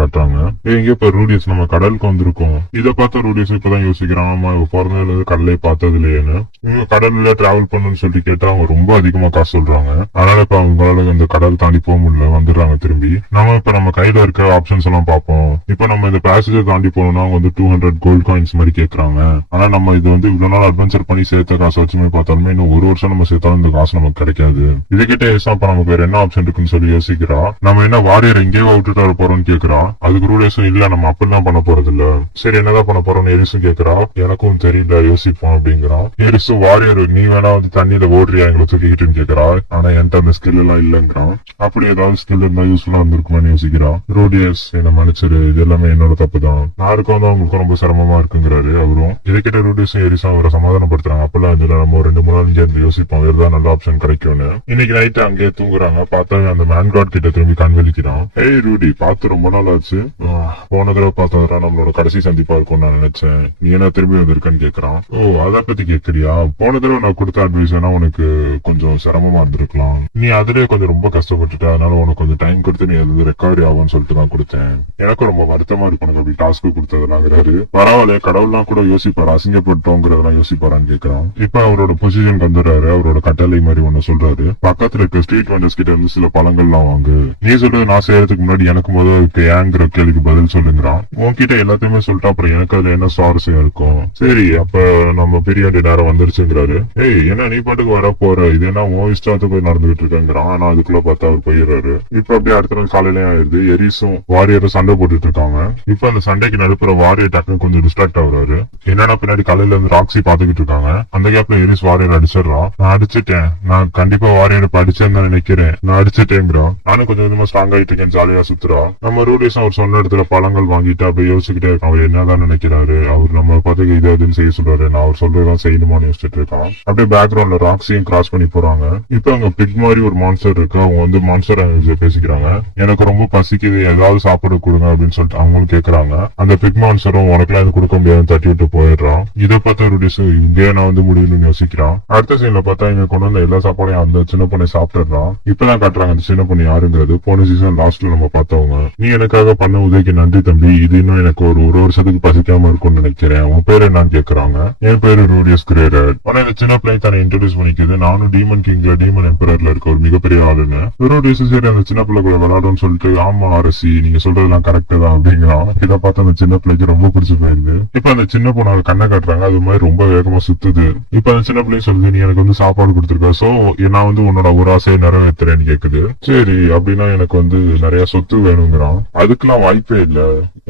காட்டுறாங்க. எங்க இப்ப ரூடியஸ் நம்ம கடலுக்கு வந்திருக்கோம். இதை பார்த்த ரூடியஸ் இப்பதான் யோசிக்கிறான், ஆமா பிறந்ததுல கடலே பார்த்தது இல்லையேன்னு. இவங்க கடல்ல டிராவல் பண்ணணும்னு சொல்லி கேட்டா அவங்க ரொம்ப அதிகமா காசு சொல்றாங்க. அதனால இப்ப அவங்களால இந்த கடல் தாண்டி போக முடியல, வந்துடுறாங்க திரும்பி. நம்ம கையில இருக்க ஆப்ஷன்ஸ் எல்லாம் பார்ப்போம். இப்ப நம்ம இந்த பேசேஜை தாண்டி போகணும்னா வந்து 200 கோல்ட் காயின்ஸ் மாதிரி கேட்கறாங்க. ஆனா நம்ம இது வந்து இவ்வளவு நாள் அட்வென்ச்சர் பண்ணி சேர்த்த காசு வச்சுமே பார்த்தாலுமே இன்னும் ஒரு வருஷம் நம்ம சேர்த்தாலும் இந்த காசு நமக்கு கிடைக்காது. இதுகிட்ட இப்ப நமக்கு வேற என்ன ஆப்ஷன் இருக்குன்னு சொல்லி யோசிக்கிறா. நம்ம என்ன வாரியர் எங்கேயோ விட்டுட்டு வர போறோம்னு கேக்குறா. அதுக்கு ரூடேஸும் இல்ல நம்ம அப்படிலாம் பண்ண போறது இல்ல. சரி என்னதான் பண்ண போறோம்னு எரிசும் கேக்குறா. எனக்கும் தெரியல, யோசிப்போம் அப்படிங்கிறான். எரிசும் வாரியர் நீ வேணா வந்து தண்ணியில ஓடுறியா எங்களை தூக்கிக்கிட்டுன்னு கேக்குறா. ஆனா என்கிட்ட அந்த ஸ்கில் எல்லாம் இல்லங்கிறான். அப்படி ஏதாவது ஸ்கில் இருந்தா யூஸ்ஃபுல்லா இருந்திருக்குமான்னு யோசிக்கிறா. ரூடியஸ் என்ன மன்னிச்சிரு, இது எல்லாமே என்னோட தப்பு தான், யாருக்கும் வந்து அவங்களுக்கு ரொம்ப சிரமமா இருக்குங்கிறாரு அவரும். இதுகிட்ட ரூடியஸும் எரிசும் அவரை சமாதானப்படுத்துறாங்க. அப்பெல்லாம் இதுல நம்ம 2-3 நாள் இங்கே இருந்து யோசிப்போம், வேறதான் நல்ல ஆப்ஷன் கிடைக்கும்னு. இன்னைக்கு நைட்டு அங்கேயே தூங்குறாங்க. பார்த்தா அந்த மேன்காட் கிட்ட திரும்பி கண்வெளிக்கிறான். ஏய் ரூடி, பார்த்து ரொம்ப நாள் ஆச்சு, போன தடவை பார்த்தா நம்மளோட கடைசி சந்திப்பா இருக்கும்னு நான் நினைச்சேன், நீ என்ன திரும்பி வந்திருக்கன்னு கேக்குறான். ஓ அதை பத்தி கேக்குறியா? போன தடவை நான் கொடுத்த அட்வைஸ் வேணா உனக்கு கொஞ்சம் சிரமமா இருந்திருக்கலாம், நீ அதுலயே கொஞ்சம் ரொம்ப கஷ்டப்பட்டுட்ட, அதனால உனக்கு கொஞ்சம் டைம் கொடுத்து நீ அது ரெக்கவரி ஆகும்னு சொல்லிட்டு தான் கொடுத்தேன். எனக்கும் ரொம்ப வருத்தமா இருக்கு உனக்கு அப்படி டாஸ்க்கு கொடுத்ததுலாங்கிறாரு. பரவாயில்ல, கடவுள்லாம் கூட யோசிப்பாரு, அசிங்கப்பட்டோங்கிறதெல்லாம் யோசிப்பாரான்னு கேக்குறான். இப்ப அவரோட பொசிஷன் வந்துடுறாரு. அவரோட கட்டளை மாதிரி ஒண்ணு சொல்றாரு. பக்கத்துல இருக்க ஸ்ட்ரீட் வெண்டர்ஸ் கிட்ட இருந்து சில பழங்கள்லாம் வாங்கு, நீ சொல்றது நான் செய்யறதுக்கு முன்னாடி எனக்கு முதல் ஏங்கிற கேள்விக்கு பதில் சொல்லுங்கிறான். உன்கிட்ட எல்லாத்தையுமே சொல்லிட்டு அப்புறம் எனக்கு அதுல என்ன சுவாரஸ்யம் இருக்கும்? சரி அப்ப நம்ம பிரியாணி நேரம் வந்துருச்சுங்கிறாரு. ஏய் என்ன நீ பாட்டுக்கு வர போற, இது என்ன உன் இஷ்டத்துக்கு போய் நடந்துகிட்டு இருக்கேங்கிறான். ஆனா அதுக்குள்ள பார்த்தா அவர் போயிடுறாரு. இப்ப அப்படியே அடுத்த நாள் காலையில ஆயிருது. எரிசும் வாரியரும் சண்டை போட்டுட்டு இருக்காங்க. இப்ப அந்த சண்டைக்கு நடுப்புற வாரியர் டக்குன்னு கொஞ்சம் டிஸ்ட்ராக்ட் ஆகுறாரு. என்னன்னா பின்னாடி காலையில இருந்து ராக்ஸி பாத்துக்கிட்டு இருக்காங்க. அந்த கேப்ல எரிஸ் வாரியர் அடிச்சிடறான். நான் அடிச்சிட்டேன், நான் கண்டிப்பா வாரியர் அடிச்சேன்னு நினைக்கிறேன், நான் அடிச்சிட்டேங்கிறா. நானும் கொஞ்சம் கொஞ்சமா ஸ்ட்ராங் ஆயிட்டு இருக்கேன், ஜாலியா சுத்துறா. நம்ம ரூடியஸ் அவர் சொன்ன இடத்துல பழங்கள் வாங்கிட்டு அப்படியே யோசிச்சுக்கிட்டே இருக்கான். அவர் என்னதான் நினைக்கிறாரு, அவர் நம்ம பார்த்து இது அதுன்னு செய்ய சொல்றாரு, நான் அவர் சொல்றதான் செய்யணுமான்னு யோசிச்சுட்டு இருக்கான். அப்படியே பேக்ரவுண்ட்ல ராக்ஸியும் கிராஸ் பண்ணி போறாங்க. இப்ப அங்க பிக் மாதிரி ஒரு மான்ஸ்டர் இருக்கு. அவங்க வந்து மான்ஸ்டர் பேசிக்கிறாங்க. எனக்கு ரொம்ப பசிக்குது, ஏதாவது சாப்பிட கொடுங்க அப்படின்னு சொல்லிட்டு அவங்களும் கேக்குறாங்க. அந்த பிக் மான்ஸ்டரும் உனக்குலாம் இது கொடுக்க முடியாதுன்னு தட்டி விட்டு போயிடுறான். இதை பார்த்தா ரூடியஸ் இங்கே நான் வந்து முடியும்னு யோசிக்கிறான். அடுத்த சீன்ல பார்த்தா இங்க கொண்டு வந்த எல்லா சாப்பாடையும் அந்த சின்ன பொண்ணை சாப்பிட்டுறான். இப்பதான் காட்டுறாங்க அந்த சின்ன பொண்ணு யாருங்கிறது. போன சீசன் லாஸ்ட்ல நம்ம பார்த்தவங்க. நீ எனக்காக பண்ண உதவிக்கு நன்றி தம்பி, இது இன்னும் எனக்கு ஒரு வருஷத்துக்கு பசிக்காம இருக்கும்னு நினைக்கிறேன், உன் பேரு என்னன்னு கேக்குறாங்க. என் பேரு ரூடியஸ் கிரேடர். ஆனா இந்த சின்ன பிள்ளை தானே இன்ட்ரோடியூஸ் பண்ணிக்குது, நானும் டீமன் கிங்ல டீமன் எம்பரர்ல இருக்க ஒரு மிகப்பெரிய ஆளுன்னு. ரூடியஸ் சரி அந்த சின்ன பிள்ளை கூட விளையாடும்னு சொல்லிட்டு, ஆமா அரசி நீங்க சொல்றதெல்லாம் கரெக்ட் தான் அப்படிங்கிறான். இதை பார்த்து அந்த சின்ன பிள்ளைக்கு ரொம்ப பிடிச்சு போயிருது. இப்ப அந்த சின்ன பொண்ணோட கண்ணை காட்டுறாங்க, அது மாதிரி ரொம்ப வேகமா சுத்துது. இப்ப அந்த சின்ன பிள்ளை சொல்லுது, நீ எனக்கு வந்து சாப்பாடு கொடுத்துருக்க, சோ நான் வந்து உன்னோட ஒரு ஆசையை நிறைவேற்றுறேன்னு கேக்குது. சரி அப்படின்னா எனக்கு வந்து நிறைய சொத்து வேணுங்கிறான். அதுக்கெல்லாம் வாய்ப்பே இல்ல,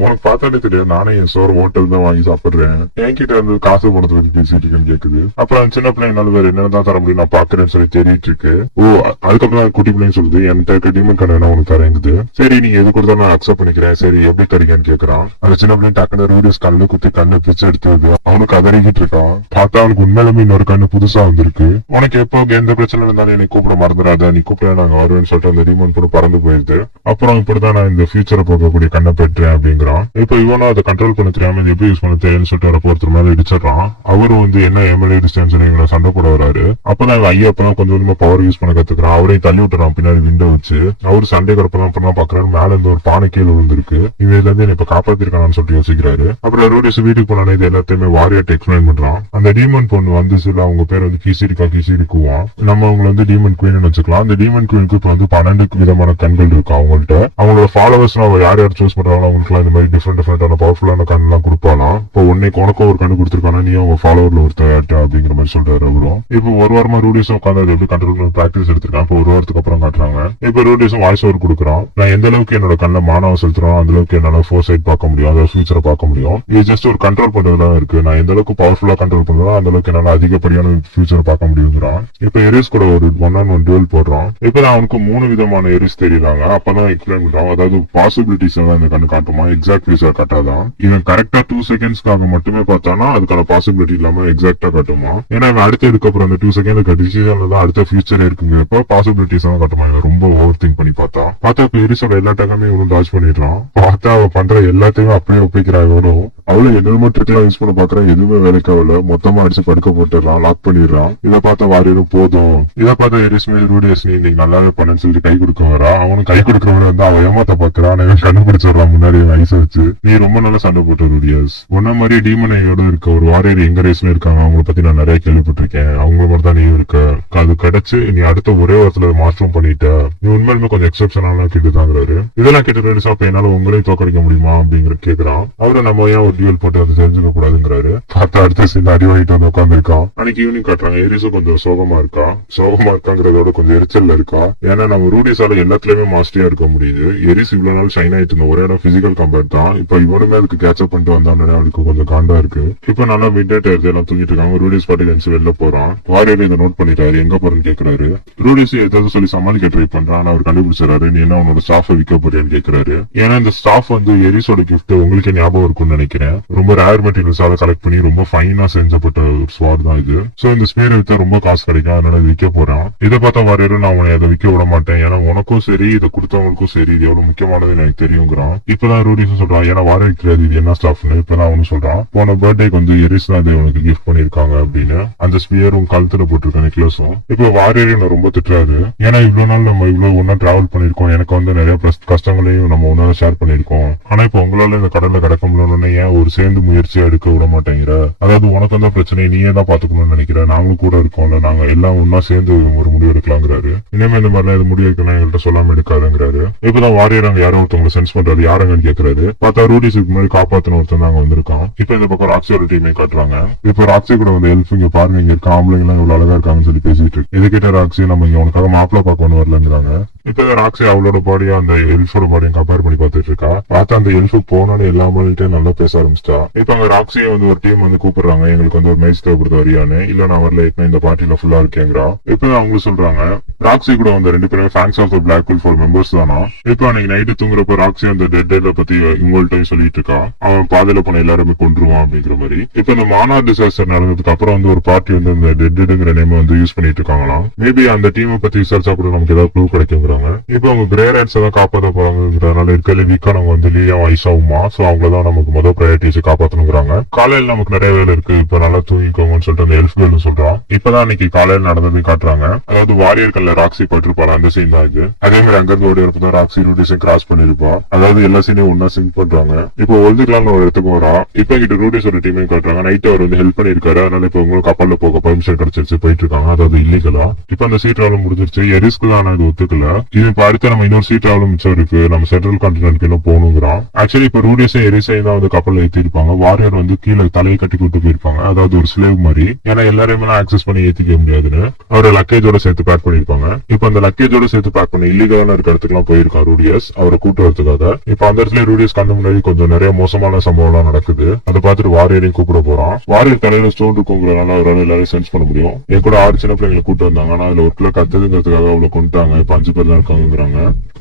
உனக்கு பார்த்தாலே தெரியாது, நானே என் சோறு ஹோட்டல் தான் வாங்கி சாப்பிடுறேன், என்கிட்ட வந்து காசு பணத்தை பத்தி பேசிட்டு இருக்கேன்னு கேக்குது. அப்புறம் சின்ன பிள்ளை என்னால வேற என்னதான் தர முடியும் நான் பாக்குறேன்னு சொல்லி தேடிட்டு இருக்கு. ஓ அதுக்கப்புறம் குட்டி பிள்ளைன்னு சொல்லுது, என்கிட்ட டீமன் கண்ணு என்ன உனக்கு தரேங்குது. சரி நீங்க எது கொடுத்தாலும் நான் அக்செப்ட் பண்ணிக்கிறேன், சரி எப்படி தரீங்கன்னு கேக்குறான். அந்த சின்ன பிள்ளை டக்குனு ரூடியஸ் கண்ணு குத்தி கண்ணு பிச்சு எடுத்து அவனுக்கு கதறிக்கிட்டு இருக்கான். பார்த்தா அவனுக்கு உண்மையிலுமே இன்னொரு கண்ணு புதுசா வந்திருக்கு. உனக்கு எப்போ எந்த பிரச்சனை இருந்தாலும் என்னை கூப்பிட மறந்துடாத, நீ கூப்பிட நாங்க வருவேன்னு சொல்லிட்டு அந்த டீமன் கூட பறந்து போயிருது. அப்புறம் இப்படிதான் நான் இந்த ஃபியூச்சரை போகக்கூடிய கண்ணை பெற்றேன் அப்படிங்கிறான். இப்ப இவனும் அதை கண்ட்ரோல் பண்ண தெரியாம எப்படி யூஸ் பண்ண தெரியும்னு சொல்லிட்டு வரப்போ ஒருத்தர் மேல இடிச்சிடறான். அவரும் வந்து என்ன எம்எல்ஏ டிஸ்டன்ஸ் இவங்களை சண்டை போட வராரு. அப்பதான் ஐயா அப்பதான் கொஞ்சம் கொஞ்சமா பவர் யூஸ் பண்ண கத்துக்கிறான். அவரையும் தள்ளி விட்டுறான் பின்னாடி விண்டோ வச்சு. அவரு சண்டை குறப்பதான் பாக்குறாரு, மேல இருந்து ஒரு பானை கீழே விழுந்திருக்கு, இவன் இதுல இருந்து இப்ப காப்பாத்திருக்கானு சொல்லிட்டு யோசிக்கிறாரு. அப்புறம் ரூடியஸ் வீட்டுக்கு போனானே இது எல்லாத்தையுமே வாரியர்ட்ட எக்ஸ்பிளைன் பண்றான். அந்த டீமன் பொண்ணு வந்து சில அவங்க பேர் வந்து கிசிரிக்குவான். நம்ம அவங்க வந்து டீமன் குயின் வச்சுக்கலாம். அந்த டீமன் குயினுக்கு இப்ப வந்து 12 விதமான கண்கள் இருக்கு அவங்கள்ட்ட. அவங்களோட ஃபாலோவர்ஸ் யார் யார் சூஸ் பண்றாங்களோ அவங்களுக்கு இந்த மாதிரி டிஃபரெண்டான பவர்ஃபுல்லான கண் எல்லாம் கொடுப்பாலாம். இப்போ உனக்கும் ஒரு கண்ணு கொடுத்துருக்கானா, நீ அவங்க ஃபாலோவர்ல ஒருத்தர் அப்படிங்கிற மாதிரி சொல்றாரு அவரும். இப்போ ஒரு வாரமா ரூடியஸ் உட்காந்து எப்படி கண்ட்ரோல் பண்ணி பிராக்டிஸ் எடுத்திருக்கான். இப்போ ஒரு வாரத்துக்கு அப்புறம் காட்டுறாங்க. இப்போ ரூடியஸும் வாய்ஸ் ஓவர் கொடுக்குறான். நான் எந்த அளவுக்கு என்னோட கண்ணை மானவ செலுத்துறோம் அந்த அளவுக்கு என்னால ஃபோர் சைட் பார்க்க முடியும், அதாவது ஃபியூச்சரை பார்க்க முடியும். இது ஜஸ்ட் ஒரு கண்ட்ரோல் பண்றதுதான் இருக்கு. நான் எந்த அளவுக்கு பவர்ஃபுல்லா கண்ட்ரோல் பண்றோம் அந்த அளவுக்கு என்னால அதிகப்படியான ஃபியூச்சரை பார்க்க முடியுங்கிறான். இப்ப எரிஸ் கூட ஒரு 1-on-1 டுவெல் போடுறான். இப்பதான் அவனுக்கு 3 விதமான எரிஸ் தெரியலாங்க. அப்பதான் எக்ஸ்பிளைன் பண்றான். அதாவது பாசிபிலிட்டிஸ் எல்லாம் இந்த கண்ணு காட்டுமா, எக்ஸாக்ட் ஃபியூச்சர் காட்டாதான். இவன் கரெக்டா 2 செகண்ட்ஸ்க்காக மட்டுமே பார்த்தானா அதுக்கான பாசிபிலிட்டி இல்லாம எக்ஸாக்டா காட்டுமா. ஏன்னா இவன் அடுத்து எடுக்கப்புறம் அந்த 2 செகண்ட் டிசிஷன்ல தான் அடுத்த ஃபியூச்சர் இருக்குங்கிறப்ப பாசிபிலிட்டிஸ் எல்லாம் காட்டுமா. இவன் ரொம்ப ஓவர் திங்க் பண்ணி பார்த்தா இப்ப எரிஸோட எல்லா டேக்குமே இவனும் டாச் பண்ணிடுறான். பார்த்தா அவ பண்ற எல்லாத்தையுமே அப்படியே ஒப்பிக்கிறான். இவனும் அவளும் என்னென்ன ட்ரிக்லாம் யூஸ் பண்ண பாக்குறான், எதுவுமே வேலைக்கு ஆகல, மொத்தமா அடிச்சு படுக்க போட்டுறான், லாக் பண்ணிடுறான். இதை பார்த்தா வாரியரும் போதும். இதை பார்த்தா எரிஸ் ரூடியஸ் நீ இன்னைக்கு நல்லாவே பண்ணு சொல்லிட்டு கை கொடுக்க வரா. அவனும் கை கொடுக்கறவங்க வந்து அவன் ஏமாத்த பாக்குறான். கண்டுபிடிச்சிடலாம் முன்னாடி ஐஸ் வச்சு. நீ ரொம்ப நல்லா சண்டை போட்ட ரூடியஸ். உன்ன மாதிரி டீமனையோட இருக்க ஒரு வாரியர் எங்க ரேஸ்ல இருக்காங்க, அவங்கள பத்தி நான் நிறைய கேள்விப்பட்டிருக்கேன். அவங்க மாதிரி தான் நீயும் இருக்க. அது கிடைச்சு நீ அடுத்த ஒரே வாரத்துல மாஸ்டரும் பண்ணிட்ட. நீ உண்மையிலுமே கொஞ்சம் எக்ஸப்ஷனான கேட்டுதாங்கிறாரு. இதெல்லாம் கேட்டு ரேடிஸ் அப்ப என்னால உங்களையும் தோக்கடிக்க முடியுமா அப்படிங்கிற கேக்குறான். அவரை நம்ம ஏன் ஒரு டியூல் போட்டு அதை தெரிஞ்சுக்க கூடாதுங்கிறாரு. பார்த்தா அடுத்த சீன் அடி வாங்கிட்டு வந்து உட்காந்துருக்கான். அன்னைக்கு ஈவினிங் காட்டுறாங்க. ஏரிஸும் கொஞ்சம் சோகமா இருக்காங்கிறதோட கொஞ்சம் எரிச்சல்ல இருக்கா. ஏன்னா நம்ம ரூடிஸால எல்லாத்துலயுமே மாஸ்டரியா இருக்க முடியுது. எரிஸ் இவ்வளவு நாள் ஷைன் ஆயிட்டு இருந்த ஒரே இடம் பிசிக்கல் கம்பேட் தான். இப்ப இவனுமே அதுக்கு கேட்சப் பண்ணிட்டு வந்தானே அவளுக்கு கொஞ்சம் காண்டா இருக்கு. இப்ப நல்லா மிட் நைட் ஆயிடுது, எல்லாம் தூங்கிட்டு இருக்காங்க. ரூடிஸ் பாட்டி வெளில போறான். வாரியர் இதை நோட் பண்ணிட்டாரு. எங்க போறேன்னு கேக்குறாரு. ரூடிஸ் ஏதாவது சொல்லி சமாளிக்க ட்ரை பண்றான். அவர் கண்டுபிடிச்சாரு. நீ என்ன உன்னோட ஸ்டாஃபை விற்க போறியான்னு கேக்குறாரு. ஏன்னா இந்த ஸ்டாஃப் வந்து எரிஸோட கிஃப்ட் உங்களுக்கு ஞாபகம் இருக்கும்னு நினைக்கிறேன். ரொம்ப ரேர் மெட்டீரியல்ஸால கலெக்ட் பண்ணி ரொம்ப ஃபைனா செஞ்சப்பட்ட ஒரு ஸ்வாட் தான் இது. சோ இந்த ஸ்பேரை வித்தா ரொம்ப காசு கிடைக்கும், அதனால விற்க போறான். இதை பார்த்தா வாரியர் நான் உன்னை அதை விற்க விட மாட்டேன். ஏன்னா உனக்கும் சரி இதை கொடுத்தவங்களுக்கும் சரி இது எவ்வளவு முக்கியமானது எனக்கு தெரியுங்கிறான். இப்பதான் ரூடிஸ் சொல்றான். ஏன்னா வாரியர் தெரியாது இது என்ன ஸ்டாஃப்னு. இப்பதான் அவனு சொல்றான். போன பர்த்டேக்கு வந்து எரிஸ் தான் இதை உனக்கு கிஃப்ட் பண்ணிருக்காங்க அப்படின்னு. அந்த ஸ்பியரும் கழுத்துல போட்டிருக்க நெக்லஸும். இப்ப வாரியர் ரொம்ப திட்டுறாரு. ஏன்னா இவ்வளவு நாள் நம்ம இவ்வளவு ஒன்னா டிராவல் பண்ணிருக்கோம். எனக்கு வந்து நிறைய கஷ்டங்களையும் நம்ம ஒன்னால ஷேர் பண்ணிருக்கோம். ஆனா இப்ப உங்களால இந்த கடல்ல கிடக்க முடியலன்னு ஏன் ஒரு சேர்ந்து முயற்சியா எடுக்க விட மாட்டேங்கிற? அதாவது உனக்கு அந்த பிரச்சனை நீயே தான் பாத்துக்கணும்னு நினைக்கிற. நாங்களும் கூட இருக்கோம்ல, நாங்க எல்லாம் ஒன்னா சேர்ந்து ஒரு முடிவு எடுக்கலாங்கிறாரு. இனிமே இந்த மாதிரிலாம் இது முடிவு எடுக்கணும் எங்கள்கிட்ட சொல்லாம எடுக்காதுங்கிறாரு. இப்பதான் வாரியர் அங்க யாரோ ஒருத்தவங்களை சென்ஸ் பண்றாரு. யாருங்கன்னு கேக்குறாரு. பார்த்தா ரூடிஸுக்கு முன்னாடி காப்பாத்தின ஒருத்தன் அங்க வந்திருக்கான். இப்ப இந்த பக்கம் ராக்ஸியோட டீமே காட்டுறாங்க. இப்ப ராக்ஸி கூட வந்து ஹெல்ப் இங்க பாருங்க, இங்க இருக்க ஆம்பளைங்க எல்லாம் இவ்வளவு அழகா இருக்காங்கன்னு சொல்லி பேசிட்டு இருக்கு. இது கிட்ட ராக்ஸி நம்ம இங்க உனக்காக மாப்பிள பார்க்கணும் வரலங்கிறாங்க. இப்ப ராக்ஸி அவளோட பாடியும் அந்த எல்ஃபோட பாடியும் கம்பேர் பண்ணி பார்த்துட்டு இருக்கா. பார்த்தா அந்த எல்ஃபு போனோன்னு எல்லா மணிட்டே நல்லா பேச ஆரம்பிச்சிட்டா. இப்ப அங்க ராக்ஸியை வந்து ஒரு டீம் வந்து கூப்பிடுறாங்க. எங்களுக்கு வந்து ஒரு மேட்ச் தேவைப்படுது வரியானு. இல்ல நான் வரல, இப்ப இந்த பார்ட்டில ஃபுல்லா இருக்கேங்கிறா. இப்ப அவங்க சொல்றாங்க ராக்ஸி கூட வந்து 2 பேரும் fans of the black hole 4 members தானா. இப்ப அன்னைக்கு நைட்டு தூங்குறப்ப ராக்ஸி அந்த டெட் பத்தி இவங்கள்ட்ட சொல்லிட்டு இருக்கா. அவன் பாதையில போன எல்லாருமே கொன்றுவான் அப்படிங்கிற மாதிரி. இப்ப இந்த மானார் டிசாஸ்டர் நடந்ததுக்கு அப்புறம் வந்து ஒரு பார்ட்டி வந்து இந்த டெட்ங்கிற நேம் வந்து யூஸ் பண்ணிட்டு இருக்காங்களாம். மேபி அந்த டீமை பத்தி விசாரிச்சா கூட நமக்கு ஏதாவது க்ளூ கிடைக்குங்கிறாங்க. இப்ப அவங்க கிரே ரேட்ஸ் தான் காப்பாற்ற போறாங்கிறதுனால இருக்கல வீக்கானவங்க வந்து லீயா ஐசாவுமா. சோ அவங்களதான் நமக்கு முதல் ப்ரையாரிட்டிஸ் காப்பாத்தணுங்கிறாங்க. காலையில நமக்கு நிறைய வேலை இருக்கு, இப்ப நல்லா தூங்கிக்கோங்கன்னு சொல்லிட்டு அந்த எல்ஃப் கேர்ள் சொல்றான். இப்பதான் அன்னைக்கு காலையில நடந்தது காட்டுறாங்க. அதாவது வாரியர்கள்ல ராக்ஸி பட்டிருப்பாள் அந்த சீன் தான் இது. அதே மாதிரி அங்கிருந்து ஓடி வரப்பதான் ராக்ஸி ரூடிஸையும் கிராஸ் பண்ணிருப்பா. அதாவது எல்லா சீனையும் ஒன்னா சிங்க் பண்றாங்க. இப்ப ஒழுதுக்கலாம்னு ஒரு இடத்துக்கு வரா. இப்ப கிட்ட ரூடிஸோட டீமையும் காட்டுறாங்க. நைட் அவர் வந்து ஹெல்ப் பண்ணிருக்காரு. அதனால இப்ப உங்களுக்கு கப்பல்ல போக பர்மிஷன் கிடைச்சிருச்சு, போயிட்டு இருக்காங்க. அதாவது இல்லீகலா. இப்ப அந்த சீட் ராவலும் முடிஞ்சிருச்சு. எரிஸ்க்கு தான் இது ஒத்துக்கல. இது இப்ப அடுத்து நம்ம இன்னொரு சீட் ராவலும் மிச்சம் இருக்கு. நம்ம சென்ட்ரல் கான்டினென்ட்க்கு இன்னும் போகணுங்கிறான். ஆக்சுவலி இப்ப ரூடிஸையும் எரிஸையும் தான் வந்து கப்பல்ல ஏத்திருப்பாங்க. வாரியர் வந்து கீழே தலையை கட்டி கூட்டு போயிருப்பாங்க. அதாவது ஒரு ஸ்லேவ் மாதிரி. ஏன்னா எல்லாரையுமே ஆக்சஸ் பண்ணி ஏத்திக்க முடியாதுன்னு அவரை லக்கேஜோட சேர்த்து பேக் பண்ணிருப்பாங்க. இப்ப அந்த லக்கேஜோட சேர்த்து பேக் பண்ணி இல்லீகலான இருக்க இடத்துக்கு எல்லாம் போயிருக்கான் ரூடியஸ் அவரை கூட்டு வரதுக்காக. இப்ப அந்த இடத்துல ரூடியஸ் கண்ணு முன்னாடி கொஞ்சம் நிறைய மோசமான சம்பவம் எல்லாம் நடக்குது. அதை பார்த்துட்டு வாரியரையும் கூப்பிட போறான். வாரியர் தலையில ஸ்டோன் இருக்குங்கிறனால அவரால் எல்லாரும் சென்ஸ் பண்ண முடியும். என் கூட 6 சின்ன பிள்ளைங்களை கூட்டு வந்தாங்க. ஆனா அதுல ஒரு பிள்ளை கத்துதுங்கிறதுக்காக அவங்களை கொண்டுட்டாங்க. இப்ப 5 பேர் தான் இருக்காங்கிறாங்க.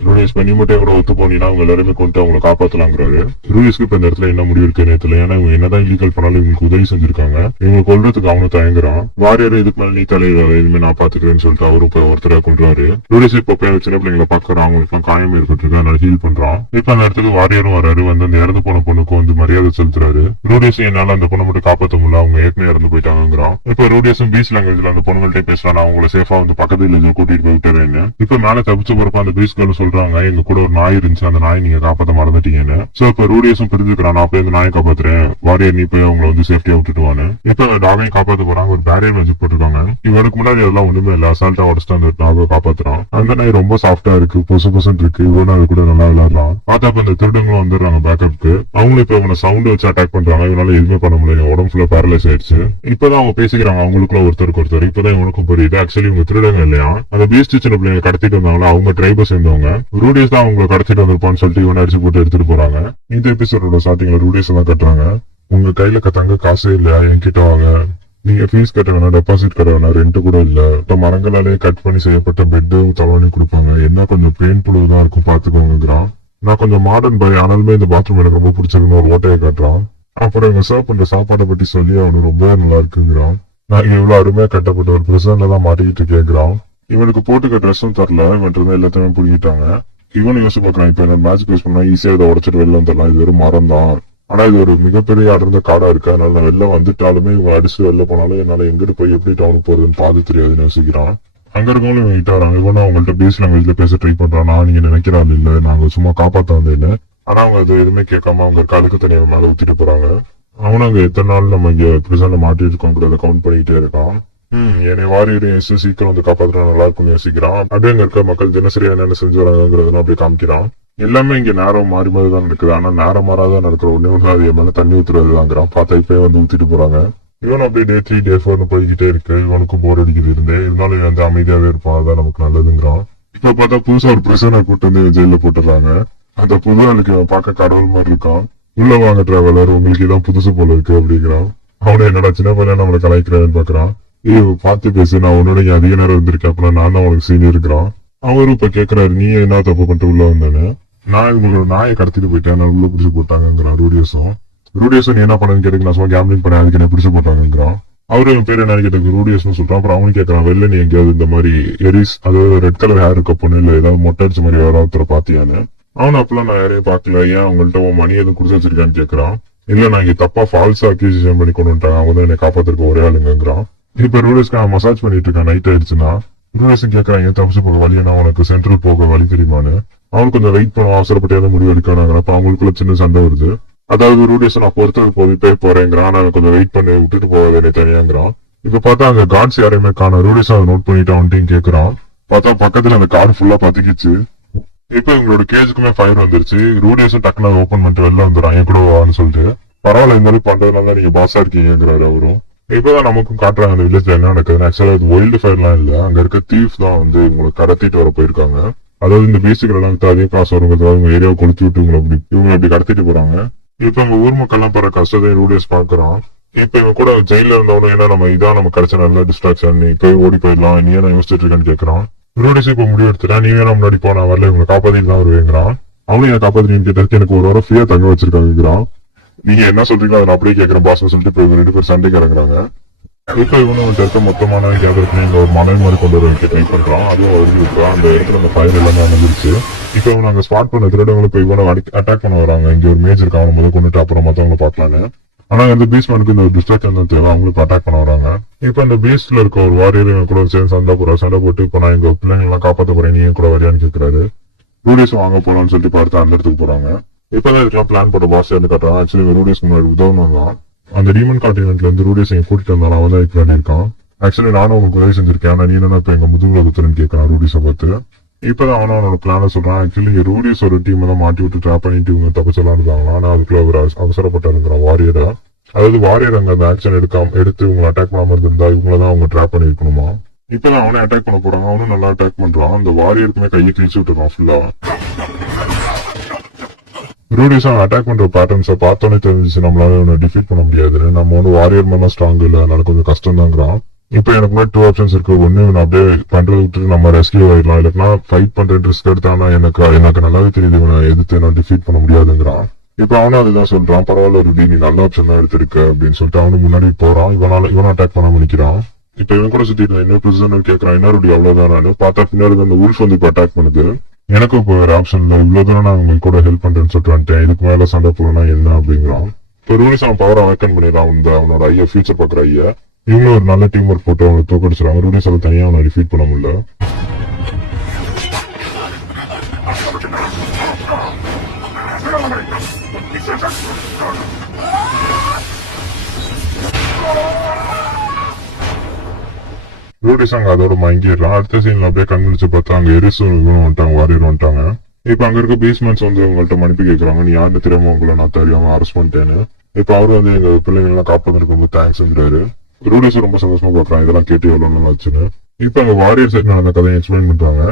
ரூடியஸ் பண்ணி மட்டும் கூட ஒத்து போனீங்கன்னா அவங்க எல்லாருமே கொண்டு அவங்களை காப்பாத்தலாங்கிறாரு. ரூடிஸ்க்கு இப்ப இந்த இடத்துல என்ன முடிவு இருக்கு நேரத்துல. ஏன்னா இவங்க என்னதான் இல்லீகல் பண்ணாலும் இவங்களுக்கு உதவி செஞ்சிருக்காங்க. இவங்க கொல்றதுக்கு அவங்க தயங்குறான். வாரியர் இதுக்கு மேல நீ தலைவர் இதுமே நான் பாத்துக்கிறேன்னு சொல்லிட்டு அவரு இப்ப ஒருத்தரை கொண்டுறாரு. ரூடிஸ் இப்ப சின்ன பிள்ளைங்களை பாக்குறான். அவங்களுக்கு எல்லாம் காயம் ஏற்பட்டு அதனால ஹீல் பண்றான். இப்ப அந்த இடத்துக்கு வாரியரும் வராரு. வந்து அந்த இறந்து போன பொண்ணுக்கு வந்து மரியாதை செலுத்துறாரு. ரூடிஸ் என்னால அந்த பொண்ணை மட்டும் காப்பாற்ற முடியல, அவங்க ஏற்கனவே இறந்து போயிட்டாங்கிறான். இப்ப ரூடியஸும் பீச் லாங்குவேஜ்ல அந்த பொண்ணுங்கள்ட்ட பேசுறான். நான் அவங்களை சேஃபா வந்து பக்கத்துல கூட்டிட்டு போய் விட்டுறேன்னு. இப்ப மேல தப்பிச்சு போறப்ப அந்த பீச் கேர்ள் சொல்றாங்க எங்க கூட ஒரு நாய் இருந்துச்சு, அந்த நாய் நீங்க காப்பாத்த மறந்துட்டீங்கன்னு. சோ இப்ப ரூடியஸும் புரிஞ்சுக்கிறான். நான் போய் அந்த நாயை காப்பாத்துறேன், வாரியர் நீ போய் அவங்களை வந்து சேஃப்டியா விட்டுட்டுவான்னு. இப்ப டாகையும் காப்பாத்த போறாங்க. ஒரு பேரியர் வச்சு போட்டுருக்காங்க. இவனுக்கு முன்னாடி அதெல்லாம் ஒண்ணுமே இல்ல, அசால்ட்டா உடச்சிட்டு அந்த டாகை காப்பாத்துறான். அந்த நாய் ரொம்ப சாஃப்டா இருக்கு, பொசு பொசன் இருக்கு. இவனும் அது கூட நல்லா விளையாடுறான். பார்த்தா இப்ப இந்த திருடங்களும் வந்துடுறாங்க பேக்கப்க்கு. அவங்களும் இப்ப இவனை சவுண்ட் வச்சு அட்டாக் பண்றாங்க. இவனால எதுவுமே பண்ண முடியல, உடம்பு ஃபுல்லா பேரலைஸ் ஆயிடுச்சு. இப்பதான் அவங்க பேசிக்கிறாங்க அவங்களுக்குள்ள ஒருத்தருக்கு ஒருத்தர். இப்பதான் இவனுக்கும் புரியுது ஆக்சுவலி இவங்க திருடங்க இல்லையா, அந்த பீஸ்ட் சின்ன பிள்ளைங்க கடத்திட்டு வந்தாங்களா அவங்க ட்ரைபை சேர்ந்தவங்க. ரூடியஸ் தான் அவங்களை கடத்திட்டு வந்திருப்பான்னு சொல்லிட்டு இவனை அடிச்சு போட்டு எடுத்துட்டு போறாங்க. இந்த எபிசோடோட ஸ்டார்டிங்ல ரூடியஸ் தான் கட்டுறாங்க. உங்க கையில தங்க காசே இல்லையா, என்கிட்ட வாங்க. நீங்க ஃபீஸ் கட்ட வேணா, டெபாசிட் கட்ட வேணா, ரெண்ட் கூட இல்ல. இப்ப மரங்களாலே கட் பண்ணி செய்யப்பட்ட பெட்டு தவணை கொடுப்பாங்க. என்ன கொஞ்சம் பெயின் புழுதான் இருக்கும் பாத்துக்கோங்கிறான். நான் கொஞ்சம் மாடர்ன் பாய், ஆனாலுமே இந்த பாத்ரூம் எனக்கு ரொம்ப பிடிச்சிருக்குன்னு ஒரு ஓட்டையை காட்டுறான். அப்புறம் இவங்க சர்வ் பண்ற சாப்பாடை பத்தி சொல்லி அவனு ரொம்ப நல்லா இருக்குங்கிறான். நான் இவ்வளவு அருமையா கட்டப்பட்ட ஒரு பிரசன்ட்ல தான் மாட்டிக்கிட்டு கேக்குறான். இவனுக்கு போட்டுக்க ட்ரெஸ்ஸும் தரல, இவன் எல்லாத்தையுமே புடிக்கிட்டாங்க. இவனு யோசிச்சு பாக்குறான். இப்ப என்ன மேட்ச் யூஸ் பண்ணா ஈஸியா இதை உடச்சிட்டு வெளில வந்துடலாம், இது வெறும் மரம் தான். ஆனா இது ஒரு மிகப்பெரிய அடர்ந்த காடா இருக்கு. அதனால நான் வெளில வந்துட்டாலுமே இவங்க அடிச்சு வெளில போனாலும் என்னால எங்கிட்டு போய் எப்படி டவுனுக்கு போறதுன்னு பாது தெரியாதுன்னு யோசிக்கிறான். அங்க இருக்கவங்களும் இவன் கிட்ட வராங்க. இவனும் அவங்கள்ட்ட பேசி லாங்குவேஜ்ல பேச ட்ரை பண்றான். நான் நீங்க நினைக்கிறாள் இல்ல, நாங்க சும்மா காப்பாத்த வந்தேன்னு. ஆனா அவங்க அது எதுவுமே கேட்காம அவங்க இருக்க அழுக்கு தனியா மேல ஊத்திட்டு போறாங்க. அவனும் அங்க எத்தனை நாள் நம்ம இங்க பிரிசன்ல மாட்டிட்டு இருக்கோங்கிறத கவுண்ட் பண்ணிக்கிட்டே இருக்கான். என்னை வாரியர் சீக்கிரம் வந்து காப்பாத்துறா நல்லா இருக்கும்னு யோசிக்கிறான். அப்படியே அங்க இருக்க மக்கள் தினசரி என்னென்ன செஞ்சு வராங்கிறதெல்லாம் அப்படியே காமிக்கிறான். எல்லாமே இங்க நேரம் மாறி மாதிரி தான் இருக்குது. ஆனா நேரம் மாறாதான் நடக்கிற ஒண்ணே ஒண்ணு அது மேல தண்ணி ஊத்துறதுதாங்கிறான். பார்த்தா இப்பயே வந்து ஊத்திட்டு போறாங்க. இவன் அப்படியே டே 3 டே 4 போய்கிட்டே இருக்கு. இவனுக்கும் போர் அடிக்கிறது இருந்தே இருந்தாலும் இவன் வந்து அமைதியாவே இருப்பான். அதான் நமக்கு நல்லதுங்கிறான். இப்ப பார்த்தா புதுசா ஒரு பிரிசனர் கூட்டு வந்து ஜெயில போட்டுறாங்க. அந்த புது ஆளுக்கு அவன் பார்க்க கடவுள் மாதிரி இருக்கான். உள்ள வாங்க டிராவலர், உங்களுக்கு இதான் புதுசு போல இருக்கு அப்படிங்கிறான். அவனை என்னடா சின்ன பையன் நம்மளை கலாய்க்கிறான்னு பாக்குறான். பார்த்து பேசு, நான் உன்னோட அதிக நேரம் இருந்திருக்கேன், அப்ப நான் தான் உனக்கு சீனியர் இருக்கிறான். அவரும் இப்ப கேக்குறாரு, நீ என்ன தப்பு பண்ணிட்டு உள்ள வந்தேன்னு. நான் உங்களோட நாயை கடத்திட்டு போயிட்டேன், நான் உள்ள பிடிச்சு போட்டாங்கிறான் ரூடியஸும். நீ என்ன பண்ணு கேட்டு நான் சும்மா கேம்பிளிங் பண்ண, அதுக்கு என்ன பிடிச்சு போட்டாங்கிறான். அவரு என் பேர் என்ன கேட்டு ரூடியஸ்னு சொல்றான். அப்புறம் அவனு கேட்கறான், வெளில நீ எங்கேயாவது இந்த மாதிரி எரிஸ் அதாவது ரெட் கலர் ஹேர் இருக்க பொண்ணு இல்ல ஏதாவது மொட்டை அடிச்ச மாதிரி யாராவது பாத்தியான்னு. அவனு அப்பெல்லாம் நான் யாரையும் பாக்கல, ஏன் அவங்கள்ட்ட உன் மணி எதுவும் குடிச்சு வச்சிருக்கான்னு கேட்கறான். இல்ல நான் இங்க தப்பா ஃபால்ஸா அக்யூசியேஷன் பண்ணி கொண்டு வந்துட்டாங்க, அவங்க தான் என்னை காப்பாத்திருக்க ஒரே ஆளுங்கிறான். இப்ப ரூடியஸ்க்கு மசாஜ் பண்ணிட்டு இருக்கான். நைட் ஆயிடுச்சுன்னா ரூடியஸ் கேட்கறான், ஏன் தப்பிச்சு போக வழியா, நான் உனக்கு சென்ட்ரல் போக வழி தெரியுமான்னு. அவனுக்கு கொஞ்சம் வெயிட் பண்ண அவசரப்பட்டு முடிவு எடுக்கிறாங்கிறப்ப அவங்களுக்குள்ள சின்ன சண்டை வருது. அதாவது ரூடியஸ் நான் பொறுத்தது போய் போறேங்கிறான். நான் கொஞ்சம் வெயிட் பண்ணி விட்டுட்டு போகாத என்னை தனியாங்கிறான். இப்ப பார்த்தா அங்க காட்ஸ் யாரையுமே காண. ரூடியஸ் அதை நோட் பண்ணிட்டு அவன்கிட்டையும் கேட்கறான். பார்த்தா பக்கத்துல அந்த கார் ஃபுல்லா பத்திக்கிச்சு. இப்ப இவங்களோட கேஜுக்குமே ஃபயர் வந்துருச்சு. ரூடியஸும் டக்குனு ஓபன் பண்ணிட்டு வெளில வந்துடுறான், என் கூட வான்னு சொல்லிட்டு. பரவாயில்ல, இருந்தாலும் பண்றதுனால நீங்க பாஸா இருக்கீங்கிறாரு அவரும். இப்பதான் நமக்கும் காட்டுறாங்க அந்த வில்லேஜ்ல என்ன நடக்குதுன்னு. ஆக்சுவலா அது வைல்டு ஃபயர்லாம் இல்ல, அங்க இருக்க தீஃப் தான் வந்து உங்களை கடத்திட்டு வர போயிருக்காங்க. அதாவது இந்த பேசிக்கல் எல்லாம் வித்து அதே காசு வருங்கிறதுக்காக உங்க ஏரியாவை கொளுத்தி விட்டு இவங்க அப்படி கடத்திட்டு போறாங்க. இப்ப உங்க ஊர் மக்கள் எல்லாம் படுற கஷ்டத்தை ரூடியஸ் பாக்குறான். இப்ப இவன் கூட ஜெயில இருந்தவனும் என்ன நம்ம இதான் நம்ம கிடைச்ச நல்ல டிஸ்ட்ராக்ஷன், நீ போய் ஓடி போயிடலாம், நீ என்ன யோசிச்சுட்டு இருக்கேன்னு கேட்கறான். ரூடியஸ் இப்ப முடிவு எடுத்துட்டா, நீ வேணா முன்னாடி போனா வரல, இவங்களை காப்பாத்திட்டு தான் வருவேங்கிறான். அவனும் என்ன காப்பாத்தினு கேட்டதுக்கு எனக்கு ஒரு வாரம் ஃப்ரீயா தங்க வச்சிருக்காங்கிறான். நீங்க என்ன சொல்றீங்களோ அதை அப்படியே கேட்கறேன் பாஸ் சொல்லிட்டு இப்ப இவங்க 2 பேர் சண்டைக்கு இறங்குறாங்க. இப்ப இவனும் இருக்க மொத்தமான கேதர் இங்க ஒரு மலை மாதிரி கொண்டு வர ட்ரை பண்றான். அதுவும் வருது விட்டுறான். அந்த இடத்துல அந்த ஃபயர் எல்லாமே அணைஞ்சிருச்சு. இப்ப இவன் அங்க ஸ்பாட் பண்ண திருடவங்களை இப்ப இவனை அட்டாக் பண்ண வராங்க. இங்க ஒரு மேஜ் இருக்கு, அவனை முதல் கொண்டுட்டு அப்புறம் மத்தவங்களை பாக்கலான்னு. ஆனா இந்த பீஸ்மேனுக்கு இந்த டிஸ்ட்ராக்ஷன் தான் தேவை, அவங்களுக்கு அட்டாக் பண்ண வராங்க. இப்ப அந்த பீஸ்ல இருக்க ஒரு வாரியர் கூட சேர்ந்து சண்டை போட்டு இப்ப நான் எங்க பிள்ளைங்க எல்லாம் காப்பாத்த போறேன், நீ கூட வரையான்னு கேட்கிறாரு. ரூடியஸ் வாங்க போலான்னு சொல்லிட்டு பார்த்து அந்த இடத்துக்கு போறாங்க. இப்பதான் இதுக்கெல்லாம் பிளான் போட்ட பாஸ் இருந்து காட்டுறான். ஆக்சுவலி ரூடியஸ் முன்னாடி உதவணும் தான். அந்த டீமன் கான்டினென்ட்ல இருந்து ரூடியஸ் எங்க கூட்டிட்டு வந்தாலும் அவன் தான் இப்ப இருக்கான். ஆக்சுவலி நானும் உங்களுக்கு உதவி செஞ்சிருக்கேன், ஆனா நீ என்ன இப்ப எங்க முதுகுல குத்துறன்னு கேட்கறான் ரூடியஸை பார்த்து. இப்பதான் அவனோட பிளான சொல்றான். ஆக்சுவலி ரூடியஸ் ஒரு டீம் தான் மாட்டி விட்டு ட்ராப் பண்ணிட்டு இவங்க தப்பிச்சலாம் இருந்தாங்களா, ஆனா அதுக்குள்ள அவர் அவசரப்பட்டாருங்கிறான் வாரியரை. அதாவது வாரியர் அங்க அந்த ஆக்ஷன் எடுத்து இவங்களை அட்டாக் பண்ணாம இருந்திருந்தா இவங்களதான் அவங்க ட்ராப் பண்ணி இருக்கணுமா. இப்பதான் அவனே அட்டாக் பண்ண போறாங்க. அவனும் நல்லா அட்டாக் பண்றான். அந்த வாரியருக்குமே கையை கிழிச்சு விட்டுறான் ஃபுல்லா. ரூடியஸ் அவன் அட்டாக் பண்ற பேட்டர்ன்ஸை பார்த்தோன்னே தெரிஞ்சிச்சு நம்மளால டிஃபீட் பண்ண முடியாதுன்னு. நம்ம ஒன்னும் வாரியர் மேலாம் ஸ்ட்ராங் இல்ல, அதனால கொஞ்சம் கஷ்டம் தாங்கிறான். இப்ப எனக்கு மாதிரி 2 ஆப்ஷன்ஸ் இருக்கு. ஒண்ணு அப்படியே பண்றது விட்டு நம்ம ரெஸ்கியூ ஆயிடலாம், இல்லைன்னா ஃபைட் பண்ற ரிஸ்க் எடுத்தானா எனக்கு நல்லாவே தெரியுது இவனை எதிர்த்து நான் டிஃபீட் பண்ண முடியாதுங்கிறான். இப்ப அவனும் அதுதான் சொல்றான். பரவாயில்ல ரூடி, நீ நல்ல ஆப்ஷன் தான் எடுத்திருக்க அப்படின்னு சொல்லிட்டு அவனுக்கு முன்னாடி போறான். இவனும் அட்டாக் பண்ணாம நிக்கிறான். இப்ப இவன் கூட சுத்திட்டு இன்னொரு பிரிசனர் கேட்கறான், என்ன ரூடி அவ்வளவுதான். பார்த்தா பின்னாடி அந்த உல்ஃப் வந்து இப்ப அட்டாக் பண்ணுது. எனக்கும் இப்போ வேற ஆப்ஷன் இல்ல, இவ்வளவுதான் நான் உங்களுக்கு கூட ஹெல்ப் பண்றேன்னு சொல்லிட்டு வந்துட்டேன், இதுக்கு மேல சண்டை போடணும்னா என்ன அப்படிங்கிறான். இப்போ ரூடிஸ் அவன் பவரை அவேக்கன் பண்ணிடறான். அவனோட ஐயா ஃபியூச்சர் பாக்குற ஐயா. இவங்களும் ஒரு நல்ல டீம் ஒர்க் போட்டு அவனை தோக்கடிச்சிடறாங்க. ரூடிஸ் அதை தனியா அவனை டிஃபீட் பண்ண முடியல. ரூடிஸ் அங்க அதோட மயங்கிடுறான். அடுத்த சீன்ல அப்படியே கண்ணிச்சு பார்த்தா அங்க எரிசும் வந்துட்டாங்க, வாரியர் வந்துட்டாங்க. இப்ப அங்க இருக்க பீஸ்மெண்ட்ஸ் வந்து உங்கள்ட்ட மன்னிப்பு கேட்கறாங்க, நீ யாருன்னு தெரியாம உங்களை நான் தெரியாம அரெஸ்ட் பண்ணிட்டேன்னு. இப்ப அவரு வந்து எங்க பிள்ளைங்க எல்லாம் காப்பாத்துக்கு ரொம்ப தேங்க்ஸ்ங்கிறாரு. ரூடிஸ் ரொம்ப சந்தோஷமா பாக்குறான், இதெல்லாம் கேட்டு எவ்வளவு நல்லா ஆச்சுன்னு. இப்ப அங்க வாரியர் சைட் நடந்த கதையை எக்ஸ்பிளைன் பண்றாங்க.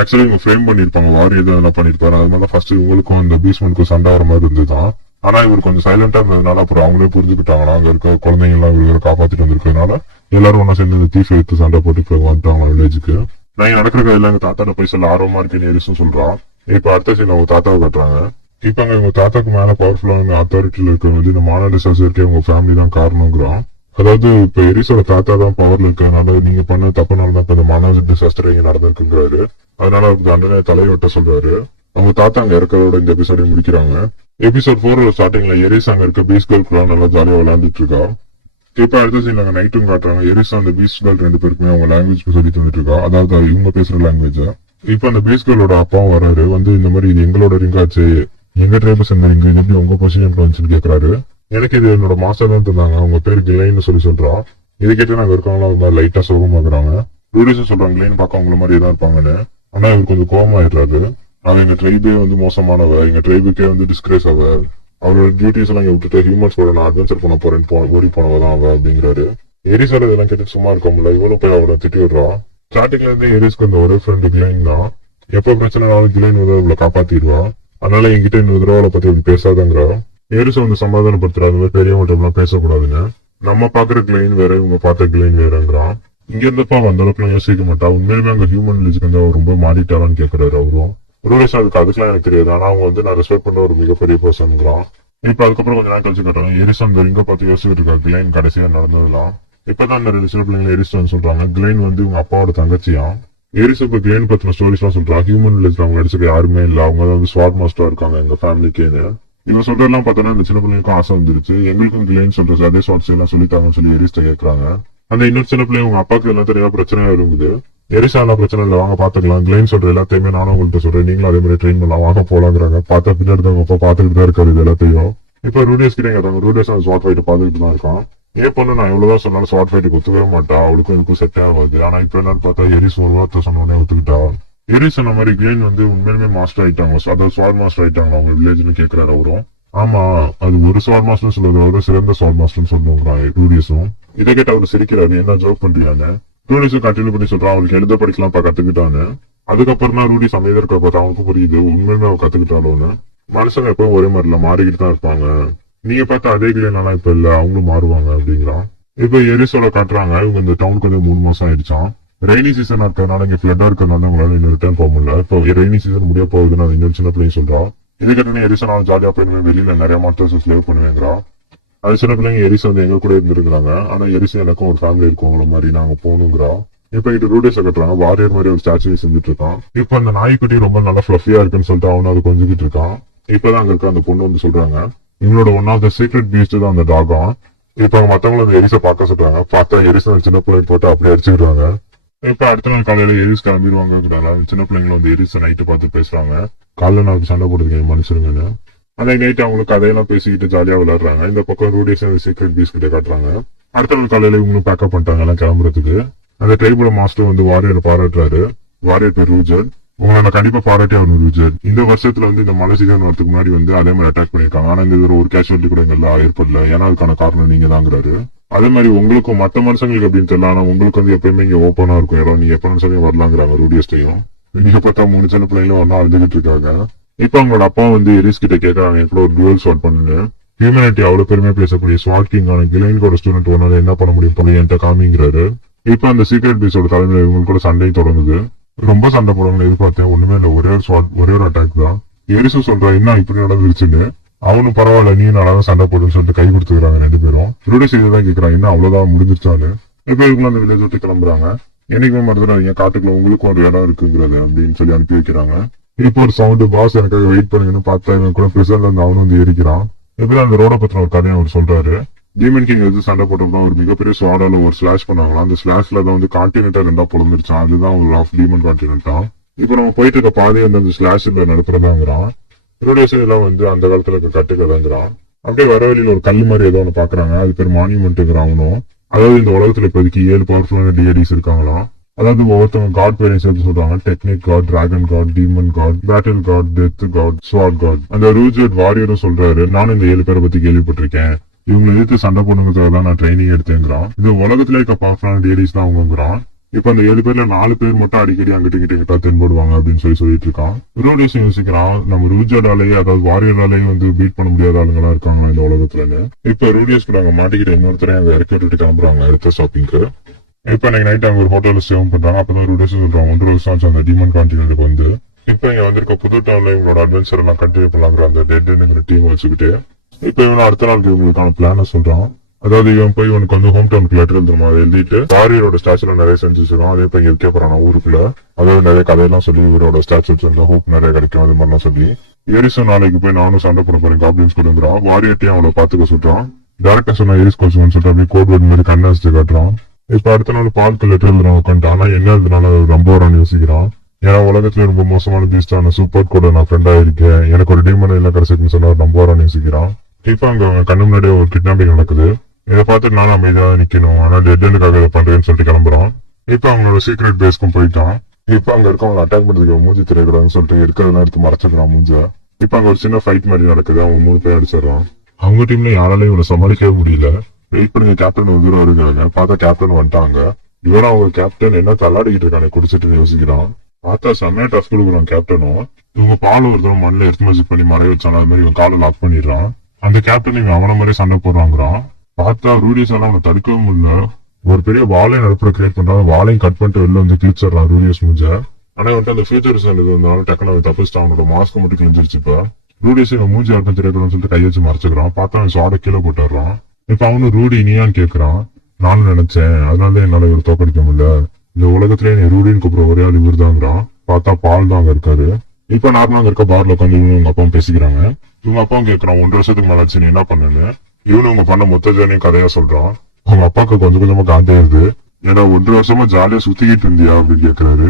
ஆக்சுவலி இவங்க ஃப்ரேம் பண்ணிருப்பாங்க, வாரியர் தான் எல்லாம் பண்ணிருப்பாரு. அது மாதிரி ஃபர்ஸ்ட் இவங்களுக்கும் அந்த பீஸ்மெண்ட்க்கும் சண்டை வர மாதிரி இருந்துதான். ஆனா இவர் கொஞ்சம் சைலண்டா இருந்ததுனால அப்புறம் அவங்களே புரிஞ்சுக்கிட்டாங்களா, அங்க இருக்க குழந்தைங்க எல்லாம் இவங்களை காப்பாத்திட்டு வந்திருக்கிறதுனால எல்லாரும் ஒன்னா சேர்ந்து இந்த தீஃப் எடுத்து சண்டை போட்டு வந்துட்டாங்க வில்லேஜுக்கு. நான் நடக்கிற கையில எங்க தாத்தாட்ட போய் சொல்ல ஆர்வமா இருக்கேன்னு எரிசும் சொல்றான். இப்ப அடுத்த சீன் அவங்க தாத்தாவை கட்டுறாங்க. இப்ப அங்க இவங்க தாத்தாக்கு மேல பவர்ஃபுல்லான அத்தாரிட்டியில இருக்க வந்து இந்த மாநாடு சர்ச்சைக்கு உங்க ஃபேமிலி தான் காரணங்கிறான். அதாவது இப்ப எரிசோட தாத்தா தான் பவர்ல இருக்கிறதுனால நீங்க பண்ண தப்புனால தான் இப்ப இந்த மாநாடு டிசாஸ்டர் இங்க நடந்திருக்குங்கிறாரு. அதனால அவருக்கு தண்டனை தலைவட்ட சொல்றாரு. அவங்க தாத்தா அங்க இருக்கிறதோட இந்த எபிசோட முடிக்கிறாங்க. எபிசோட் 4 ஸ்டார்டிங்ல எரிஸ் அங்க இருக்க பீஸ் கேர்ள் நல்லா ஜாலியா விளையாண்டுட்டு இருக்கா. இப்ப அடுத்த சீன் அங்க நைட்டும் காட்டுறாங்க. எரிஸ் அந்த பீஸ் கேர்ள் 2 பேருக்குமே அவங்க லாங்குவேஜ் சொல்லி தந்துட்டு இருக்கா, அதாவது இவங்க பேசுற லாங்குவேஜ. இப்ப அந்த பீஸ் கேர்ளோட அப்பாவும் வராரு. வந்து இந்த மாதிரி இது எங்களோட ரிங்காச்சு, எங்க ட்ரைபை சேர்ந்தவங்க இது எப்படி உங்க பொசிஷனுக்கு வந்துச்சுன்னு கேக்குறாரு. எனக்கு இது என்னோட மாஸ்டர் தான் தந்தாங்க, அவங்க பேர் கிளைன்னு சொல்றான். இது கேட்டு நாங்க இருக்கவங்க லைட்டா சோகமாக்குறாங்க. ரூடிஸும் சொல்றாங்க கிளைன் பார்க்க அவங்கள மாதிரி தான் இருப்பாங்கன்னு. ஆனா இவர் கொஞ்சம் கோவமாயிடுறாரு. நாங்க எங்க ட்ரைபே வந்து மோசமானவ, எங்க ட்ரைபுக்கே வந்து டிஸ்கிரேஸ் ஆவ, அவரோட டியூட்டிஸ் எல்லாம் இங்க விட்டுட்டு ஹியூமன்ஸோட நான் அட்வென்ச்சர் பண்ண போறேன் ஓடி போனவதான் அவ அப்படிங்கிறாரு. எரிஸால இதெல்லாம் கேட்டு சும்மா இருக்கோம்ல, இவ்வளவு போய் அவரை திட்டி விடுறான். ஸ்டார்டிங்ல இருந்து எரிஸ்க்கு அந்த ஒரே ஃப்ரெண்டு கிளைன் தான். எப்ப பிரச்சனைனாலும் கிளைன் வந்து அவளை காப்பாத்திடுவா. அதனால என்கிட்ட இன்னொரு தடவை அவளை பத்தி அப்படி பேசாதங்கிறா. எரிச வந்து சமாதானப்படுத்துறா, அந்த மாதிரி பெரியவங்கள்ட்ட எல்லாம் பேசக்கூடாதுன்னு. நம்ம பாக்குற கிளைன் வேற, இவங்க பார்த்த கிளைன் வேறங்கிறான். இங்க இருந்தப்ப அந்த அளவுக்கு யோசிக்க மாட்டா. உண்மையுமே அங்க ஹியூமன் வில்லேஜுக்கு வந்து அவர் ரொம்ப மாறிட்டாரான்னு கேக்குறாரு அவரும். ரூலேஷன் அதுக்கெல்லாம் எனக்கு தெரியாது, ஆனா அவங்க வந்து நான் ரெஸ்பெக்ட் பண்ற ஒரு மிகப்பெரிய பர்சன்ங்கிறான். இப்ப அதுக்கப்புறம் கொஞ்ச நேரம் கழிச்சு காட்டுறாங்க எரிசன் அந்த ரிங்க பார்த்து யோசிச்சுட்டு இருக்கா கிளைன் கடைசியா நடந்ததுலாம். இப்பதான் அந்த 2 சின்ன பிள்ளைங்க எரிசன் சொல்றாங்க கிளைன் வந்து இவங்க அப்பாவோட தங்கச்சியா. எரிசன் இப்ப கிளைன் பத்தின ஸ்டோரிஸ் எல்லாம் சொல்றான். ஹியூமன் வில்லேஜ்ல அவங்க அடிச்சுக்க யாருமே இல்ல, அவங்க வந்து ஸ்வாட் மாஸ்டரா இருக்காங்க எங்க ஃபேமிலிக்கேன்னு. இவன் சொல்றதெல்லாம் பார்த்தோன்னா இந்த சின்ன பிள்ளைங்களுக்கும் ஆசை வந்துருச்சு. எங்களுக்கும் கிளைன் சொல்றது அதே ஸ்வாட்ஸ் எல்லாம் சொல்லித்தாங்கன்னு சொல்லி எரிஸ்ட கேட்கறாங்க. அந்த இன்னொரு சின்ன பிள்ளைங்க உங்க அப்பாக்கு எல்லாம் தெரியாத பிரச்சனையா இருக்குது. எரிசால பிரச்சனை இல்ல, வாங்க பாத்துக்கலாம். கிளைன் சொல்ற எல்லாத்தையுமே நானும் உங்கள்கிட்ட சொல்றேன், நீங்களும் அதே மாதிரி ட்ரெயின் பண்ணலாம், வாங்க போலாங்கிறாங்க. பார்த்தா பின்னாடி தான் அப்பா பாத்துக்கிட்டு தான் இருக்காரு இது எல்லாத்தையும். இப்ப ரூடியஸ் கிட்ட ரூடியஸ் அந்த ஸ்வாட் ஃபைட் பாத்துக்கிட்டு தான் இருக்கான். ஏன் பொண்ணு நான் எவ்வளவுதான் சொன்னாலும் ஸ்வாட் ஃபைட்டுக்கு ஒத்துக்கவே மாட்டா, அவளுக்கும் எனக்கும் செட் ஆகாது. ஆனா இப்ப என்னன்னு பார்த்தா எரிஸ் ஒரு வார்த்தை சொன்னோடனே ஒத்துக்கிட்டா. எரிஸ் சொன்ன மாதிரி கிளைன் வந்து உண்மையுமே மாஸ்டர் ஆயிட்டாங்க, அதாவது ஸ்வாட் மாஸ்டர் ஆயிட்டாங்க அவங்க வில்லேஜ்னு கேட்கிறாரு அவரும். ஆமா, அது ஒரு ஸ்வாட் மாஸ்டர் சொல்றத விட சிறந்த ஸ்வாட் மாஸ்டர் சொல்லுங்கிறான் ரூடியஸும். இதை கேட்டு அவரு சிரிக்கிறாரு, என்ன ஜோக் பண்றியான்னு. ரூடிஸும் கண்டினியூ பண்ணி சொல்றான் அவளுக்கு எழுத படிக்கலாம் கத்துக்கிட்டான்னு. அதுக்கப்புறம் தான் ரூடிஸ் அமைதியா இருக்க பார்த்தா அவனுக்கு புரியுது உண்மையுமே அவ கத்துக்கிட்டாலும் மனுஷங்க எப்பவும் ஒரே மாதிரி இல்ல, மாறிக்கிட்டு தான் இருப்பாங்க. நீங்க பார்த்தா அதே கிளைனாலாம் இப்ப இல்ல, அவங்களும் மாறுவாங்க அப்படிங்கிறான். இப்ப எரிஸோட காட்டுறாங்க, இவங்க இந்த டவுனுக்கு வந்து 3 மாசம் ஆயிடுச்சான். ரெய்னி சீசன் இருக்கிறதுனால இங்க ஃபிளட்டா இருக்கிறதுனால உங்களால இன்னும் ரிட்டர்ன் போக முடியல. இப்போ ரெய்னி சீசன் முடிய போகுதுன்னு அது இன்னொரு சின்ன பிள்ளைங்க சொல்றான். இது கேட்டு எரிசனாலும் ஜாலியா போய் வெளியில நிறைய மாஸ்டர்ஸ் ஸ்லேவ் பண்ணுவேங்கிறான். அது சில பிள்ளைங்க எரிச வந்து எங்க கூட இருந்திருக்காங்க, ஆனா எரிச எனக்கும் ஒரு ஃபேமிலி இருக்கும் மாதிரி நாங்க போகணுங்கிறா. இப்ப இது ரூடேஸ் கட்டுறாங்க, வாரியர் மாதிரி ஒரு ஸ்டாச்சு செஞ்சுட்டு இருக்கான். இப்ப அந்த நாய்க்குட்டி ரொம்ப நல்லா ஃபிளஃபியா இருக்குன்னு சொல்லிட்டு அவனும் அது கொஞ்சிக்கிட்டு இருக்கான். இப்பதான் அங்க இருக்க அந்த பொண்ணு வந்து சொல்றாங்க இவங்களோட one of the secret beast தான் அந்த டாகம். இப்ப அவங்க மத்தவங்களும் அந்த எரிச பார்க்க சொல்றாங்க. பார்த்தா எரிச சின்ன பிள்ளைங்க போட்டு அப்படியே அடிச்சுக்கிறாங்க. இப்ப அடுத்த நாள் காலையில எரிஸ் கிளம்பிடுவாங்க. சின்ன பிள்ளைங்களும் வந்து எரிச நைட்டு பார்த்து பேசுறாங்க, காலைல நான் சண்டை போடுறதுக்கு மனுஷருங்கன்னு. அந்த நைட் அவங்களுக்கு கதையெல்லாம் பேசிக்கிட்டு ஜாலியா விளையாடுறாங்க. இந்த பக்கம் ரூடியஸ் சீக்ரெட் பீஸ் கிட்ட காட்டுறாங்க. அடுத்த நாள் காலையில இவங்களும் பேக்கப் பண்ணிட்டாங்க எல்லாம் கிளம்புறதுக்கு. அந்த ட்ரைபோட மாஸ்டர் வந்து வாரியர் பாராட்டுறாரு. வாரியர் பேர் ரூஜர். உங்களை நான் கண்டிப்பா பாராட்டி ஆகணும் ரூஜர். இந்த வருஷத்துல வந்து இந்த மழை சீசன் வரதுக்கு முன்னாடி வந்து அதே மாதிரி அட்டாக் பண்ணிருக்காங்க, ஆனா இந்த ஒரு கேஷுவலிட்டி கூட எங்கெல்லாம் ஏற்படல, ஏன்னா அதுக்கான காரணம் நீங்க தாங்கிறாரு. அதே மாதிரி உங்களுக்கும் மத்த மனுஷங்களுக்கு அப்படின்னு தெரியல, ஆனா உங்களுக்கு வந்து எப்பயுமே இங்க ஓப்பனா இருக்கும் இடம், நீங்க எப்ப நினைச்சாலும் வரலாங்கிறாங்க ரூடியஸ்டையும். நீங்க பார்த்தா 3 சின்ன பிள்ளைங்களும் ஒன்னா அழுதுகிட்டு இருக்காங்க. இப்ப அவங்களோட அப்பா வந்து எரிஸ் கிட்ட கேட்கறாங்க என் கூட ஒரு டுவல் ஸ்வாட் பண்ணுன்னு. ஹியூமனிட்டி அவ்வளவு பெருமையா பேசக்கூடிய ஸ்வாட் கிங் ஆன கிளைனோட ஸ்டூடெண்ட் ஒன்னால என்ன பண்ண முடியும் பண்ணி என்கிட்ட காமிங்கிறாரு. இப்ப அந்த சீக்ரெட் பீஸோட தலைமையில இவங்க கூட சண்டையும் தொடங்குது. ரொம்ப சண்டை போடுவாங்கன்னு எதிர்பார்த்தேன், ஒண்ணுமே இல்ல, ஒரே ஒரு ஸ்வாட், ஒரே ஒரு அட்டாக் தான். எரிசும் சொல்றான் என்ன இப்படி நடந்துருச்சுன்னு. அவனும் பரவாயில்ல நீ நல்லா சண்டை போடுன்னு சொல்லிட்டு கை கொடுத்துக்கிறாங்க 2 பேரும். ரூடிஸ் இதுதான் கேட்கறான் என்ன அவ்வளவுதான் முடிஞ்சிருச்சான்னு. இப்ப இவங்களும் அந்த வில்லேஜ் விட்டு கிளம்புறாங்க. என்னைக்குமே மறந்துடாதீங்க காட்டுக்குள்ள உங்களுக்கும் ஒரு இடம் இருக்குங்கிறது அப்படின்னு சொல்லி அனுப்பி வைக்கிறாங்க. இப்போ ஒரு சவுண்ட் பாஸ் எனக்காக வெயிட் பண்ணுங்கன்னு பார்த்தா இவன் கூட பிரசன்ட்ல இருந்து அவனும் வந்து ஏறிக்கிறான். இப்பதான் அந்த ரோட பத்தின ஒரு கதையை அவர் சொல்றாரு. டீமன் கிங் வந்து சண்டை போட்டப்பதான் ஒரு மிகப்பெரிய ஸ்வாடால ஒரு ஸ்லாஷ் பண்ணாங்களாம். அந்த ஸ்லாஷ்ல தான் வந்து கான்டினென்டா 2 பொழந்துருச்சான். அதுதான் ஒரு ஆஃப் டீமன் கான்டினென்டா. இப்ப நம்ம போயிட்டு இருக்க பாதையை வந்து அந்த ஸ்லாஷ்ல நடத்துறதாங்கிறான். ரூடியஸ் எல்லாம் வந்து அந்த காலத்துல இருக்க கட்டுக்கதாங்கிறான். அப்படியே வர வழியில ஒரு கல் மாதிரி ஏதோ ஒண்ணு பாக்குறாங்க, அது பேர் மானியூமெண்ட்டுங்கிறான் அவனும். அதாவது இந்த உலகத்துல இப்போதைக்கு 7 பவர்ஃபுல்லான டிஐடிஸ் இருக்காங்களாம். அதாவது ஒவ்வொருத்தவங்க காட் பேரையும் சேர்த்து சொல்றாங்க. Technique god, dragon god, demon god, battle god, death god, swat god. அந்த ரூஜர்ட் வாரியரும் சொல்றாரு நானும் இந்த 7 பேரை பத்தி கேள்விப்பட்டிருக்கேன், இவங்களை எதிர்த்து சண்டை போடுறதுக்காக தான் நான் ட்ரைனிங் எடுத்தேங்கிறான். இது உலகத்துல இருக்க பவர்ஃபுல்லான டிஐடிஸ் தான் அவங்கிறான். இப்ப அந்த 7 பேர்ல 4 பேர் மட்டும் அடிக்கடி அங்கிட்டு கிட்ட தென்படுவாங்க அப்படின்னு சொல்லிட்டு இருக்கான். ரூடியஸ் யோசிக்கிறான் நம்ம ரூஜர்டாலேயே அதாவது வாரியராலேயே வந்து பீட் பண்ண முடியாத ஆளுங்களா இருக்காங்களா இந்த உலகத்துலன்னு. இப்ப ரூடியஸ்க்கு நாங்க மாட்டிக்கிட்ட இன்னொருத்தரையும் அங்க இறக்கி விட்டுட்டு கிளம்புறாங்க அடுத்த ஷாப்பிங்க்கு. இப்ப எனக்கு நைட் அங்க ஒரு ஹோட்டல்ல சேவ் பண்றாங்க. அப்பதான் ரூடியஸ் சொல்றாங்க 1 வருஷம் ஆச்சு அந்த டீமன் கான்டினென்ட்க்கு வந்து. இப்ப இங்க வந்திருக்க புது டவுன்ல இவங்களோட அட்வென்ச்சர் எல்லாம் கண்டினியூ பண்ணலாங்கிற அந்த டெட்ங்கிற டீம் வச்சுக்கிட்டு இப்ப இவன் அடுத்த நாளுக்கு இவங்களுக்கான பிளான சொல்றான். அதாவது இவன் போய் இவனுக்கு வந்து ஹோம் டவுனுக்கு லெட்டர் எழுதுமா எழுதிட்டு வாரியரோட ஸ்டாச்சுல நிறைய செஞ்சு வச்சிருக்கான். அதே போய் இருக்க போறான் ஊருக்குள்ள. அதாவது நிறைய கதையெல்லாம் சொல்லி இவரோட ஸ்டாச்சு வச்சிருந்தா ஹோப் நிறைய கிடைக்கும் அது மாதிரிலாம் சொல்லி எரிசோ நாளைக்கு போய் நானும் சண்டை போட போறேன் காப்ளின்ஸ் கொடுக்குறான். வாரியர்ட்டையும் அவளை பாத்துக்க சொல்றான். டேரக்டா சொன்னா எரிஸ் கோச்சுன்னு சொல்லிட்டு அப்படியே கோட் வேர்ட் மாதிரி கண்ணை வச்சு காட்டுறான். இப்ப அடுத்த நாள் பால்க்கு லெட்டர் எழுதுறான் உட்காந்துட்டு. ஆனா என்ன எழுதுனால ரொம்ப வரான்னு யோசிக்கிறான். ஏன்னா உலகத்துல ரொம்ப மோசமான பீஸ்டான சூப்பர் கூட நான் ஃப்ரெண்டா இருக்கேன், எனக்கு ஒரு டீமன் எல்லாம் கிடைச்சிருக்குன்னு சொன்னா நம்ப வரான்னு யோசிக்கிறான். இப்ப அங்க அவன் கண்ணு முன்னாடியே ஒரு கிட்னாப்பிங் நடக்குது. இதை பார்த்துட்டு நானும் அமைதியா நிக்கணும், ஆனா டெட் எண்டுக்காக இதை பண்றேன்னு சொல்லிட்டு கிளம்புறான். இப்ப அவங்களோட சீக்ரெட் பேஸ்க்கும் போயிட்டான். இப்ப அங்க இருக்கவங்க அட்டாக் பண்றதுக்கு மூஞ்சி தெரியக்கூடாதுன்னு சொல்லிட்டு இருக்கிறதெல்லாம் எடுத்து மறைச்சிக்கிறான் மூஞ்ச. இப்ப அங்க ஒரு சின்ன ஃபைட் மாதிரி நடக்குது, அவங்க 3 பேர் அடிச்சிடறான். அவங்க டீம்ல யாராலையும் இவனை சமாளிக்கவே முடியல. வெயிட் பண்ணுங்க, கேப்டன் ஒரு தூரம் வருகிறாங்க. பார்த்தா கேப்டன் வந்துட்டாங்க. இவனும் அவங்க கேப்டன் என்ன தள்ளாடிக்கிட்டு இருக்கானே குடிச்சிட்டு யோசிக்கிறான். பார்த்தா செம்மையா டஃப் கொடுக்குறான் கேப்டனும். இவங்க பால் ஒரு தூரம் மண்ணில் எடுத்து மஜிக் பண்ணி மறைய வச்சான அது மாதிரி இவன் காலை லாக் பண்ணிடுறான். அந்த கேப்டன் இவன் அவன மாதிரி சண்டை போடுறாங்கிறான். பார்த்தா ரூடியஸ் எல்லாம் அவனை தடுக்கவே முடியல. ஒரு பெரிய வாழை நடப்புற கிரியேட் பண்றான். வாழையும் கட் பண்ணிட்டு வெளில வந்து கிழிச்சிடறான் ரூடியஸ் முடிஞ்ச. ஆனா வந்துட்டு அந்த ஃபியூச்சர்ஸ் வந்தனால டக்குனு அவன் தப்பிச்சிட்டான். அவனோட மாஸ்க் மட்டும் கிழிஞ்சிருச்சு. இப்ப ரூடியஸ் இவன் மூஞ்சி யாருக்கும் தெரியக்கூடாதுன்னு சொல்லிட்டு கையை வச்சு மறைச்சுக்கிறான். பார்த்தா அவன் சாட கீழே போட்டுறான். இப்ப அவனு ரூடி நீயான்னு கேட்கறான். நானும் நினைச்சேன், அதனால என்னால இவர் தோக்கடிக்க முடியல. இந்த உலகத்திலே நீ ரூடின்னு கூப்பிட ஒரே ஆள் இவர் தாங்கிறான். பார்த்தா பால் தான் அங்க இருக்காரு. இப்ப நார்மலா அங்க இருக்க பார்ல உட்காந்து இவங்க அப்பாவும் பேசிக்கிறாங்க. இவங்க அப்பாவும் கேட்கறான் 1 வருஷத்துக்கு மேல ஆச்சு நீ என்ன பண்ணுன்னு. இவனு உங்க பண்ண மொத்த ஜேர்னியும் கதையா சொல்றான். அவங்க அப்பாவுக்கு கொஞ்சம் கொஞ்சமா காண்டாயிருது. ஏன்னா 1 வருஷமா ஜாலியா சுத்திக்கிட்டு இருந்தியா அப்படின்னு கேக்குறாரு.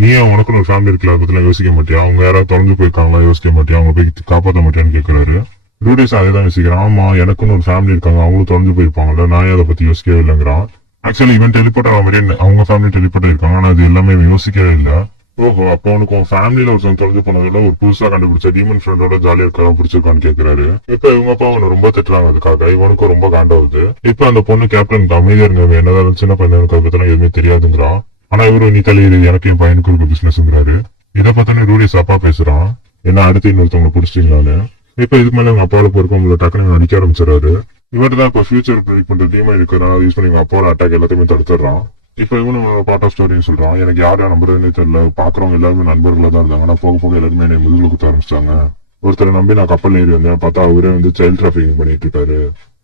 நீ உனக்குன்னு ஒரு ஃபேமிலி இருக்கல, அதை பத்தி யோசிக்க மாட்டியா? அவங்க யாராவது தொலைஞ்சு போயிருக்காங்களா யோசிக்க மாட்டியா? அவங்க போய் காப்பாற்ற மாட்டியான்னு கேட்கறாரு. ரூடிஸ் அதே தான் யோசிக்கிறான். ஆமா, எனக்குன்னு ஒரு ஃபேமிலி இருக்காங்க, அவங்களும் தொலைஞ்சு போயிருப்பாங்கல்ல, நான் அதை பத்தி யோசிக்கவே இல்லைங்கிறான். ஆக்சுவலி இவன் டெலிபோர்ட் ஆகிற மாதிரி அவங்க ஃபேமிலி டெலிபோர்ட் இருக்காங்க, ஆனா அது எல்லாமே யோசிக்கவே இல்லை. ஓஹோ, அப்போ உனக்கு உன் ஃபேமிலியில ஒருத்தன் தொலைஞ்சு போனதுல ஒரு புதுசா கண்டுபிடிச்ச டீமன் ஃப்ரெண்டோட ஜாலியா இருக்கலாம் பிடிச்சிருக்கான்னு கேட்கறாரு. இப்ப இவங்க அப்பா அவனை ரொம்ப திட்டுறாங்க. அதுக்காக இவனுக்கும் ரொம்ப காண்டாவுது. இப்ப அந்த பொண்ணு கேப்டனுக்கு அமைதியா இருங்க, என்னதான் சின்ன பையனுக்கு அதை பத்தி எதுவுமே தெரியாதுங்கிறான். ஆனா இவரு நீ தலையில எனக்கு என் பையனுக்கு இருக்க பிசினஸ்ங்கிறாரு. இதை பத்தின ரூடியஸ் அப்பா பேசுறான். என்ன அடுத்து இன்னொருத்தவங்க பிடிச்சிட்டீங்களான்னு. இப்ப இதுக்கு மேல இவங்க அப்பாவோட பொறுப்பவங்களை டக்குனு நடிக்க ஆரம்பிச்சிடறாரு. இவர்தான் தான் இப்ப ஃபியூச்சர் ப்ரெடிக்ட் பண்ற டீமா இருக்கிறனால யூஸ் பண்ணி இவங்க அப்பாவோட அட்டாக் எல்லாத்தையுமே தடுத்துறான். இப்ப இவனோட பார்ட் ஆஃப் ஸ்டோரின்னு சொல்றான். எனக்கு யாரா நம்புறதுன்னு தெரியல, பாக்குறவங்க எல்லாருமே நண்பர்களா தான் இருந்தாங்க. ஆனா போக போக எல்லாருமே என்னை முதுகுல குத்த ஆரம்பிச்சிட்டாங்க. ஒருத்தரை நம்பி நான் கப்பல் ஏறி வந்தேன், பார்த்தா அவரே சைல்ட் டிராபிகிங் பண்ணிட்டு இருக்காரு.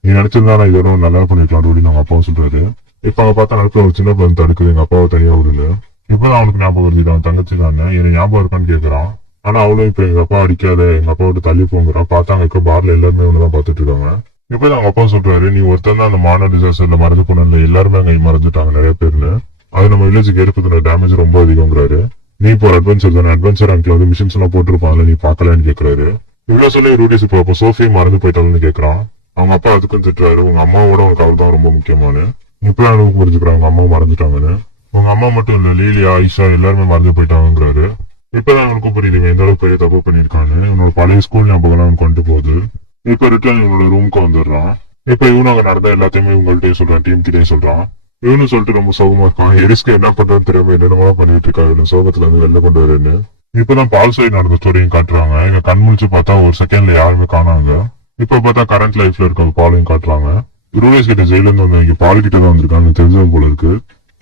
நீ நினைச்சிருந்தா நான் இதோட நல்லா பண்ணிருக்கலாம் அப்படின்னு அவங்க அப்பாவும் சொல்றாரு. இப்ப அவங்க பார்த்தா நடப்புல ஒரு சின்ன பையன் தடுக்குது எங்க அப்பாவை தனியா விடுன்னு. இப்பதான் அவனுக்கு ஞாபகம் வருது அவன் தங்கச்சி தானே, எனக்கு ஞாபகம் இருக்கான்னு கேக்குறான். ஆனா அவளும் இப்ப எங்க அப்பா அடிக்காத, எங்க அப்பா விட்டு தள்ளி போங்கிறான். பார்த்தா அங்க இருக்க பார்ல எல்லாருமே ஒண்ணுதான் பாத்துட்டு இருக்காங்க. இப்பதான் அவங்க அப்பா சொல்றாரு, நீ ஒருத்தன் தான் அந்த மாநில டிசாஸ்டர்ல மறைஞ்சு போன, எல்லாருமே அங்க மறைஞ்சிட்டாங்க நிறைய பேர்னு. அது நம்ம வில்லேஜுக்கு ஏற்படுத்தின டேமேஜ் ரொம்ப அதிகங்கிறாரு. நீ இப்போ ஒரு அட்வென்ச்சர் தானே, அட்வென்ச்சர் அங்கிள் மிஷின்ஸ் எல்லாம் போட்டிருப்பாங்கல்ல, நீ பாக்கலன்னு கேக்குறாரு. இவ்வளவு சொல்லி ரூடிஸ் இப்போ சோஃபியை மறந்து போயிட்டாலுன்னு கேக்குறான். அவங்க அப்பா அதுக்கும் திட்டுறாரு, உங்க அம்மாவோட உனக்கு அவள் தான் ரொம்ப முக்கியமானு. இப்பதான் எனக்கு புரிஞ்சுக்கிறாங்க உங்க அம்மாவும் மறந்துட்டாங்கன்னு. உங்க அம்மா மட்டும் இல்ல, லீலியா ஆயிஷா எல்லாருமே மறந்து போயிட்டாங்கிறாரு. இப்பதான் அவனுக்கும் புரியுது எந்த அளவுக்கு பெரிய தப்பு பண்ணிருக்கான்னு. இவனோட பழைய ஸ்கூல் ஞாபகம் அவன் கொண்டு போகுது. இப்ப ரிட்டர்ன் இவனோட ரூமுக்கு வந்துடுறான். இப்ப இவனும் அங்க நடந்த எல்லாத்தையுமே உங்கள்கிட்டயே சொல்றான், டீம் கிட்டே சொல்றான். இவனு சொல்லிட்டு ரொம்ப சோகமா இருக்கான். எரிஸ்க்கு என்ன பண்றதுன்னு தெரியாம என்னென்னமா பண்ணிட்டு இருக்காரு, சோகத்துல இருந்து வெளில கொண்டு வரேன்னு. இப்பதான் பால் சைடு நடந்த ஸ்டோரியும் காட்டுறாங்க. இங்க கண் முழிச்சு பார்த்தா ஒரு செகண்ட்ல யாருமே காணாங்க. இப்ப பார்த்தா கரண்ட் லைஃப்ல இருக்க பாலையும் காட்டுறாங்க. ரூலேஸ் கிட்ட ஜெயில இருந்து வந்து இங்க பால் கிட்ட தான் வந்திருக்காங்க தெரிஞ்சவங்க போல இருக்கு.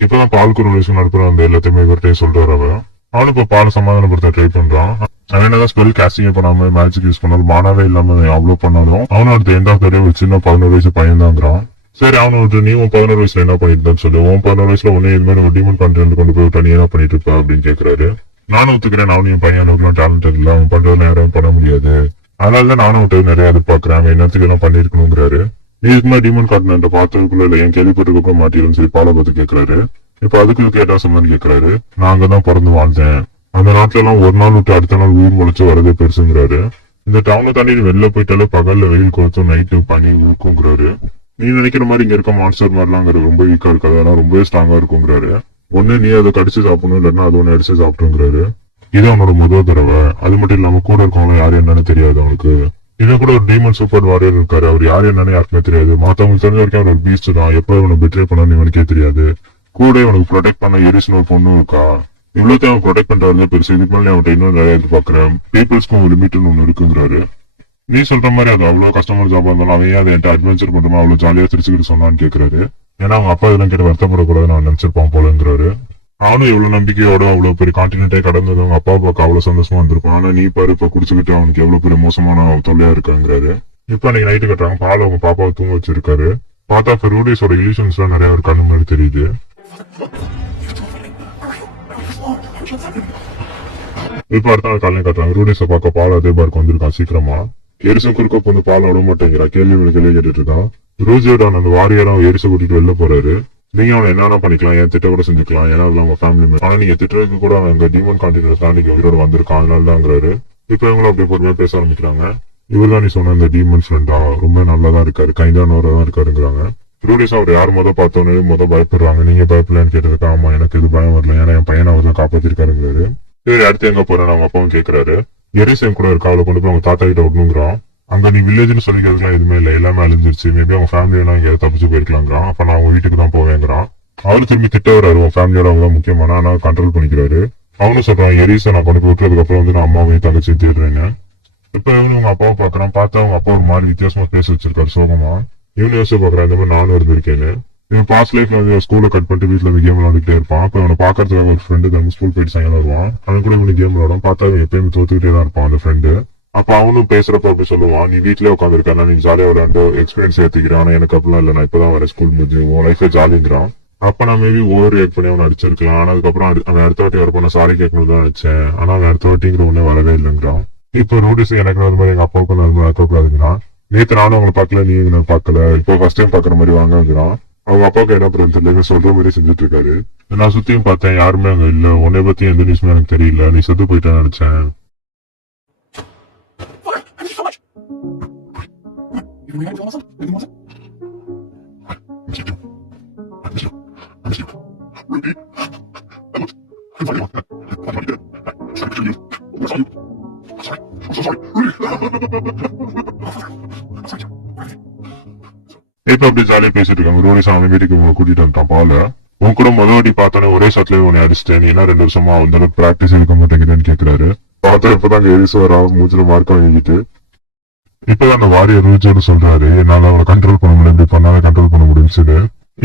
இப்பதான் பாலுக்கு ரூலேஸும் நடப்புற வந்து எல்லாத்தையுமே இவர்கிட்டயே சொல்றாரு. அவனு இப்ப பால் சமாதானப்படுத்த ட்ரை பண்றான். அவன் என்னதான் ஸ்பெல் கேஸ்டிங் பண்ணாம மேஜிக் யூஸ் பண்ணாலும் மானாவே இல்லாம அவ்வளவு பண்ணாலும் அவனோட அடுத்த எண்ட் ஆஃப் த டே ஒரு சின்ன 11 வயசு பையன் தான்ங்கிறான். சரி, அவனை விட்டு நீ உன் 11 வயசுல என்ன பண்ணிட்டு சொல்லு, உன் 11 வயசுல உடனே இது மாதிரி ஒரு டீமன் கண்டென்ட் கொண்டு போய் விட்டா நீ என்ன பண்ணிட்டு இருப்ப அப்படின்னு கேக்குறாரு. நானும் ஒத்துக்கிறேன், நானும் என் பையன் அளவுக்குலாம் டேலண்ட் இல்ல, அவன் பண்றதுல யாரும் பண்ண முடியாது, அதனாலதான் நானும் விட்டு நிறைய எதிர்பார்க்கிறேன், அவன் என்னத்துக்கு எல்லாம் பண்ணிருக்கணுங்கிறாரு. நீ இதுக்கு மாதிரி டீமன் காட்டின பார்த்ததுக்குள்ள இல்ல என் கேள்விப்பட்டிருக்க மாட்டீங்கன்னு சொல்லி பாலை பார்த்து கேட்கறாரு. இப்ப அதுக்கு கேட்டா சம்மன் கேட்கறாரு. நான் அங்கதான் பிறந்து வாழ்ந்தேன், அந்த நாட்டுல எல்லாம் ஒரு நாள் விட்டு அடுத்த நாள் உயிர் முளைச்சு வரதே பெருசுங்கிறாரு. இந்த டவுனை தாண்டி வெளில போயிட்டாலே பகல்ல வெயில் கொடுத்தும் நைட்டு பனி ஊக்குங்கிறாரு. நீ நினைக்கிற மாதிரி இங்க இருக்க மான்ஸ்டர் மாதிரிலாங்கிற ரொம்ப வீக்கா இருக்காது, அதெல்லாம் ரொம்பவே ஸ்ட்ராங்கா இருக்குங்கிறாரு. ஒண்ணு நீ அதை கடிச்சு சாப்பிடணும், இல்லன்னா அது ஒண்ணு அடிச்சு சாப்பிட்டுங்கிறாரு. இது அவனோட முதல் தடவை. அது மட்டும் இல்லாம கூட இருக்கவங்க யாரு என்னன்னு தெரியாது அவனுக்கு. இவன் கூட ஒரு டீமன் சூப்பர் வாரியர் இருக்காரு, அவர் யாரு என்னன்னு யாருக்குமே தெரியாது. மத்தவங்களுக்கு தெரிஞ்ச வரைக்கும் அவர் ஒரு பீஸ்ட் தான், எப்ப இவனை பெட்ரே பண்ணான்னு இவனுக்கே தெரியாது. கூட இவனுக்கு ப்ரொடெக்ட் பண்ண எரிஸ்னு ஒரு பொண்ணு இருக்கா. இவ்வளோத்தையும் அவன் ப்ரொடெக்ட் பண்றாரு பெருசு. இதுக்கு மேலே அவன்கிட்ட இன்னும் நிறைய எதிர்பார்க்கிறேன், பீப்புள்ஸ்க்கும் ஒரு லிமிட்னு ஒண்ணு இருக்குங்கிறாரு. நீ சொல்ற மாதிரி அது அவ்வளவு கஷ்டமான ஜாபா இருந்தாலும் அவன் அதை என்கிட்ட அட்வென்ச்சர் பண்றமா அவ்வளவு ஜாலியா சிரிச்சுக்கிட்டு சொன்னான்னு கேக்குறாரு. ஏன்னா அவங்க அப்பா இதெல்லாம் கேட்டு வருத்தப்படக்கூடாதுன்னு அவன் நினைச்சிருப்பான் போலங்கிறாரு. அவனும் எவ்வளவு நம்பிக்கையோட அவ்வளவு பெரிய கான்டினென்டே கடந்தது அவங்க அப்பா பார்க்க அவ்வளவு சந்தோஷமா இருந்திருப்பான். ஆனா நீ பாரு இப்ப குடிச்சுக்கிட்டு அவனுக்கு எவ்வளவு பெரிய மோசமான தொல்லையா இருக்காங்கிறாரு. இப்ப அன்னைக்கு நைட்டு கட்டுறாங்க, பால் அவங்க பாப்பாவை தூங்க வச்சிருக்காரு. பார்த்தா இப்ப ரூடிஸோட இலியூஷன்ஸ் எல்லாம் நிறைய ஒரு கண்ணு மாதிரி தெரியுது. இப்ப அடுத்த நாள் காலையும் காட்டுறாங்க, ரூடிஸ பார்க்க பால் அதே பார்க்க வந்திருக்கான் சீக்கிரமா. எரிசம் குறுக்க வந்து பால் விட மாட்டேங்கிறா, கேள்வி கேட்டுட்டு இருக்கான். ரூஜியோட அந்த வாரியரும் எரிச கூட்டிட்டு வெளில போறாரு. நீங்க அவனை என்ன பண்ணிக்கலாம், என் திட்ட கூட செஞ்சுக்கலாம், ஏன்னா அவங்க ஃபேமிலி. ஆனா நீங்க திட்டுறதுக்கு கூட அவன் எங்க டீமன் கான்டினென்ட் தாண்டி உயிரோட வந்திருக்கான், அதனால தாங்கிறாரு. இப்ப இவங்களும் அப்படியே பொறுமையா பேச ஆரம்பிக்கிறாங்க. இவர்தான் நீ சொன்ன இந்த டீமன் ஃப்ரெண்டா, ரொம்ப நல்லதா இருக்காரு, கைண்டானவரா தான் இருக்காருங்கிறாங்க. ரூடிஸ் அவர் யார் பார்த்தோன்னே பயப்படுறாங்க. நீங்க பயப்படலன்னு கேட்டதுக்கு ஆமா எனக்கு இது பயம் வரல, ஏன்னா என் பையனை அவர் தான் காப்பாத்திருக்காருங்கிறாரு. இவர் அடுத்து எங்க போறேன்னு அவங்க அப்பாவும் கேட்கிறாரு. எரிசம் கூட இருக்கா, அவளை கொண்டு போய் அவங்க தாத்தா கிட்ட விடணுங்கிறான். அங்க நீ வில்லேஜ்னு சொல்லிக்கிறதுலாம் எதுவுமே இல்லை, எல்லாமே அழிஞ்சிருச்சு, மேபி அவங்க ஃபேமிலி எல்லாம் எங்கேயாவது தப்பிச்சு போயிருக்கலாங்கிறான். அப்ப நான் அவங்க வீட்டுக்கு தான் போவேங்கிறான். அவரு திரும்பி திட்ட வர்றாரு, உன் ஃபேமிலியோட அவங்க தான் முக்கியமான, ஆனா கண்ட்ரோல் பண்ணிக்கிறாரு. அவனும் சொல்றான் எரிசை நான் கொண்டு போய் விட்டுறதுக்கு அப்புறம் வந்து நான் அம்மாவையும் தங்கச்சி தேடுறேன்னு. இப்ப இவனு உங்க அப்பாவை பாக்குறான். பார்த்தா அவங்க அப்பா ஒரு மாதிரி வித்தியாசமா பேச வச்சிருக்காரு சோகமா. இவனு யோசிச்சு பாக்குறான், இந்த மாதிரி நானும் இருந்திருக்கேன்னு. இவன் பாஸ்ட் லைஃப்ல வந்து ஸ்கூல்ல கட் பண்ணிட்டு வீட்டுல வந்து கேம் விளையாண்டுட்டே இருப்பான். அப்ப அவனை பாக்குறதுக்காக ஒரு ஃப்ரெண்டு தம்பி ஸ்கூல் போயிட்டு சாயங்காலம் வருவான். அவன் கூட இவனு கேம் விளையாடும். பார்த்தா அவன் எப்பயுமே தோத்துக்கிட்டே தான் இருப்பான் அந்த ஃப்ரெண்டு. அப்ப அவனும் பேசுறப்ப அப்படி சொல்லுவான், நீ வீட்லயே உட்காந்துருக்கா, நீ ஜாலியா விளையாண்டு எக்ஸ்பீரியன்ஸ் ஏத்துக்கிறான், ஆனா எனக்கு அப்படிலாம் இல்ல, நான் இப்பதான் வரேன் ஸ்கூல் முடிஞ்சு, உன் லைஃப்ல ஜாலிங்கிறான். அப்ப நான் மேபி ஓவர் ரியாக்ட் பண்ணி அவனை அடிச்சிருக்கலாம், ஆனா அதுக்கப்புறம் அவன் அடுத்த வாட்டி வரப்போ நான் சாரி கேட்கணும் தான் நினைச்சேன், ஆனா அவன் அடுத்த வாட்டிங்கிற ஒண்ணே வரவே இல்லைங்கிறான். இப்ப ரூடிஸ் எனக்கு அது மாதிரி எங்க அப்பாவுக்கு அது மாதிரி நடக்கக்கூடாதுங்கிறான். நேத்து நானும் அவங்களை பாக்கல, நீ எனக்கு பாக்கல, இப்போ ஃபர்ஸ்ட் டைம் பாக்குற மாதிரி வாங்குறான். அவங்க அப்பாவுக்கு என்ன பண்ணுறது தெரியல, சொல்ற மாதிரி செஞ்சுட்டு இருக்காரு. நான் சுத்தியும் பார்த்தேன், யாருமே அங்க இல்ல, உன்னை பத்தி எந்த நியூஸ்மே எனக்கு தெரியல, நீ செத்து போயிட்டேன்னு நினைச்சேன். இப்ப அப்படி ஜாலியா பேசிட்டு இருக்காங்க. ரூடிஸ் அவன் வீட்டுக்கு கூட்டிட்டு வந்துட்டான் பால. உன் கூட முதவாட்டி பார்த்தோன்னே ஒரே சட்லயே உன்னை அடிச்சிட்டேன், நீ என்ன 2 வருஷமா அந்த அளவுக்கு பிராக்டிஸ் இருக்க மாட்டேங்குதுன்னு கேக்குறாரு. பார்த்தா இப்பதான் எரிசு வரா, மூச்சுல மார்க் வாங்கிட்டு. இப்பதான் அந்த வாரியர் ரூஜோடு சொல்றாரு, என்னால அவளை கண்ட்ரோல் பண்ண முடியும், இப்படி பண்ணாலே கண்ட்ரோல் பண்ண முடியும்னு.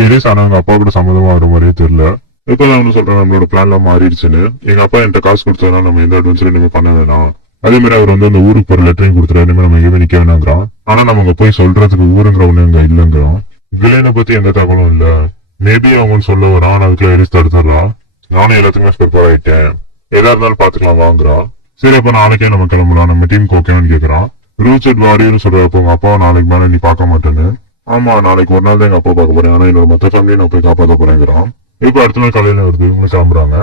எரிஸ் ஆனா அவங்க அப்பா கூட சம்மதமா வர மாதிரியே தெரியல. இப்பதான் அவனு சொல்றான், நம்மளோட பிளான் எல்லாம் மாறிடுச்சுன்னு. எங்க அப்பா என்கிட்ட காசு கொடுத்ததுனா நம்ம எந்த அட்வென்ச்சர் இனிமே பண்ண வேணாம். அதே மாதிரி அவர் வந்து அந்த ஊருக்கு போற லெட்டரையும் கொடுத்துரு, இனிமே நம்ம எங்கேயுமே நிக்க வேணாங்கிறான். ஆனா நம்ம அங்க போய் சொல்றதுக்கு ஊருங்கிற ஒண்ணு அங்க இல்லங்கிறான். வில்லைனை பத்தி எந்த தகவலும் இல்ல, மேபி அவங்க சொல்ல வரான், அதுக்குள்ள எரிஸ் தடுத்துடுறான். நானும் எல்லாத்துக்குமே ப்ரிப்பேர் ஆயிட்டேன், எதா இருந்தாலும் பாத்துக்கலாம் வாங்குறான். சரி அப்ப நாளைக்கே நம்ம கிளம்பலாம், நம்ம டீமுக்கு ஓகேன்னு கேக்குறான். ரூச்சர்ட் வாரியர்னு சொல்றப்ப உங்க அப்பா நாளைக்கு மேல நீ பார்க்க மாட்டேன்னு. ஆமா நாளைக்கு ஒரு நாள் தான் எங்க அப்பா பார்க்க போறேன், ஆனா என்னோட மொத்த ஃபேமிலியை நான் போய் காப்பாற்ற போறேங்கிறான். இப்ப அடுத்த நாள் காலையில வருது, இவங்க கிளம்புறாங்க.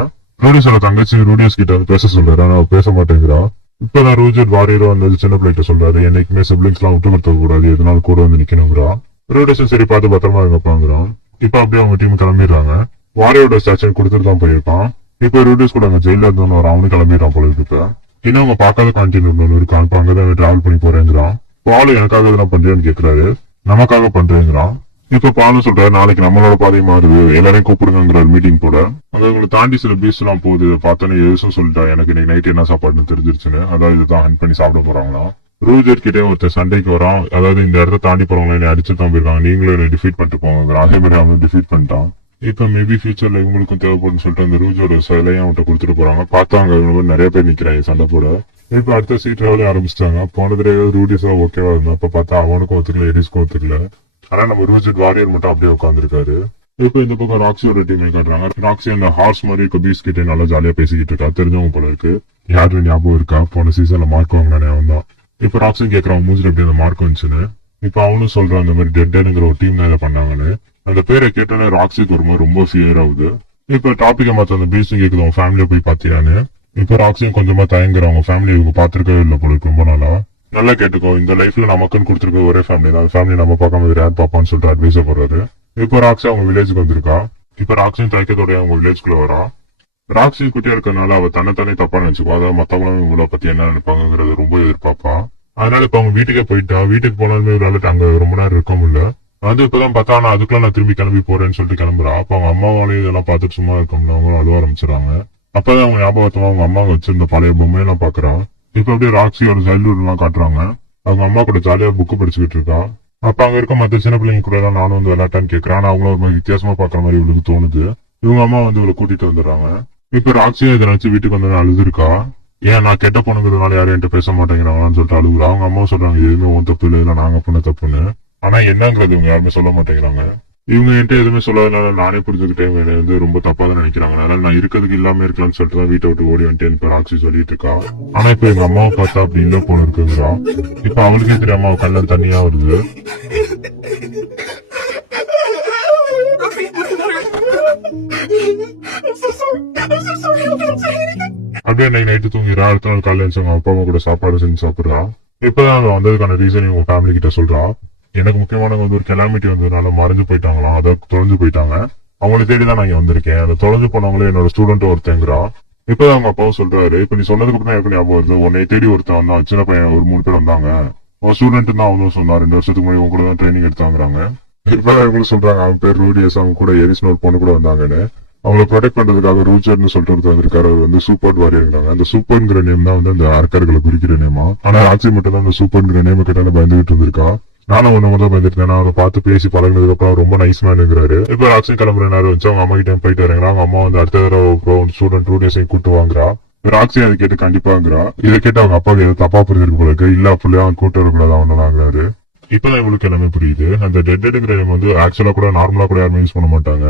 ரூடிஸோட தங்கச்சி ரூடியஸ் கிட்ட வந்து பேச சொல்றாரு, ஆனா அவ பேச மாட்டேங்கிறான். இப்பதான் ரூஜர்ட் வாரியரும் வந்து சின்ன பிள்ளைகிட்ட சொல்றாரு, என்னைக்குமே சிப்ளிங்ஸ் எல்லாம் விட்டு கொடுத்த கூடாது, எதனால கூட வந்து நிக்கணுங்கிறான். ரூடிஸும் சரி பார்த்து பத்திரமா இருங்கப்பாங்கிறான். இப்ப அப்படியே அவங்க டீம் கிளம்பிடுறாங்க. வாரியோட ஸ்டாச்சுன்னு கொடுத்துட்டு தான் போயிருப்பான். இப்ப ரூடிஸ் கூட அங்க ஜெயில இருந்தவன் ஒரு அவனு கிளம்பிடுறான் போல இருக்கு. இன்னும் அவங்க பார்க்காத கான்டினென்ட் ஒன்று இருக்கான், இப்ப அங்கதான் டிராவல் பண்ணி போறேங்கிறான். பாலு எனக்காக இதெல்லாம் பண்றேன்னு கேக்குறாரு. நமக்காக பண்றேங்கிறான். இப்ப பாலும் சொல்றாரு, நாளைக்கு நம்மளோட பாதை மாறுது, எல்லாரையும் கூப்பிடுங்கிற மீட்டிங் போட. அங்க உங்களை தாண்டி சில பீஸ் எல்லாம் போகுது, பார்த்தோன்னே எதுவும் சொல்லிட்டா எனக்கு இன்னைக்கு நைட் என்ன சாப்பாடுன்னு தெரிஞ்சிருச்சுன்னு. அதாவது இதுதான் ஹண்ட் பண்ணி சாப்பிட போறாங்களாம். ரூஜர் கிட்டே ஒருத்தர் சண்டைக்கு வரான், அதாவது இந்த இடத்த தாண்டி போறவங்க என்ன அடிச்சு தான் போயிருக்காங்க, நீங்களும் என்ன டிஃபீட் பண்ணிட்டு போங்க. அதே மாதிரி அவங்க டிஃபீட் பண்ணிட்டான். இப்ப மேபி ஃபியூச்சர்ல இவங்களுக்கும் தேவைப்படுன்னு சொல்லிட்டு அந்த ரூஜோட சிலையும் அவன்கிட்ட கொடுத்துட்டு போறாங்க. பார்த்தாங்க இவங்க நிறைய பேர் நிக்கிறாங்க சண்டை போட. இப்ப அடுத்த சீட் ராவலே ஆரம்பிச்சிட்டாங்க. போன தடவை ரூடிஸா ஓகேவா இருந்தா, அப்ப பார்த்தா அவனுக்கும் ஒத்துக்கல, எரிஸ்க்கும் ஒத்துக்கல. ஆனா நம்ம ரூஜர்ட் வாரியர் மட்டும் அப்படியே உட்காந்துருக்காரு. இப்ப இந்த பக்கம் ராக்ஸியோட டீமே காட்டுறாங்க. ராக்ஸி அந்த ஹார்ஸ் மாதிரி கபீஸ் கிட்டே நல்லா ஜாலியா பேசிக்கிட்டு இருக்கா, தெரிஞ்சவங்க போல இருக்கு. யாரு ஞாபகம் இருக்கா, போன சீசன்ல மார்க் வாங்கினானே அவன் தான். இப்ப ராக்ஸி கேட்கறான் மூஞ்சில எப்படி அந்த மார்க் வந்துச்சுன்னு. இப்ப அவனும் சொல்றான் இந்த மாதிரி டெட்ங்கிற ஒரு டீம் தான் இதை பண்ணாங்கன்னு. அந்த பேரை கேட்டோன்னே ராக்ஸிக்கு ஒரு மாதிரி ரொம்ப ஃபியர் ஆகுது. இப்ப டாபிக்கை மாத்த அந்த பீஸும் கேக்குது, அவன் ஃபேமிலியை போய் பாத்தியான்னு. இப்ப ராக்ஸியும் கொஞ்சமா தயங்குறவங்க ஃபேமிலி இவங்க பாத்துருக்கவே இல்லை போல ரொம்ப நாளா. நல்லா கேட்டுக்கோ, இந்த லைஃப்ல நமக்குன்னு கொடுத்துருக்க ஒரே ஃபேமிலி தான், ஃபேமிலி நம்ம பார்க்காம வேற யார் பாப்பான்னு சொல்லிட்டு அட்வைஸ் போறாரு. இப்ப ராக்ஸி அவங்க வில்லேஜுக்கு வந்திருக்கா. இப்ப ராக்ஸியும் தயக்கத்தோட அவங்க வில்லேஜ்குள்ள வரா. ராக்ஸி குட்டியா இருக்கனால அவ தன்னைத்தானே தப்பா நினைச்சுக்கோ, அதாவது மத்தவங்களும் இவங்கள பத்தி என்ன நினைப்பாங்கிறது ரொம்ப எதிர்பார்ப்பா. அதனால இப்ப அவங்க வீட்டுக்கே போயிட்டா. வீட்டுக்கு போனாலுமே இவரால அங்க ரொம்ப நேரம் இருக்க முடியல. வந்து இப்பதான் பார்த்தா, ஆனா அதுக்குள்ள நான் திரும்பி கிளம்பி போறேன்னு சொல்லிட்டு கிளம்புறா. அப்ப அவங்க அம்மாவாலேயே இதெல்லாம் பார்த்துட்டு சும்மா இருக்கோம்ல, அவங்களும் அழுவ ஆரம்பிச்சிடறாங்க. அப்பதான் அவங்க ஞாபகத்தமா அவங்க அம்மா வச்சிருந்த பழைய பொம்மையெல்லாம் பாக்குறான். இப்ப அப்படியே ராக்ஸியோட சைல்ட்ஹுட் எல்லாம் காட்டுறாங்க. அவங்க அம்மா கூட ஜாலியா புக்கு படிச்சுக்கிட்டு இருக்கா. அப்ப அங்க இருக்க மத்த சின்ன பிள்ளைங்க கூட எல்லாம் நானும் வந்து விளையாட்டான்னு கேட்கறான். ஆனா அவங்களும் ஒரு மாதிரி வித்தியாசமா பாக்குற மாதிரி இவளுக்கு தோணுது. இவங்க அம்மா வந்து இவளை கூட்டிட்டு வந்துடுறாங்க. இப்ப ராக்ஸியும் இதை நினைச்சு வீட்டுக்கு வந்து அழுதுருக்கா. ஏன் நான் கெட்ட பொண்ணுங்கிறதுனால யாரும் என்கிட்ட பேச மாட்டேங்கிறாங்கன்னு சொல்லிட்டு அழுகுறா. அவங்க அம்மா சொல்றாங்க எதுவுமே உன் தப்பு இல்லை, நாங்க பண்ண தப்புன்னு. ஆனா என்னங்கிறது இவங்க யாருமே சொல்ல மாட்டேங்கிறாங்க. இவங்க என்கிட்ட எதுவுமே சொல்லாதனால நானே புரிஞ்சுக்கிட்டேன் வந்து ரொம்ப தப்பா தான் நினைக்கிறாங்க. அதனால நான் இருக்கிறதுக்கு இல்லாம இருக்கலாம்னு சொல்லிட்டு தான் வீட்டை விட்டு ஓடி வந்துட்டேன் இப்ப ராக்ஸி சொல்லிட்டு இருக்கா. ஆனா இப்ப எங்க அம்மாவை பார்த்தா அப்படி இல்ல போல இருக்குங்கிறா. இப்ப அவளுக்கே தெரியாம அவ கண்ணன் தனியா வருது. அப்படியே நைட்டு தூங்கிடுறா. அடுத்த நாள் காலையில எழுந்து அவங்க அப்பா அம்மா கூட சாப்பாடு செஞ்சு சாப்பிடுறா. இப்பதான் அவன் வந்ததுக்கான ரீசன் உங்க ஃபேமிலி கிட்ட சொல்றா. எனக்கு முக்கியமானவங்க வந்து ஒரு கெலாமிட்டி வந்ததுனால மறைஞ்சு போயிட்டாங்களாம், அதை தொலைஞ்சு போயிட்டாங்க. அவங்களை தேடிதான் நான் இங்க வந்திருக்கேன். அந்த தொலைஞ்சு போனவங்களே என்னோட ஸ்டூடெண்ட் ஒருத்தங்கிறா. இப்பதான் அவங்க அப்பாவும் சொல்றாரு, இப்ப நீ சொன்னதுக்கு அப்புறம் எனக்கு ஞாபகம் வருது, உன்னை தேடி ஒருத்தன் வந்தான், சின்ன பையன் ஒரு 3 பேர் வந்தாங்க. உன் ஸ்டூடெண்ட் தான் அவனும் சொன்னா, 2 வருஷத்துக்கு முன்னாடி உங்க கூட தான் ட்ரைனிங் எடுத்தாங்கிறாங்க. இப்பதான் இவங்களும் சொல்றாங்க அவன் பேர் ரூடியஸ், அவங்க கூட எரிஸ்னு ஒரு பொண்ணு கூட வந்தாங்கன்னு. அவங்களை ப்ரொடெக்ட் பண்றதுக்காக ரூச்சர்னு சொல்லிட்டு ஒருத்தர் வந்திருக்காரு. அவர் வந்து சூப்பர் வாரியர்ங்கிறாங்க. அந்த சூப்பர்ங்கிற நேம் தான் வந்து அந்த ஆர்கர்களை குறிக்கிற நேமா. ஆனா ராட்சி மட்டும் தான் அந்த சூப்பர்ங்கிற நேம கிட்ட பயந்துகிட்டு இருந்திருக்கா. நானும் ஒண்ணு முதல்ல வந்துட்டேன். அவரை பார்த்து பேசி பழகினதுக்கு அப்புறம் ரொம்ப நைஸ் மேனுங்கிறாரு. இப்ப ராக்ஸி கிளம்புற நேரம் வச்சு அவங்க அம்மா கிட்ட போயிட்டு வரீங்களா. அவங்க அம்மா வந்து அடுத்த தடவை ஸ்டூடெண்ட் ரூடியஸையும் கூட்டு வாங்குறா. ராக்ஸி அதை கேட்டு கண்டிப்பாங்கிறா. இதை கேட்டு அவங்க அப்பாவுக்கு ஏதோ தப்பா புரிஞ்சிருக்கு போல இருக்கு. இல்ல அப்படியே அவன் கூட்டு வரக்கூடாது அவனதாங்கிறாரு. இப்பதான் இவளுக்கு எல்லாமே புரியுது. அந்த டெட்ங்கிற நேம் வந்து ஆக்சுவலா கூட நார்மலா கூட யாருமே யூஸ் பண்ண மாட்டாங்க.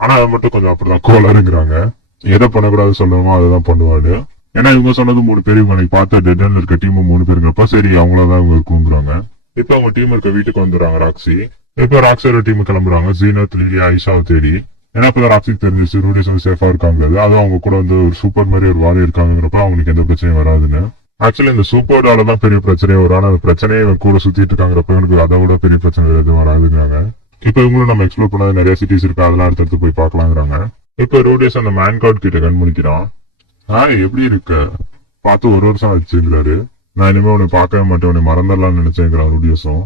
ஆனா அது மட்டும் கொஞ்சம் அப்படிதான் கோலருங்கிறாங்க. எதை பண்ணக்கூடாது சொல்லுவோமோ அதான் பண்ணுவாரு. ஏன்னா இவங்க சொன்னது 3 பேர், இவங்க பார்த்த டெட்ல இருக்க டீம் 3 பேருங்கிறப்ப சரி அவங்களதான் இவங்க இருக்குங்கிறாங்க. இப்ப அவங்க டீம் இருக்க வீட்டுக்கு வந்துடுறாங்க ராக்ஸி. இப்ப ராக்ஸியோட டீம் கிளம்புறாங்க ஜீனத், லிலி, ஐஷாவை தேடி. ஏன்னா இப்ப ராக்ஸிக்கு தெரிஞ்சிச்சு ரூடியஸ் வந்து சேஃபா இருக்காங்க. அதுவும் அவங்க கூட வந்து ஒரு சூப்பர் மாதிரி ஒரு வாரி இருக்காங்கிறப்ப அவங்களுக்கு எந்த பிரச்சனையும் வராதுன்னு. ஆக்சுவலி இந்த சூப்பர்டால தான் பெரிய பிரச்சனையே வரும். ஆனா அந்த பிரச்சனையே இவன் கூட சுத்திட்டு இருக்காங்கிறப்ப இவனுக்கு அதை விட பெரிய பிரச்சனை எதுவும் வராதுங்கிறாங்க. இப்ப இவங்களும் நம்ம எக்ஸ்ப்ளோர் பண்ணது நிறைய சிட்டிஸ் இருக்கு, அதெல்லாம் அடுத்தடுத்து போய் பாக்கலாங்கிறாங்க. இப்ப ரூடியஸ் அந்த மேன் கார்டு கிட்ட கண் முடிக்கிறான். எப்படி இருக்க, பார்த்து 1 வருஷம் ஆச்சுங்கிறாரு. நான் இனிமே உன்னை பார்க்கவே மாட்டேன், உன்னை மறந்துடலாம்னு நினைச்சேங்கிறான் ரூடியஸும்.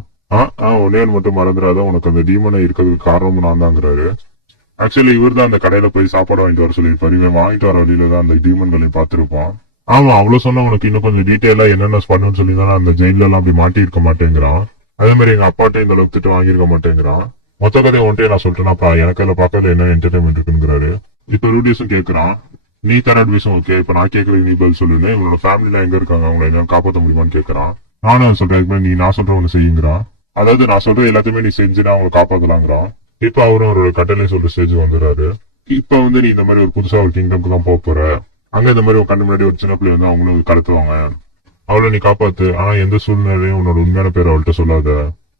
உன்னே மட்டும் மறந்துடாத, உனக்கு அந்த டீமனை இருக்கிறதுக்கு காரணமும் நான் தாங்கிறாரு. ஆக்சுவலி இவர் தான் அந்த கடையில போய் சாப்பாடு வாங்கிட்டு வர சொல்லியிருப்பாரு. இவன் வாங்கிட்டு வர வழியில தான் அந்த டீமன்களையும் பார்த்திருப்பான். ஆமா, அவ்வளவு சொன்னா உனக்கு இன்னும் கொஞ்சம் டீட்டெயிலா என்னென்ன பண்ணுன்னு சொல்லி தான் அந்த ஜெயில எல்லாம் அப்படி மாட்டி இருக்க மாட்டேங்கிறான். அதே மாதிரி எங்க அப்பாட்ட இந்த அளவுக்கு திட்டம் வாங்கியிருக்க மாட்டேங்கிறான். மொத்த கதையை ஒன்றையே நான் சொல்றேன்னா எனக்கு அதுல பார்க்கல என்ன என்டர்டைன்மெண்ட் இருக்குங்கிறாரு. இப்ப ரூடியஸும் கேட்கறான், நீ தர அட்வைஸும் ஓகே, இப்ப நான் கேட்கறது நீ பதில் சொல்லுன்னு. இவனோட ஃபேமிலில எங்க இருக்காங்க, அவங்களை என்ன காப்பாற்ற முடியுமான்னு கேட்கறான். நானும் சொல்றேன், நீ நான் சொல்ற ஒண்ணு செய்யுங்கிறான். அதாவது நான் சொல்ற எல்லாத்தையுமே நீ செஞ்சுனா அவங்களை காப்பாத்தலாங்கிறான். இப்ப அவரும் அவரோட கட்டளை சொல்ற ஸ்டேஜ் வந்துடுறாரு. இப்ப வந்து நீ இந்த மாதிரி ஒரு புதுசா ஒரு கிங்டம்க்கு தான் போற. அங்க இந்த மாதிரி உன் கண்ணு முன்னாடி ஒரு சின்ன பிள்ளை வந்து அவங்களும் கடத்துவாங்க. அவளை நீ காப்பாத்து, ஆனா எந்த சூழ்நிலையும் உன்னோட உண்மையான பேர் அவள்கிட்ட சொல்லாத.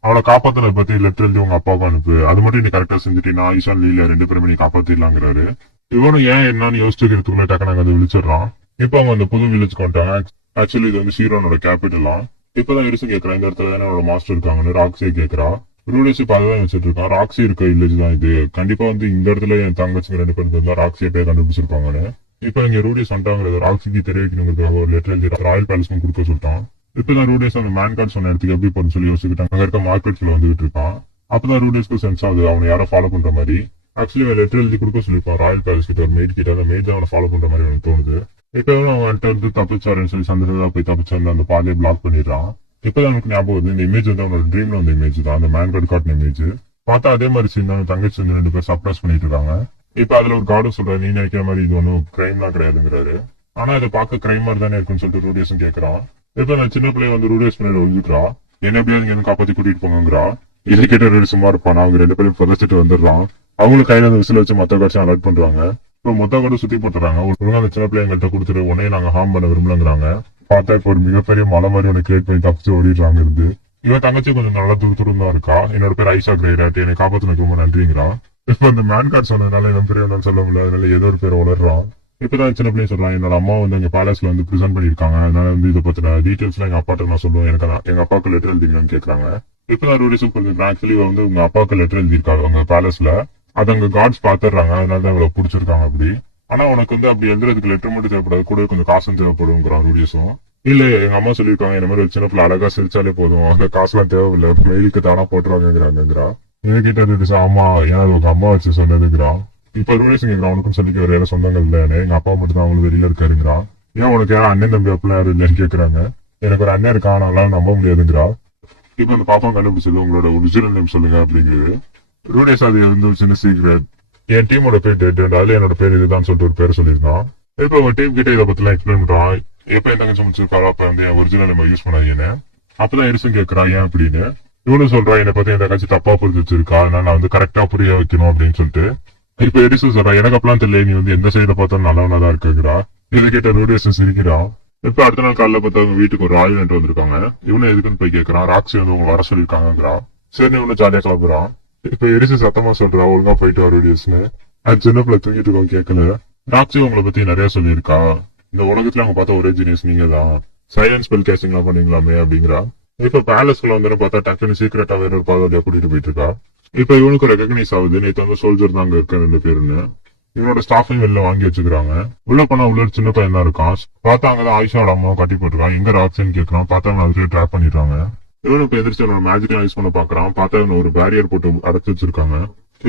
அவளை காப்பாத்தினதை பத்தி லெட்டர் எழுதி உங்க அப்பாவுக்கு அனுப்பு. அது மட்டும் நீ கரெக்டா செஞ்சுட்டீங்கன்னா ஈஷான் லீல 2 பேருமே நீ காப்பாத்திடலாங்கிறாரு. இவனும் ஏன் என்னன்னு யோசிச்சுக்கிறதுக்குள்ள டக்குனு அதை விழிச்சிடறான். இப்ப அவங்க அந்த புது வில்லேஜ் வந்துட்டாங்க. ஆக்சுவலி இது வந்து ஷீரோனோட கேபிட்டலாம். இப்பதான் எரிசு கேட்கறான், இந்த இடத்துல தானே அவனோட மாஸ்டர் இருக்காங்கன்னு ராக்ஸியை கேட்கறா. ரூடியஸ் இப்ப அதான் வச்சுட்டு இருக்கான், ராக்ஸி இருக்க வில்லேஜ் தான் இது. கண்டிப்பா வந்து இந்த இடத்துல என் தங்கச்சிங்க 2 பேருக்கு இருந்தா ராக்ஸி எப்பயே கண்டுபிடிச்சிருப்பாங்கன்னு. இப்ப இங்க ரூடியஸ் வந்துட்டாங்கிறது ராக்ஸிக்கு தெரிய வைக்கணுங்கிறதுக்காக ஒரு லெட்டர் எழுதி ராயல் பேலஸ்க்கும் கொடுக்க சொல்லிட்டான். இப்பதான் ரூடியஸ் அந்த மேன் கார்டு சொன்ன இடத்துக்கு எப்படி போறன்னு சொல்லி யோசிச்சுக்கிட்டாங்க. அங்க இருக்க மார்க்கெட்ல வந்துகிட்டு இருக்கான். அப்பதான் ரூடியஸ்க்கு சென்ஸ் ஆகுது அவனை யாரோ ஃபாலோ பண்ற மாதிரி. ஆக்சுவலி லெட்டர் எழுதி கொடுக்க சொல்லிருப்பான் ராயல் பேலஸ் கிட்ட ஒரு மெய்ட் கிட்ட. அந்த மெய்ட் தான் அவனை ஃபாலோ பண்ற மாதிரி எனக்கு தோணுது. இப்ப அவன்கிட்ட இருந்து தப்பிச்சாருன்னு சொல்லி சந்தேகமா போய் தப்பிச்சு அந்த பாதையை பிளாக் பண்ணிடுறான். இப்பதான் எனக்கு ஞாபகம் வருது, இந்த இமேஜ் வந்து அவனோட ட்ரீம்ல வந்த இமேஜ் தான், அந்த மேன் கார்டு காட்டின இமேஜ். பார்த்தா அதே மாதிரி சீன் தான் தங்கச்சி வந்து 2 பேர் சப்ரஸ் பண்ணிட்டு இருக்காங்க. இப்ப அதுல ஒரு கார்டும் சொல்றாரு, நீ நினைக்கிற மாதிரி இது ஒன்னும் கிரைம்லாம் கிடையாதுங்கிறாரு. ஆனா இதை பார்க்க கிரைம் மாதிரி தானே இருக்குன்னு சொல்லிட்டு ரூடியஸும் கேட்கறான். இப்ப அந்த சின்ன பிள்ளைய வந்து ரூடியஸ் பின்னாடி ஒழிஞ்சுக்கிறா. என்ன எப்படியாவது இங்க காப்பாத்தி கூட்டிட்டு போங்கிறா. இது கேட்ட ரூடி சும்மா இருப்பான். அவங்க 2 பேரும் புதைச்சிட்டு வந்துடுறான். அவங்களும் கையில அந்த விசில் வச்சு மொத்த காட்சி அலர்ட் பண்றாங்க. இப்ப மொத்த கார்டு சுத்தி போட்டுறாங்க. ஒழுங்கா அந்த சின்ன பிள்ளைங்கள்ட்ட கொடுத்துட்டு உடனே நாங்க ஹார்ம் பண்ண விரும்பலங்கிறாங்க. பார்த்தா இப்ப ஒரு மிகப்பெரிய மலை மாதிரி ஒன்று கிரியேட் பண்ணி தப்பிச்சு ஓடிடுறாங்க இருந்து. இவன் தங்கச்சி கொஞ்சம் நல்லா தூரம் தான் இருக்கா. என்னோட பேர் ஐஷா கிரேராட், என்னை காப்பாத்தினக்கு ரொம்ப நன்றிங்கிறான். இப்ப இந்த மேன் கார்டு சொன்னதுனால இவன் பெரிய சொல்ல முடியல, அதனால ஏதோ ஒரு பேர் வளர்றான். இப்பதான் சின்ன பிள்ளைங்க சொல்றான், என்னோட அம்மா வந்து எங்க பேலஸ்ல வந்து பிரிசன்ட் பண்ணிருக்காங்க, அதனால வந்து இதை பத்தின டீடைல்ஸ் எல்லாம் எங்க அப்பாட்ட நான் சொல்லுவேன், எனக்கு எங்க அப்பாவுக்கு லெட்டர் எழுதிங்கன்னு கேட்கறாங்க. இப்பதான் ரூடிஸும் கொஞ்சம் ஆக்சுவலி வந்து உங்க அப்பாவுக்கு லெட்டர் எழுதிருக்காங்க உங்க பேலஸ்ல, அது அங்க கார்ட்ஸ் பாத்துறாங்க, அதனாலதான் இவ்வளவு பிடிச்சிருக்காங்க அப்படி. ஆனா உனக்கு வந்து அப்படி எழுதுறதுக்கு லெட்டர் மட்டும் தேவைப்படாது, கூட கொஞ்சம் காசும் தேவைப்படுங்கிறான் ரூடியஸும். இல்ல எங்க அம்மா சொல்லிருக்காங்க இந்த மாதிரி ஒரு சின்ன பிள்ளை அழகா சிரிச்சாலே போதும், அந்த காசுலாம் தேவையில்லை, மெயிலுக்கு தானா போட்டுருவாங்கிறாங்கிறா. இதை கேட்டது ஆமா ஏன்னா உங்க அம்மா வச்சு சொன்னதுங்கிறான். இப்ப ரூடியஸ் கேட்கிறான், உனக்கும் சொல்லிக்க வேற யாரும் சொந்தங்கள் இல்லைன்னு, எங்க அப்பா மட்டும் தான் அவங்களுக்கு வெளியில இருக்காருங்கிறான். ஏன் உனக்கு யாரும் அண்ணன் தம்பி அப்பெல்லாம் யாரும் இல்லைன்னு கேட்கறாங்க. எனக்கு ஒரு அண்ணன் இருக்கான், அதனால நம்ப முடியாதுங்கிறா. இப்ப அந்த பாப்பா கண்டுபிடிச்சது உங்களோட ஒரிஜினல் நேம் சொல்லுங்க அப்படிங்கிறது. ரூடியஸ் அது வந்து ஒரு சின்ன சீக்ரெட், என் டீமோட பேர் டெட், அதுல என்னோட பேர் இதுதான் சொல்லிட்டு ஒரு பேர் சொல்லியிருந்தான். இப்ப உங்க டீம் கிட்ட இதை பத்தி எல்லாம் எக்ஸ்பிளைன் பண்றான். எப்ப என் தங்கச்சி முடிச்சிருக்காரோ அப்ப வந்து என் ஒரிஜினல் நம்ம யூஸ் பண்ணாங்கன்னு. அப்பதான் எரிசும் கேட்கறா ஏன் அப்படின்னு. இவனு சொல்றா என்னை பத்தி என் தங்கச்சி தப்பா புரிஞ்சு வச்சிருக்கா, அதனால நான் வந்து கரெக்டா புரிய வைக்கணும் அப்படின்னு சொல்லிட்டு. இப்ப எரிசு சொல்றா எனக்கு அப்பெல்லாம் தெரியல, நீ வந்து எந்த சைட பார்த்தாலும் நல்லவனாதான் இருக்குங்கிறா. இதை கேட்ட ரூடியஸ் சிரிக்கிறான். இப்ப அடுத்த நாள் காலையில பார்த்தா அவங்க வீட்டுக்கு ஒரு ராயல் என்ட்ரு வந்திருக்காங்க. இவனு எதுக்குன்னு போய் கேட்கறான். ராக்ஸி வந்து அவங்க வர சொல்லிருக்காங்கிறா. சரி இவனு ஜாலியா கிளம்புறான். இப்ப எரிசு சத்தமா சொல்றா ஒழுங்கா போயிட்டு வா ரூடியஸ்னு. அது சின்ன பிள்ளை தூங்கிட்டு இருக்கோம் கேட்கல. ராக்ஸி உங்களை பத்தி நிறைய சொல்லியிருக்கா. இந்த உலகத்துல அவங்க பார்த்தா ஒரே ஜீனியஸ் நீங்க தான், சைலன்ஸ் ஸ்பெல் கேஸ்டிங் எல்லாம் பண்ணீங்களாமே அப்படிங்கிறா. இப்ப பேலஸ்குள்ள வந்து பார்த்தா டக்குனு சீக்கிரட்டா வேற ஒரு பாதையா கூட்டிட்டு போயிட்டு இருக்கா. இப்ப இவனுக்கு ரெகக்னைஸ் ஆகுது, நேற்று வந்து சோல்ஜர் தான் அங்க இருக்க 2 பேருன்னு. இவனோட ஸ்டாஃபையும் வெளில வாங்கி வச்சுக்கிறாங்க. உள்ள போனா உள்ள ஒரு சின்ன பையன் தான் இருக்கான். பார்த்தா அங்கதான் ஆயிஷாவோட அம்மாவை கட்டி போட்டுருக்கான். எங்க ராக்ஸின்னு கேட்கறான். பார்த்தா அவன் அதுல ட்ராப் பண்ணிடுறாங்க. இவனு இப்ப எதிர்த்து அவனோட மேஜிக் யூஸ் பண்ண பாக்குறான். பார்த்தா இவன் ஒரு பேரியர் போட்டு அடைச்சு வச்சிருக்காங்க.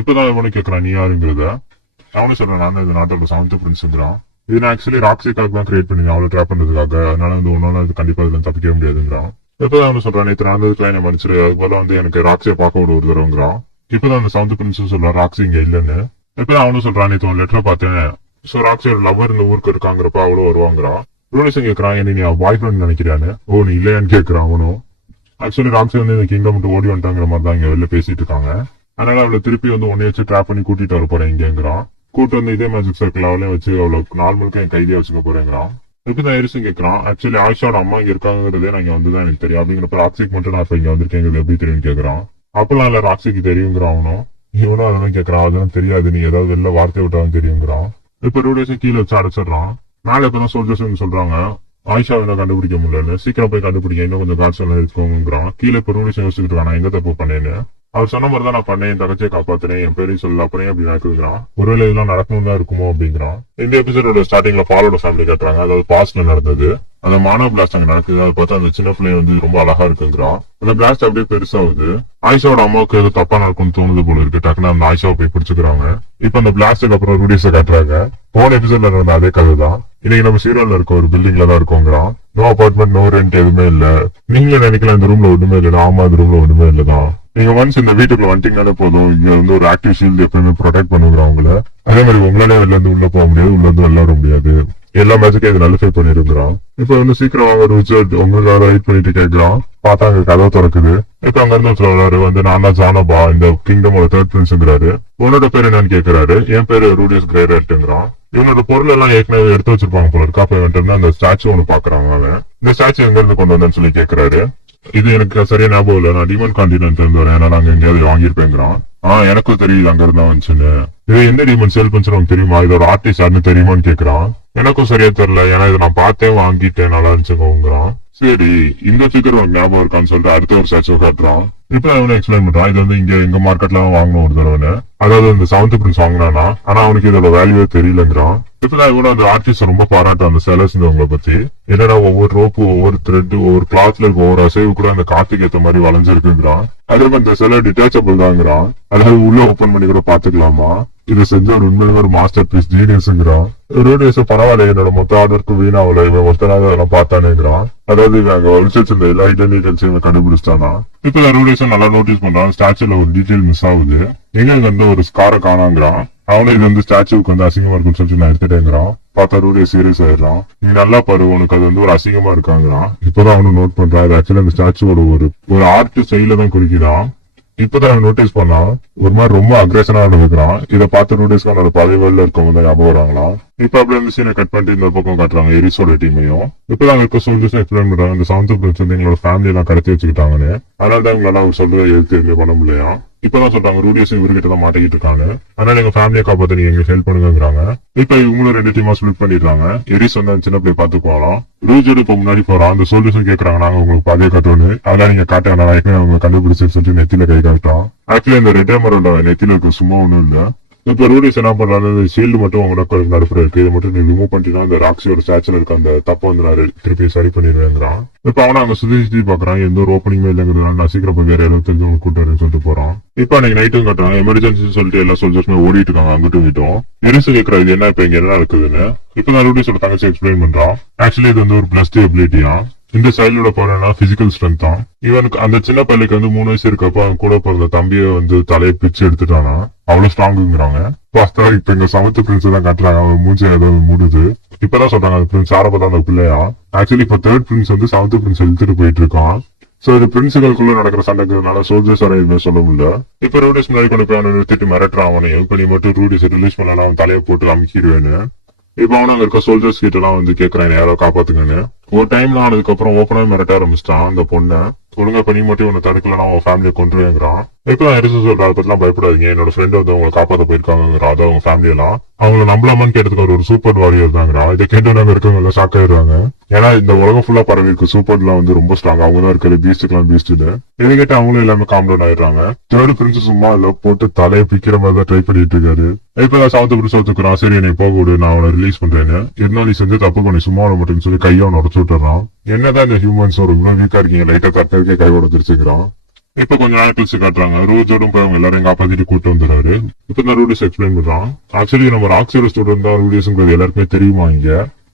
இப்பதான் இவனு கேட்கறான் நீ யாருங்கிறத. அவனு சொல்றான் நான் இந்த நாட்டோட 7th பிரின்ஸ்ங்கிறான். இது நான் ஆக்சுவலி ராக்ஸிக்காக தான் கிரியேட் பண்ணி அவளை ட்ராப் பண்றதுக்காக, அதனால வந்து ஒன்னால அது கண்டிப்பா இதுல தப்பிக்க முடியாதுங்கிறான். இப்பதான் அவனு சொல்றான் நேற்று நடந்ததுக்குலாம் என்ன மன்னிச்சிரு, அது போல வந்து எனக்கு ராக்ஸியை பார்க்க ஒரு தடவைங்கிறான். இப்பதான் அந்த 7th பிரின்ஸ் சொல்றான் ராக்ஸி இங்க இல்லன்னு. இப்பதான் அவனு சொல்றான் நேற்று உன் லெட்டரை பார்த்தேன், சோ ராக்ஸியோட லவர் இந்த ஊருக்கு இருக்காங்கிறப்ப அவளும் வருவாங்கிறான். ரோனிசன் கேட்கறான் என்ன நீ பாய் ஃப்ரெண்ட் நினைக்கிறான்னு. ஓ நீ இல்லையான்னு கேட்கறான் அவனும். ஆக்சுவலி ராக்ஸி வந்து இந்த கிங்டம் விட்டு ஓடி வந்துட்டாங்கிற மாதிரி தான் இங்க வெளில பேசிட்டு இருக்காங்க. அதனால அவளை திருப்பி வந்து உன்னை வச்சு ட்ராப் பண்ணி கூட்டிட்டு வர போறேன் இங்கிறான். கூட்டு வந்து இதே மேஜிக் சர்க்கிள் அவளையும் வச்சு அவளுக்கு நார்மலுக்கு என் கைதியா வச்சுக்க போறேங்கிறான். இப்பதான் எரிசும் கேட்கறான் ஆக்சுவலி ஆயிஷாவோட அம்மா இங்க இருக்காங்கிறதே நான் இங்க வந்துதான் எனக்கு தெரியும் அப்படிங்கிறப்ப ராக்ஸிக்கு மட்டும் நான் இப்ப இங்க வந்திருக்கேங்கிறது எப்படி தெரியும் கேட்கறான். அப்பெல்லாம் இல்ல ராக்ஸிக்கு தெரியுங்கிறான் அவனும். இவனும் அதெல்லாம் கேட்கறான் அதெல்லாம் தெரியாது நீ ஏதாவது வெளில வார்த்தை விட்டாலும் தெரியுங்கிறான். இப்ப ரூடியஸும் கீழே வச்சு அடைச்சிடறான். மேல இப்பதான் சோல்ஜர்ஸ் சொல்றாங்க ஆயிஷா என்ன கண்டுபிடிக்க முடியலன்னு, சீக்கிரம் போய் கண்டுபிடிக்க இன்னும் கொஞ்சம் காட்ஸ் எல்லாம் இருக்குங்கிறான். கீழே இப்ப ரூடியஸ் யோசிச்சுட்டு இருக்கான் நான் எங்க தப்பு பண்ணேன்னு. அவர் சொன்ன மாதிரி தான் நான் பண்ணேன், என் தங்கச்சியை காப்பாத்தினேன், என் பேரையும் சொல்ல அப்புறம் அப்படி நடக்குங்கிறான். ஒருவேளை இதெல்லாம் நடக்கணும் தான் இருக்குமோ அப்படிங்கிறான். இந்த எபிசோட ஸ்டார்டிங்ல பாலோட ஃபேமிலி கட்டுறாங்க, அதாவது பாஸ்ட்ல நடந்தது. அந்த மானவ பிளாஸ்ட் அங்க நடக்குது. அதை பார்த்தா அந்த சின்ன பிள்ளை வந்து ரொம்ப அழகா இருக்குங்கிறான். அந்த பிளாஸ்ட் அப்படியே பெருசாகுது. ஆயிஷாவோட அம்மாவுக்கு ஏதோ தப்பா நடக்கும்னு தோணுது போல இருக்கு. டக்குன்னு அந்த ஆயிஷாவை போய் பிடிச்சுக்கிறாங்க. இப்ப அந்த பிளாஸ்டுக்கு அப்புறம் ரூடியஸை காட்டுறாங்க. போன எபிசோட்ல நடந்த அதே கதை தான். இன்னைக்கு நம்ம சீரியல்ல இருக்க ஒரு பில்டிங்ல தான் இருக்கோங்கிறான். நோ அபார்ட்மெண்ட் நோ ரெண்ட் எதுவுமே இல்ல. நீங்க நினைக்கலாம் இந்த ரூம்ல ஒண்ணுமே இல்ல. ஆமா இந்த ரூம்ல ஒண்ணுமே இல்லதான். நீங்க ஒன்ஸ் இந்த வீட்டுக்குள்ள வந்துட்டீங்கன்னாலே போதும், இங்க வந்து ஒரு ஆக்டிவ் ஷீல்டு எப்பவுமே ப்ரொடெக்ட் பண்ணுங்கிறோம் அவங்கள. அதே மாதிரி உங்களாலே வெளில இருந்து உள்ள போக முடியாது, உள்ள இருந்து வெளில வர முடியாது. எல்லா மேட்சுக்கும் இது நல்ல பண்ணிருக்கிறான். இப்ப வந்து சீக்கிரம் வாங்க ரிச்சர்ட் உங்களுக்காக வெயிட் பண்ணிட்டு கேட்கிறான். பார்த்தா அங்க கதை திறக்குது. இப்ப அங்க இருந்து சொல்றாரு வந்து நான் தான் ஜானபா, இந்த கிங்டமோட 3rd பிரின்ஸ்ங்கிறாரு. உன்னோட பேர் என்னன்னு கேட்கிறாரு. என் பேரு ரூடியஸ் கிரேரட்ங்கிறான். இவனோட பொருள் எல்லாம் ஏற்கனவே எடுத்து வச்சிருப்பாங்க போல இருக்கா. அப்ப அந்த ஸ்டாச்சு ஒண்ணு பாக்குறாங்க. அவன் இந்த ஸ்டாச்சு எங்க இருந்து கொண்டு வந்தேன்னு சொல்லி கேட்கிறாரு. இது எனக்கு சரியா ஞாபகம் இல்ல, நான் டிமன் கான்டினென்ட்ல இருந்து வரேன், நான் அங்க எங்கேயாவது வாங்கியிருப்பேங்கிறான். எனக்கும் தெரியுது அங்க இருந்தா வந்துச்சுன்னு. இது எந்த டிமன் சேல் பண்ணுச்சு உனக்கு தெரியுமா, இதோட ஆர்டிஸ்ட் யாருன்னு தெரியுமான்னு கேட்கறான். எனக்கும் சரியா தெரியல, ஏன்னா இதை நான் பார்த்தேன் வாங்கிட்டேன் நல்லா இருந்துச்சுங்கிறான். சரி இந்த ஃபிகர் உனக்கு ஞாபகம் இருக்கான்னு சொல்லிட்டு அடுத்த ஒரு ஸ்டாச்சு காட்டுறான். இப்ப அவனை எக்ஸ்பிளைன் பண்றான். இது வந்து இங்க எங்க மார்க்கெட்ல வாங்கணும் ஒரு தடவை, அதாவது இந்த 7th பிரின்ஸ் வாங்கினானா, ஆனா அவனுக்கு இதோட வேல்யூவே தெரியலங்கிறான். இப்பதான் இவனு அந்த ஆர்டிஸ்ட் ரொம்ப பாராட்டும் அந்த செலர்ஸ் அவங்களை பத்தி. என்னன்னா ஒவ்வொரு ரோப்பு ஒவ்வொரு த்ரெட் ஒவ்வொரு கிளாத்ல இருக்க ஒவ்வொரு அசைவு கூட அந்த காத்துக்கு ஏத்த மாதிரி வளைஞ்சிருக்குங்கிறான். அதே மாதிரி இந்த செலர் டிட்டாச்சபிள் தாங்கிறான், அதாவது உள்ள ஓபன் பண்ணி கூட பாத்துக்கலாமா. இதை செஞ்ச ஒரு உண்மையில ஒரு மாஸ்டர் பீஸ் ஜீனியஸ்ங்கிறான். ரூடியஸ் பரவாயில்ல, என்னோட மொத்த ஆர்டருக்கு வீணாவல, இவன் ஒருத்தனாவது அதெல்லாம் பார்த்தானேங்கிறான். அதாவது இவன் அங்க ஒழிச்சிருந்த எல்லா ஹிடன் டீடைல்ஸையும் இவன் கண்டுபிடிச்சிட்டானா. இப்ப ரூடியஸ் நல்லா நோட்டீஸ் பண்றான். ஸ்டாச்சுல ஒரு டீடைல் மிஸ் ஆகுது. எங்க வந்து ஒரு ஸ்காரை காணாங்கிறான். அவனே இது வந்து ஸ்டாச்சுக்கு வந்து அசிங்கமா இருக்குன்னு சொல்லிட்டு நான் எடுத்துட்டேங்கிறான். பார்த்தா ரூடியஸ் சீரியஸ் ஆயிடுறான். நீ நல்லா பாரு, உனக்கு அது வந்து ஒரு அசிங்கமா இருக்காங்கிறான். இப்பதான் அவனு நோட் பண்றான் ஆக்சுவலி அந்த ஸ்டாச்சுவோட ஒரு ஆர்ட் ஸ்டைல தான் குறிக்கிறான். இப்பதான் அவன் நோட்டீஸ் பண்ணான் ஒரு மாதிரி ரொம்ப அக்ரேஷனா நடந்துக்கிறான். இதை பார்த்து ரூடியஸ்க்கு அவனோட பழைய வேலை இருக்கவங்க தான் ஞாபகம் வராங்களாம். இப்ப அப்படி அந்த சீனை கட் பண்ணிட்டு இந்த பக்கம் காட்டுறாங்க எரிஸோட டீமையும். இப்பதான் அங்க இருக்க சோல்ஜர்ஸ் எக்ஸ்பிளைன் பண்றாங்க இந்த 7th பிரின்ஸ் வந்து எங்களோட ஃபேமிலி எல்லாம் கடத்தி வச்சுக்கிட்டாங்கன்னு. அதனால தான் எங்களால அவர் சொல்றதை எழுத்து எதுவுமே பண்ண முடியலையா. இப்பதான் சொல்றாங்க ரூடியஸ் இவர்கிட்ட தான் மாட்டிக்கிட்டு இருக்காங்க, அதனால எங்க ஃபேமிலியை காப்பாத்த நீங்க எங்களுக்கு ஹெல்ப் பண்ணுங்கிறாங்க. இப்ப இவங்களும் 2 டீமா ஸ்பிளிட் பண்ணிடுறாங்க. எரிஸ் வந்து அந்த சின்ன பிள்ளை பாத்துக்குவாங்களாம். ரூஜோடு இப்ப முன்னாடி போறான். அந்த சோல்ஜர்ஸும் கேட்கறாங்க நாங்க உங்களுக்கு பாதையை காட்டுவோன்னு. அதெல்லாம் நீங்க காட்ட அவங்க கண்டுபிடிச்சு சொல்லிட்டு நெத்தில கை காட்டான். ஆக்சுவலி இந்த ரெட் ஹேமரோட நெத்தில இருக்க சும்மா ஒண்ணும் இல்ல. இப்ப ரூடியஸ் என்ன பண்றாங்க, ஷீல்டு மட்டும் உங்களோட நடுப்புற இருக்கு, இது மட்டும் நீ ரிமூவ் பண்ணிட்டீங்கன்னா அந்த ராக்ஸியோட ஸ்டாச்சுல இருக்க அந்த தப்ப வந்து நான் திருப்பி சரி பண்ணிடுவேங்கிறான். இப்ப அவனை அங்க சுத்தி பாக்குறான். எந்த ஒரு ஓப்பனிங்குமே இல்லைங்கிறதுனால நான் சீக்கிரம் போய் வேற ஏதாவது தெரிஞ்சவங்க கூட்டாருன்னு சொல்லிட்டு போறான். இப்ப அன்னைக்கு நைட்டும் காட்டுறாங்க. எமர்ஜென்சி சொல்லிட்டு எல்லா சோல்ஜர்ஸுமே ஓடிட்டு இருக்காங்க அங்கிட்டும் வீட்டும். எரிசு கேட்கறது இது என்ன இப்ப இங்க என்ன இருக்குதுன்னு. இப்பதான் ரூடியஸோட தங்கச்சி எக்ஸ்பிளைன் பண்றான். ஆக்சுவலி இது வந்து ஒரு பிளஸ் எபிலிட்டியா. இந்த சைல்டோட போறேன்னா பிசிக்கல் ஸ்ட்ரென்த் தான். இவனுக்கு அந்த சின்ன பள்ளிக்கு வந்து 3 வயசு இருக்கப்ப அவன் கூட பிறந்த தம்பியை வந்து தலையை பிச்சு எடுத்துட்டானா, அவ்வளவு ஸ்ட்ராங்குங்கிறாங்க. பார்த்தா இப்ப எங்க 7th பிரின்ஸ் தான் காட்டுறாங்க. அவன் மூஞ்சி ஏதாவது மூடுது. இப்பதான் சொல்றாங்க அந்த பிரின்ஸ் ஆரம்பத்தான் அந்த பிள்ளையா. ஆக்சுவலி இப்ப 3rd பிரின்ஸ் வந்து 7th பிரின்ஸ் இழுத்துட்டு போயிட்டு இருக்கான். சோ இது பிரின்ஸுகளுக்குள்ள நடக்கிற சண்டைக்கிறதுனால சோல்ஜர்ஸ் வர எதுவுமே சொல்ல முடியல. இப்ப ரூடியஸ் முன்னாடி கொண்டு போய் அவனை நிறுத்திட்டு மிரட்டுறான். அவனையும் இப்ப நீ மட்டும் ரூடியஸ் ரிலீஸ் பண்ணலாம் அவன் தலையை போட்டு அமுக்கிடுவேன்னு. இப்ப அவன் அங்க இருக்க சோல்ஜர்ஸ் கிட்ட எல்லாம் வந்து கேக்குறான் யாரோ காப்பாத்துங்கன்னு. ஒரு டைம்ல ஆனதுக்கு அப்புறம் ஓப்பனா மிரட்ட ஆரம்பிச்சிட்டான் அந்த பொண்ணை. ஒழுங்கா பண்ணி மட்டும் உன்னை தடுக்கலன்னா உன் ஃபேமிலியை கொண்டுருவேங்கிறான். இப்பதான் எரிசு சொல்ற அதை பத்திலாம் பயப்படாதீங்க, என்னோட ஃப்ரெண்ட் வந்து உங்களை காப்பாத்த போயிருக்காங்க, அதான் அவங்க ஃபேமிலி எல்லாம் அவங்கள நம்பலாமான்னு கேட்டதுக்கு அவர் ஒரு சூப்பர் வாரியர் தாங்கிறான். இதை கேட்டு நாங்க இருக்கவங்க எல்லாம் ஷாக் ஆயிடுறாங்க. ஏன்னா இந்த உலகம் ஃபுல்லா பரவி இருக்கு, சூப்பர் எல்லாம் வந்து ரொம்ப ஸ்ட்ராங், அவங்க தான் இருக்காரு பீஸ்டுக்கெல்லாம் பீஸ்ட். இதை கேட்டு அவங்களும் எல்லாமே காம் டவுன் ஆயிடுறாங்க. தேர்ட் பிரின்ஸ் சும்மா இல்ல போட்டு தலையை பிக்கிற மாதிரி தான் ட்ரை பண்ணிட்டு இருக்காரு. இப்பதான் சவுத்து பிரின்ஸ் ஒத்துக்குறான், சரி என்னை போக விடு, நான் அவனை ரிலீஸ் பண்றேன்னு. இருந்தாலும் நீ செஞ்சு தப்பு பண்ணி சும்மா விட மாட்டேன்னு சொல்லி கையை அவனை உடச்சு விட்டுறான். என்னதான் இந்த ஹியூமன்ஸ் ஒரு இவ்வளவு வீக்கா இருக்கீங்க, லைட்டா தட்டதுக்கே கை உடச்சிருச்சுக்கிறான். இப்ப கொஞ்ச நேரம் கழிச்சு காட்டுறாங்க, ரூஜோடும் போய் அவங்க எல்லாரையும் காப்பாத்திட்டு கூட்டு வந்துடுறாரு. இப்ப நான் ரூடியஸ் எக்ஸ்பிளைன் பண்றான். ஆக்சுவலி நம்ம ராக்ஸோட ஸ்டூடெண்ட் தான் ரூடியஸ்ங்கிறது எல்லாருக்குமே தெரியுமா, இங்க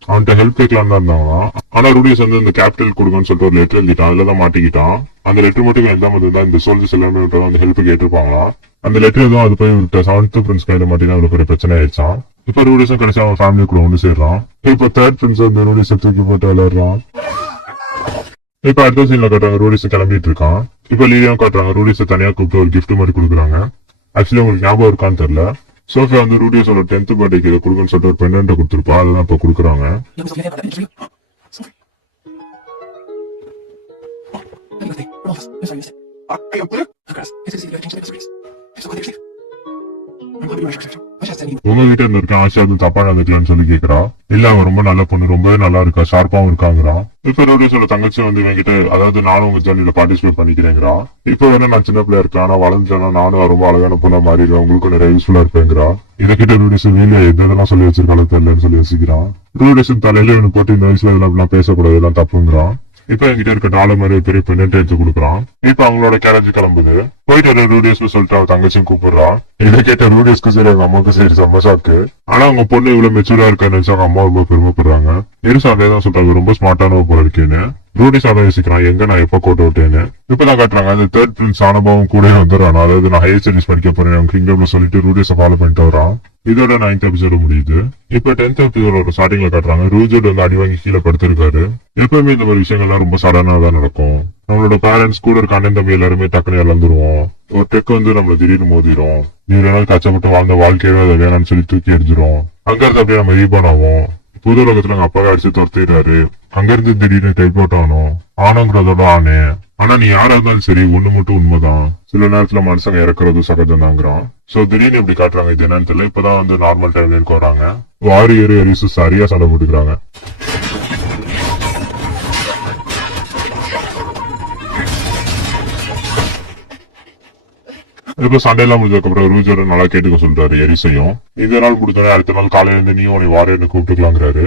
அவன்கிட்ட ஹெல்ப் கேட்கலாம் தான் இருந்தாங்களாம். ஆனா ரூடியஸ் வந்து இந்த கேபிட்டல் கொடுங்கன்னு சொல்லிட்டு ஒரு லெட்டர் எழுதிட்டான், அதுலதான் மாட்டிக்கிட்டான். அந்த லெட்டர் மட்டும் எழுதாம இருந்தா இந்த சோல்ஜர்ஸ் எல்லாமே வந்து ஹெல்ப் கேட்டிருப்பாங்களாம். அந்த லெட்டர் எதுவும் அது போய் செவன்த் பிரின்ஸ் கையில மாட்டினா அவளுக்கு ஒரு பிரச்சனை ஆயிடுச்சான். இப்ப ரூடியஸும் கடைசி அவன் ஃபேமிலிக்குள்ள ஒன்று சேர்றான். இப்ப தேர்ட் பிரின்ஸ் வந்து ரூடியஸ் தூக்கி போட்டு விளையாடுறான். இப்ப அடுத்த சீன்ல காட்டுறாங்க, ரூடிஸ் கிளம்பிட்டு இருக்கான். இப்ப லீலியாவும் காட்டுறாங்க, ரூடிஸை தனியா கூப்பிட்டு ஒரு கிஃப்ட் மாதிரி கொடுக்குறாங்க. ஆக்சுவலி உங்களுக்கு ஞாபகம் இருக்கான்னு தெரியல, சோஃபியா வந்து ரூடியோஸோட 10th பர்த்டேக்கு இதை கொடுக்குன்னு சொல்லிட்டு ஒரு பெண்டன்ட் கொடுத்துருப்பா, அதுதான் இப்ப கொடுக்குறாங்க. உங்க வீட்டுல இருந்து இருக்க ஆசையா வந்து தப்பா நடந்துக்கலாம்னு சொல்லி கேக்குறா. இல்ல அவன் ரொம்ப நல்ல பொண்ணு, ரொம்பவே நல்லா இருக்கா, ஷார்ப்பாவும் இருக்காங்கிறான். இப்ப ரூடியோஸோட தங்கச்சி வந்து என்கிட்ட, அதாவது நானும் உங்க ஜர்னில பார்ட்டிசிபேட் பண்ணிக்கிறேங்கிறா. இப்ப வேணா நான் சின்ன பிள்ளையா இருக்கேன், ஆனா வளர்ந்துட்டேன்னா நானும் ரொம்ப அழகான பொண்ணா மாறிடுவேன், உங்களுக்கு நிறைய யூஸ்ஃபுல்லா இருப்பேங்கிறா. இதக்கிட்ட ரூடியஸ் வேலையா எதெல்லாம் சொல்லி வச்சிருக்காலும் தெரியலன்னு சொல்லி யோசிக்கிறான். ரூடியஸ் தலையில இவனு போட்டு இந்த வயசுல இதெல்லாம் பேசக்கூடாது, எல்லாம் தப்புங்கிறான். இப்ப என்கிட்ட இருக்க டாலர் மாதிரி பெரிய பெண்ணை எடுத்து கொடுக்குறான். இப்ப அவங்களோட கேரேஜ் கிளம்புது. போயிட்டு ரூடியஸ் சொல்லிட்டு அவன் தங்கச்சியும் கூப்பிடுறான். இதை கேட்ட ரூடியஸ்க்கு சரி, அவங்க அம்மாவுக்கு சரி செம்ம ஷாக்கு. ஆனா அவங்க பொண்ணு இவ்வளவு மெச்சூரா இருக்கான்னு நினைச்சு அவங்க அம்மா ரொம்ப பெருமைப்படுறாங்க. எரிசா அதேதான் சொல்றாங்க, ரொம்ப ஸ்மார்ட்டான போல இருக்கேன்னு. ரூடிஸ் அதை யோசிக்கிறான், எங்க நான் எப்ப கோட்டை விட்டேன்னு. இப்பதான் காட்டுறாங்க, அந்த தேர்ட் பிரின்ஸ் ஆனபாவும் கூட வந்துடுறான். அதாவது நான் ஹையர் ஸ்டடிஸ் படிக்க போறேன் கிங்டம்ல சொல்லிட்டு ரூடியஸை ஃபாலோ பண்ணிட்டு வரான். இதோட 9th எபிசோட முடியுது. இப்ப 10th எபிசோட ஸ்டார்டிங்ல காட்டுறாங்க, ரூஜோட் வந்து அடி வாங்கி கீழே படுத்திருக்காரு. எப்பவுமே இந்த மாதிரி விஷயங்கள்லாம் ரொம்ப சடனா தான் நடக்கும். நம்மளோட பேரண்ட்ஸ் கூட இருக்க அண்ணன் தம்பி எல்லாருமே டக்குனு இழந்துருவோம். ஒரு டெக் வந்து நம்மள திடீர்னு மோதிரும். நீ நாள் கச்சப்பட்டு வாழ்ந்த வாழ்க்கையவே அதை வேணாம்னு சொல்லி தூக்கி எரிஞ்சிரும். அங்க இருந்து அப்படியே நம்ம ரீபான் ஆகும். புது உலகத்துல எங்க அப்பாவை அடிச்சு துரத்திடுறாரு. அங்க இருந்து திடீர்னு டைப் அவுட் ஆனோம். ஆனோங்கிறதோட ஆனே. ஆனா நீ யாரா இருந்தாலும் சரி, ஒண்ணு மட்டும் உண்மைதான், சில நேரத்துல மனுஷங்க இறக்குறது சகஜம் தாங்கிறான். சோ திடீர்னு இப்படி காட்டுறாங்க, இது என்னன்னு தெரியல. இப்பதான் வந்து நார்மல் டைம்ல வராங்க. வாரியர் எரிசு சரியா சண்டை போட்டுக்கிறாங்க. இப்ப சண்டையெல்லாம் முடிஞ்சதுக்கு அப்புறம் ரூஜர் நல்லா கேட்டுக்க சொல்றாரு எரிசையும். இந்த நாள் முடிஞ்சோடனே அடுத்த நாள் காலையில இருந்து நீயும் உன்னை வாரியர்னு கூப்பிட்டுக்கலாங்கிறாரு.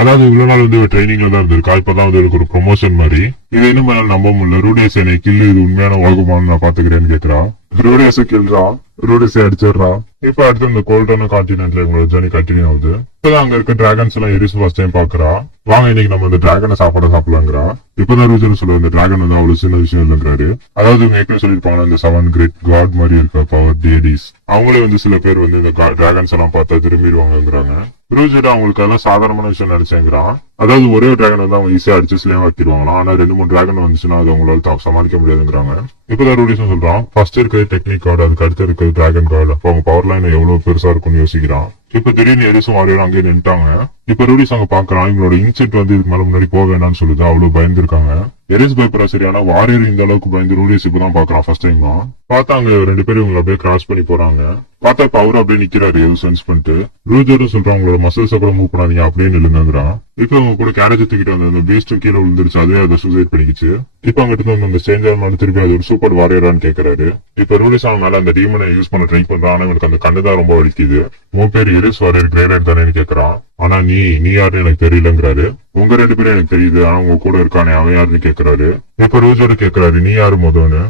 அதாவது இவ்வளவு நாள் வந்து ட்ரைனிங்ல தான் இருந்திருக்கா, இப்பதான் வந்து எனக்கு ஒரு ப்ரொமோஷன் மாதிரி. இதை இன்னும் நம்ப முடியல. ரூடியஸ் என்னை கில்லு, இது உண்மையான உலகமானு நான் பாத்துக்கிறேன்னு கேக்குறா. ரூடியஸ கில்றா, ரூடியஸை அடிச்சிடுறா. இப்ப அடுத்து இந்த கோல்டான கான்டினென்ட்ல எங்களோட ஜர்னி கண்டினியூ ஆகுது. இப்பதான் அங்க இருக்க டிராகன்ஸ் எல்லாம் எரிசு ஃபர்ஸ்ட் டைம் பாக்குறா. வாங்க இன்னைக்கு நம்ம இந்த டிராகனை சாப்பிடலாங்கிறா. இப்பதான் ரூஜர் சொல்லுவாங்க, இந்த டிராகன் வந்து அவ்வளவு சின்ன விஷயம் இல்லைங்கிறாரு. அதாவது இவங்க ஏற்கனவே சொல்லிருப்பாங்க, இந்த 7 கிரேட் காட் மாதிரி இருக்க பவர் டேடிஸ், அவங்களே வந்து சில பேர் வந்து இந்த டிராகன்ஸ் எல்லாம் பார்த்தா திரும்பிடுவாங்கிறாங்க. ரூஜர் அவங்களுக்கு எல்லாம் சாதாரணமான விஷயம் நினைச்சேங்கிறான். அதாவது ஒரே டிராகன் வந்து அவங்க ஈஸியா அடிச்சு ஸ்லேவ் ஆக்கிடுவாங்களாம். ஆனா 2-3 டிராகன் வந்துச்சுன்னா அது அவங்களால சமாளிக்க முடியாதுங்கிறாங்க. இப்பதான் ரூடிஸ் சொல்றான், ஃபர்ஸ்ட் இருக்கிறது டெக்னிக் கார்டு, அதுக்கு அடுத்து இருக்கிறது டிராகன் கார்டு. அப்ப அவங்க பவர் லைன் எவ்வளவு பெருசா இருக்கும்னு யோசிக்கிறான். இப்ப திடீர்னு எரிசும் வாரியரும் அங்கே நின்ட்டாங்க. இப்ப ரூடிஸ் அங்க பாக்குறான், இவங்களோட இன்செட் வந்து இதுக்கு மேல முன்னாடி போக வேண்டாம்னு சொல்லுது. அவ்வளவு பயந்துருக்காங்க. எரிஸ் பயப்படுறா சரி, ஆனா வாரியர் இந்த அளவுக்கு பயந்து ரூடிஸ் இப்பதான் பாக்குறான் ஃபர்ஸ்ட் டைம் தான். பார்த்தா அங்க 2 பேரும் இவங்களை அப்படியே கிராஸ் பண்ணி போறாங்க. பார்த்தா இப்ப அவரும் அப்படியே நிக்கிறாரு எதுவும் சென்ஸ் பண்ணிட்டு. ரூஜரும் சொல்றான், உங்களோட மசில்ஸ் கூட மூவ் பண்ணாதீங்க அப்படியே நில்லுங்கிறான். இப்ப அவங்க கூட கேரேஜ் தூக்கிட்டு வந்து அந்த பீஸ்டும் கீழே விழுந்துருச்சு, அதுவே அதை சூசைட் பண்ணிக்கிச்சு. இப்ப அங்கிட்டு வந்து அந்த சேஞ்சர் திருப்பி அது ஒரு சூப்பர் வாரியரான்னு கேக்குறாரு. இப்ப ரூடிஸ் அவன் மேல அந்த டீமனை யூஸ் பண்ண ட்ரை பண்றான். ஆனா இவனுக்கு அந்த கண்ணுதான் ரொம்ப வலிக்குது. உன் பேர் எரிஸ் வாரியர் கிரேட் தானேன்னு கேக்குறான். ஆனா நீ யாருன்னு எனக்கு தெரியலங்கிறாரு. உங்க 2 பேரும் எனக்கு தெரியுது, ஆனா உங்க கூட இருக்கானே அவன் யாருன்னு கேக்குறாரு. இப்ப ரூஜோட கேக்குறாரு, நீ யாரு முதன்னு.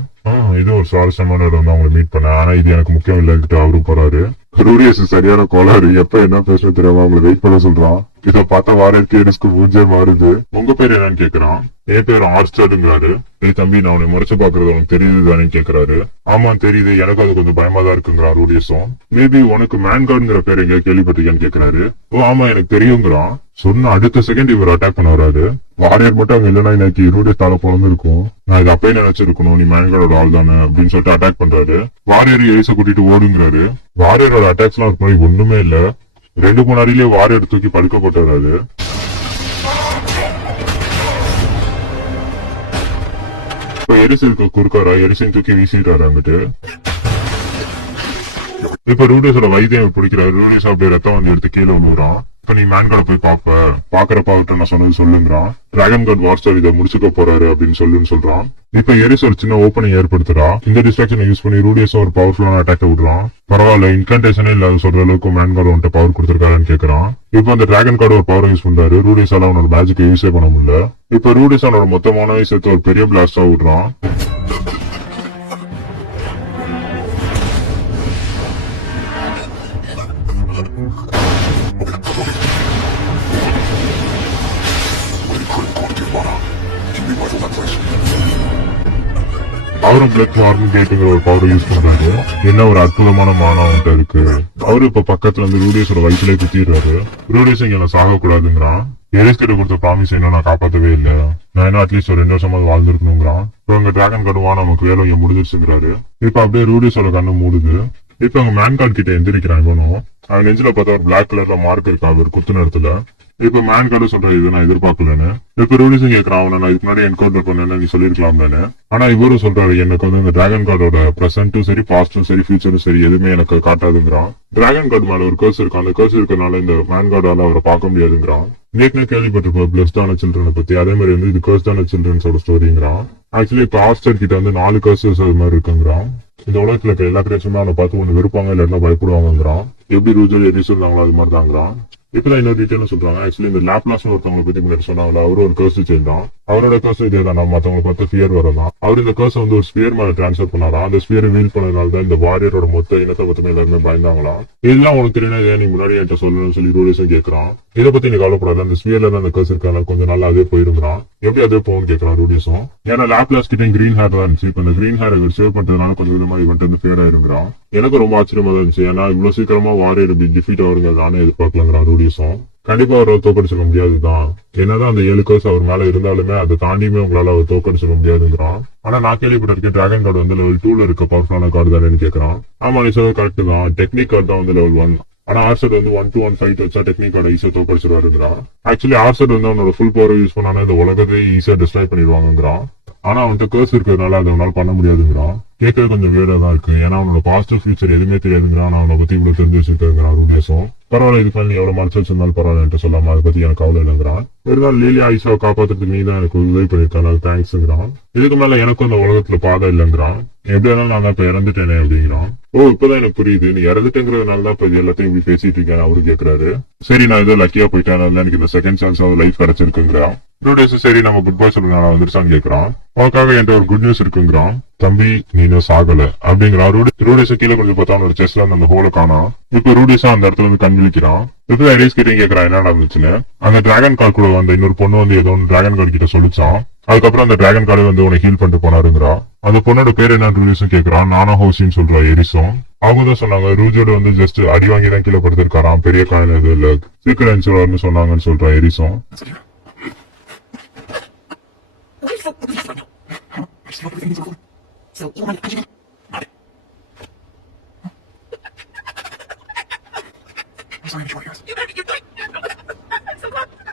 இது ஒரு சுவாரஸ்யமான இடம் தான், அவங்களை மீட் பண்ண. ஆனா இது எனக்கு முக்கியம் இல்லைன்ட்டு அவரும் போறாரு. ரூடியஸ் சரியான கோளாறு, எப்ப என்ன பேசணும் தெரியாம அவங்களை வெயிட் பண்ண சொல்றான். இத பார்த்த வாரியருக்கு எரிஸ்க்கு பூஜை மாறுது. உங்க பேர் என்னன்னு கேக்குறான். என் பேர் ஆர்ஸ்டர்ங்கிறாரு. தம்பி நான் உன்னை முறைச்சு பாக்குறது உனக்கு தெரியுது தானே கேக்குறாரு. ஆமா தெரியுது, எனக்கு அது கொஞ்சம் பயமா தான் இருக்குங்கிறான் ரூடியஸும். மேபி உனக்கு மேன்கார்டுங்கிற பேர் எங்க கேள்விப்பட்டிருக்கேன்னு கேக்குறாரு. ஓ ஆமா எனக்கு தெரியுங்கிறான். சொன்ன அடுத்த செகண்ட் இவர் அட்டாக் பண்ண வராரு. வாரியர் மட்டும் அங்க இல்லைன்னா இன்னைக்கு ரூடியஸ் தலை பிறந்து இருக்கும். நான் இதை அப்பயே நினைச்சிருக்கணும், நீ மேன்கார்டோட ஆள் தானே அப்படின்னு சொல்லிட்டு அட்டாக் பண்றாரு. வாரியர் எரிச கூட்டிட்டு ஓடுங்கிறாரு. வாரியரோட அட்டாக்ஸ் எல்லாம் முன்னாடி ஒண்ணுமே இல்ல. 2-3 அடியிலேயே வாரியர் தூக்கி படுக்க போட்டுறாரு. இப்ப எரிசலுக்கு குறுக்காரா எரிசையும் தூக்கி வீசிட்டாரு அங்கிட்டு. இப்ப ரூடியஸோட வைத்தியம் பிடிக்கிறாரு. ரூடியஸ் அப்படியே ரத்தம் வந்து எடுத்து கீழே விழுவுறான். இப்ப நீ மேன்கார்டை போய் பாக்குறப்ப அவர்கிட்ட நான் சொன்னது சொல்லுங்கிறான். டிராகன் கார்டு வார்ஸ்டார் இதை முடிச்சுக்க போறாரு அப்படின்னு சொல்றான். இப்ப எரிஸ் ஒரு சின்ன ஓப்பனிங் ஏற்படுத்துறா. இந்த டிஸ்ட்ராக்ஷனை யூஸ் பண்ணி ரூடியஸ் ஒரு பவர்ஃபுல்லான அட்டாக் விடுறான். பரவாயில்ல, இன்கன்டேஷனே இல்லாத சொல்ற அளவுக்கு மேன்கார்டு வந்துட்டு பவர் கொடுத்திருக்காருன்னு கேக்குறான். இப்ப அந்த டிராகன் கார்டு ஒரு பவர் யூஸ் பண்றாரு. ரூடியஸால அவனோட மேஜிக்கை யூஸே பண்ண முடியல. இப்ப ரூடியஸ் அவனோட மொத்தமான சேர்த்து ஒரு பெரிய பிளாஸ்டா விடுறான். அவரும் பிளட் ஹார்மோன் கேட்டுங்கிற ஒரு பவர் யூஸ் பண்றாரு. என்ன ஒரு அற்புதமான மானம் அவன்கிட்ட இருக்கு. அவரு இப்ப பக்கத்துல இருந்து ரூடியஸோட வயிற்றுல குத்திடுறாரு. ரூடியஸ் இங்க நான் சாக கூடாதுங்கிறான். எரிஸ் கிட்ட கொடுத்த ப்ராமிஸ் இன்னும் நான் காப்பாத்தவே இல்ல. நான் இன்னும் அட்லீஸ்ட் ஒரு 2 வருஷமாவது வாழ்ந்துருக்கணுங்கிறான். இப்ப அங்க டிராகன் கார்டுவா நமக்கு வேலை இங்க முடிஞ்சிருச்சுங்கிறாரு. இப்ப அப்படியே ரூடியஸோட கண்ணு மூடுது. இப்ப அங்க மேன்கார்டு கிட்ட எந்திரிக்கிறான். இவனும் அவன் நெஞ்சில பார்த்தா ஒரு பிளாக் கலர்ல மார்க் இருக்கா அவர் குத்துன இடத்துல. இப்ப மேன்கார்டு சொல்ற இது நான் எதிர்பார்க்கலன்னு. இப்ப ரூடிஸும் கேட்கறான், அவனை நான் இதுக்கு முன்னாடி என்கவுண்டர் பண்ணேன்னு நீ சொல்லிருக்கலாம்னு. ஆனா இவரும் சொல்றாரு, எனக்கு வந்து இந்த டிராகன் கார்டோட பிரசன்டும் சரி பாஸ்டும் சரி ஃபியூச்சரும் சரி எதுவுமே எனக்கு காட்டாதுங்கிறான். டிராகன் கார்டு மேல ஒரு கர்ஸ் இருக்கு. அந்த கர்ஸ் இருக்கனால இந்த மேன்கார்டால அவரை பார்க்க முடியாதுங்கிறான். நேற்று கேள்விப்பட்டிருப்போம் பிளஸ்டான சில்ட்ரனை பத்தி. அதே மாதிரி வந்து இது கர்ஸ்டான சில்ட்ரன்ஸோட ஸ்டோரிங்கிறான். ஆக்சுவலி இப்ப ஆஸ்டர் கிட்ட வந்து 4 கர்சஸ் அது மாதிரி இருக்குங்கிறான். இந்த உலகத்துல இருக்க எல்லா கிரியேஷனும் அவனை பார்த்து ஒண்ணு வெறுப்பாங்க இல்லைன்னா பயப்படுவாங்கிறான். எப்படி ரூஜல் எரிஸ் இருந்தாங்களோ அது மாதிரி தாங்கிறான். இப்பதான் இன்னொரு டீட்டெயில் சொல்றாங்க. ஆக்சுவலி இந்த லேப்லாஸ் ஒருத்தவங்களை பத்தி முன்னாடி சொன்னாங்களா, அவரு ஒரு கர்ஸ் செய்தான். அவரோட கர்ஸ் இதே தான், நம்ம மத்தவங்களை பார்த்து ஃபியர் வரதான். அவர் இந்த கர்ஸ் வந்து ஒரு ஸ்பியர் மேல டிரான்ஸ்பர் பண்ணாரா. அந்த ஸ்பியரை வீல் பண்ணதுனால தான் இந்த வாரியரோட மொத்த இனத்தை பத்தி எல்லாருமே பயந்தாங்களாம். இதெல்லாம் உனக்கு தெரியும், நீ முன்னாடி என்கிட்ட சொல்லணும்னு சொல்லி ரூடியஸும் கேட்கறான். இதை பத்தி நீ கவலைப்படாது, அந்த ஸ்பியர்ல தான் அந்த கர்ஸ் இருக்காங்க, கொஞ்சம் நாள் அதே போயிருந்தான். எப்படி அதே போகும்னு கேட்கறான் ரூடியஸும். ஏன்னா லேப்லாஸ் கிட்ட கிரீன் ஹேர் தான் இருந்துச்சு. இப்ப இந்த கிரீன் ஹேர் சேவ் பண்றதுனால கொஞ்சம் விதமா இவன்ட்டு வந்து ஃபேர் ஆயிருங்கிறான். எனக்கு ரொம்ப ஆச்சரியமா தான் இருந்துச்சு. ஏன்னா இவ்வளவு சீக்கிரமா வாரியர் டிஃபீட் ஆகுங்க நானே எதிர்பார்க்கலங்கிறான் ரூடியஸும். கண்டிப்பா அவரை தோக்கடிச்சிட முடியாதுதான். என்னதான் அந்த 7 கர்ஸ் அவர் மேல இருந்தாலுமே அதை தாண்டியுமே உங்களால அவர் தோக்கடிச்சிட முடியாதுங்கிறான். ஆனா நான் கேள்விப்பட்டிருக்கேன் டிராகன் கார்டு வந்து லெவல் 2ல இருக்க பவர்ஃபுல்லான கார்டு தானேன்னு கேட்கறான். ஆமா நீ சொல்றது கரெக்ட் தான். டெக்னிக் கார்டு தான் வந்து லெவல் 1. ஆனா ஆர்செட் வந்து 1-to-1 ஃபைட் வச்சா டெக்னிக் கார்டை ஈஸியா தோக்கடிச்சிருவாருங்கிறான். ஆக்சுவலி ஆர்செட் வந்து அவனோட ஃபுல் பவர் யூஸ் பண்ணானே இந்த உலகத்தை ஈஸியா டிஸ்ட்ராய் பண்ணிடுவாங்கிறான். ஆனா அவன்கிட்ட கர்ஸ் இருக்கிறதுனால அதை அவனால பண்ண முடியாதுங்கிறான். கேட்கவே கொஞ்சம் வேடா தான் இருக்கு. ஏன்னா அவனோட பாசிட்டிவ் ஃபியூச்சர் எதுவுமே தெரியாதுங்கிறான். அவனை பத்தி இவ்வளவு தெரிஞ்சு வச்சிருக்காங்கிறான் ரூடியஸும். பரவாயில்ல, இதுக்கு நீ எவ்வளவு மனசு வச்சிருந்தாலும் பரவாயில்ல சொல்லாம அதை பத்தி எனக்கு கவலை இல்லைங்கிறான். இருந்தாலும் லீலி ஐசாவை காப்பாத்துறதுக்கு நீ தான் எனக்கு உதவி பண்ணிருக்கான், அது தேங்க்ஸ்ங்கிறான். இதுக்கு மேல எனக்கும் இந்த உலகத்துல பாதை இல்லைங்கிறான். எப்படி இருந்தாலும் நான் தான் இப்ப இறந்துட்டேனே அப்படிங்கிறான். ஓ இப்பதான் எனக்கு புரியுது, நீ இறந்துட்டேங்கிறதுனால தான் இப்ப எல்லாத்தையும் இப்படி பேசிட்டு இருக்கேன் அவரு கேட்கறாரு. சரி நான் ஏதோ லக்கியா போயிட்டேன், எனக்கு இந்த செகண்ட் சான்ஸ் லைஃப் கிடைச்சிருக்குங்கிறான். ரூடியஸ் சரி நம்ம குட் பை சொல்ல நான் வந்துருச்சான்னு கேட்கறான். உனக்காக என்கிட்ட ஒரு குட் நியூஸ் இருக்குங்கிறான். தம்பி நீ இன்னும் சாகல அப்படிங்கிறான். ரூடியஸ் கீழே கொஞ்சம் பார்த்தா அவனோட செஸ்ல அந்த ஹோல காணா. இப்ப ரூடியஸா அந்த இடத்துல இருந்து கண் விழிக்கிறான். இப்ப ஐடியஸ் கிட்ட கேட்கறான் என்ன நடந்துச்சுன்னு. அந்த டிராகன் கார்டு கூட வந்த இன்னொரு பொண்ணு வந்து ஏதோ டிராகன் கார்டு கிட்ட சொல்லிச்சான். அதுக்கப்புறம் அந்த டிராகன் கார்டு வந்து உனக்கு ஹீல் பண்ணிட்டு போனாருங்கிறா. அந்த பொண்ணோட பேர் என்ன ரூடியஸும் கேட்கறான். நானா ஹோசின்னு சொல்றா எரிஸும். அவங்க தான் சொன்னாங்க ரூஜோட வந்து ஜஸ்ட் அடி வாங்கி தான் கீழே படுத்திருக்காராம், பெரிய காயின் இது இல்ல சீக்கிரம் சொன்னாங்கன்னு சொல்றா எரிஸும்.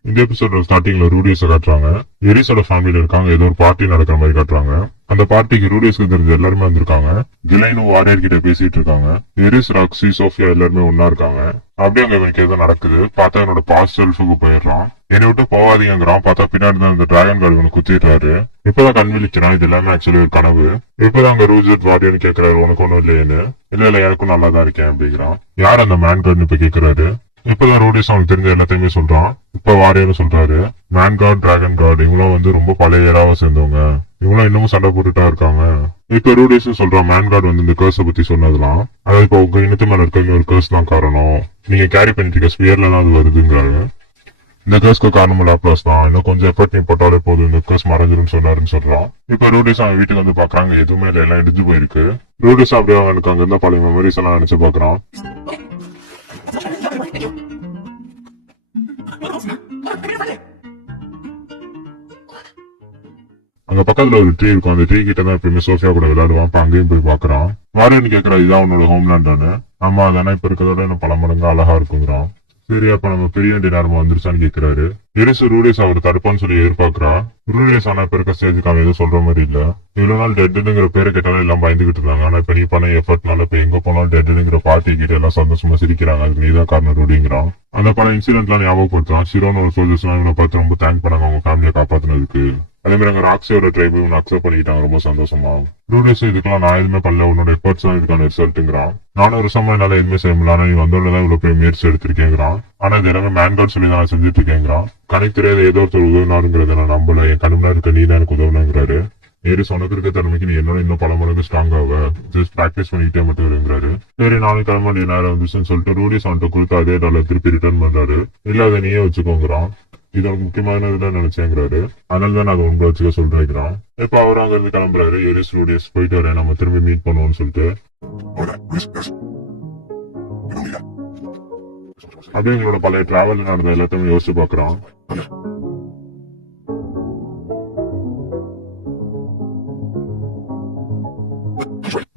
இந்த எபிசோட ஸ்டார்டிங்ல ரூடியஸ காட்டுறாங்க. எரிஸோட ஃபேமிலில இருக்காங்க. ஏதோ ஒரு பார்ட்டி நடக்கிற மாதிரி காட்டுறாங்க. அந்த பார்ட்டிக்கு ரூடியஸ்க்கு தெரிஞ்ச எல்லாருமே வந்திருக்காங்க. கிளைனும் வாரியர் கிட்ட பேசிட்டு இருக்காங்க. எரிஸ், ராக்ஸி, சோஃபியா எல்லாருமே ஒன்னா இருக்காங்க. அப்படியே அங்க இவனுக்கு ஏதோ நடக்குது. பார்த்தா என்னோட பாஸ்ட் செல்ஃபுக்கு போயிடுறான். என்னை விட்டு போவாதீங்கிறான். பார்த்தா பின்னாடி தான் இந்த டிராகன் கார்டு இவனு குத்திடுறாரு. இப்பதான் கண் விழிக்கிறான். இது எல்லாமே ஆக்சுவலி ஒரு கனவு. இப்பதான் அங்க ரூஜட் வாரியர்னு கேட்கறாரு, உனக்கு ஒண்ணும் இல்லையேன்னு. இல்ல எனக்கும் நல்லா தான் இருக்கேன் அப்படிங்கிறான். யார் அந்த மேன் கார்டுன்னு இப்ப கேட்கறாரு. இப்பதான் ரூடியஸ் அவனுக்கு தெரிஞ்ச எல்லாத்தையுமே சொல்றான். இப்ப வாரியர்னு சொல்றாரு. மேன் கார்டு, டிராகன் கார்டு இவங்களும் வந்து ரொம்ப பழைய ஏராவை சேர்ந்தவங்க. இவங்களும் இன்னமும் சண்டை போட்டுட்டா இருக்காங்க. இப்ப ரூடியஸ் சொல்றான் மேன் கார்டு வந்து இந்த கர்ஸ பத்தி சொன்னதுலாம், அதாவது இப்ப உங்க இனத்து மேல இருக்க ஒரு கர்ஸ் தான் காரணம். நீங்க கேரி பண்ணிட்டு இருக்க ஸ்பியர்ல தான் அது வருதுங்கிறாரு. இந்த கர்ஸ்க்கு காரணம் லேப்லாஸ் தான். இன்னும் கொஞ்சம் எஃபர்ட் நீ போட்டாலே போதும், இந்த கர்ஸ் மறைஞ்சிரும் சொன்னாருன்னு சொல்றான். இப்ப ரூடியஸ் அவன் வீட்டுக்கு வந்து பாக்குறாங்க. எதுவுமே இல்லை, எல்லாம் இடிஞ்சு போயிருக்கு. ரூடியஸ் அப்படியே அவனுக்கு அங்க இருந்தா பழைய மெமரிஸ் எல்லாம் நினைச்சு பாக்குறான். அங்க பக்கத்துல ஒரு ட்ரீ இருக்கும். அந்த ட்ரீ கிட்ட தான் எப்பயுமே சோஃபியா கூட விளையாடுவான். இப்ப அங்கேயும் போய் பாக்குறான். வாரியர்னு கேட்கறா, இதுதான் உன்னோட ஹோம்லேண்ட் தானே? ஆமா தானே, இப்ப இருக்கிறதோட என்ன பல மடங்கு அழகா இருக்குங்கிறான். சரி அப்ப நம்ம பெரிய வண்டி நேரமா வந்துருச்சான்னு கேக்குறாரு. எரிசு ரூடியஸ் அவர் தடுப்பான்னு சொல்லி எதிர்பார்க்கறா. ரூடியஸ் ஆனா இப்ப இருக்க ஸ்டேஜுக்கு அவன் எதுவும் சொல்ற மாதிரி இல்ல. இவ்வளவு நாள் டெட்டுங்கிற பேரை கேட்டாலும் எல்லாம் பயந்துகிட்டு இருந்தாங்க. ஆனா இப்ப நீ பண்ண எஃபர்ட்னால இப்ப எங்க போனாலும் டெட்டுங்கிற பார்ட்டி கிட்ட எல்லாம் சந்தோஷமா சிரிக்கிறாங்க. அதுக்கு நீதான் காரணம் ரூடிங்கிறான். அந்த பல இன்சிடென்ட்லாம் ஞாபகப்படுத்துறான். ஷிரோன் ஒரு சோல்ஜர்ஸ் இவனை பார்த்து ரொம்ப தேங்க் பண்ணாங்க அவங்க ஃபேமிலியை காப்பாத்தினதுக்கு. அதே மாதிரி அங்க ராக்ஸியோட ட்ரைபு இவனை அக்செப்ட் பண்ணிக்கிட்டாங்க ரொம்ப சந்தோஷமா. ரூடியஸ் இதுக்கெல்லாம் நான் எதுவுமே பண்ணல, உன்னோட எஃபர்ட்ஸ் தான் இதுக்கான ரிசல்ட்டுங்கிறான். நானும் ஒரு சமயம் என்னால எதுவுமே செய்ய முடியல, ஆனா நீ வந்தோடனே இவ்வளவு பெரிய முயற்சி எடுத்திருக்கேங்கிறான். ஆனா இது எல்லாமே மேன்கார்ட் சொல்லி நான் செஞ்சுட்டு இருக்கேங்கிறான். கணக்கு தெரியாத ஏதோ ஒருத்தர் உதவினாருங்கிறத நான் நம்பல, என் கடுமையா இருக்க நீ தான் எனக்கு உதவுனாங்கிறாரு. நேரு சொன்னது இருக்க திறமைக்கு நீ என்னோட இன்னும் பல மடங்கு ஸ்ட்ராங் ஆக ஜஸ்ட் பிராக்டிஸ் பண்ணிக்கிட்டே மட்டும் வருங்கிறாரு. சரி நாளைக்கு கிளம்ப நீ நேரம் வந்துச்சுன்னு சொல்லிட்டு ரூடியஸ் அவன்கிட்ட கொடுத்து அதே டாலர் திருப்பி ரிட்டர்ன் பண்றாரு. இல்ல அதை நீயே வச்சுக்கோங்கிறான். இது ஒரு முக்கியமான இதுதான் நினைச்சேங்கிறாரு. அதனால தான் அதை உங்களை வச்சுக்க சொல்றேங்கிறான். இப்ப அவர் அங்க இருந்து கிளம்புறாரு. எரிஸ் ரூடியஸ் போயிட்டு வரேன், நம்ம திரும்பி மீட் பண்ணுவோம்னு சொல்லிட்டு அப்படியே எங்களோட பழைய டிராவல் நடந்த எல்லாத்தையுமே யோசிச்சு பாக்குறான்.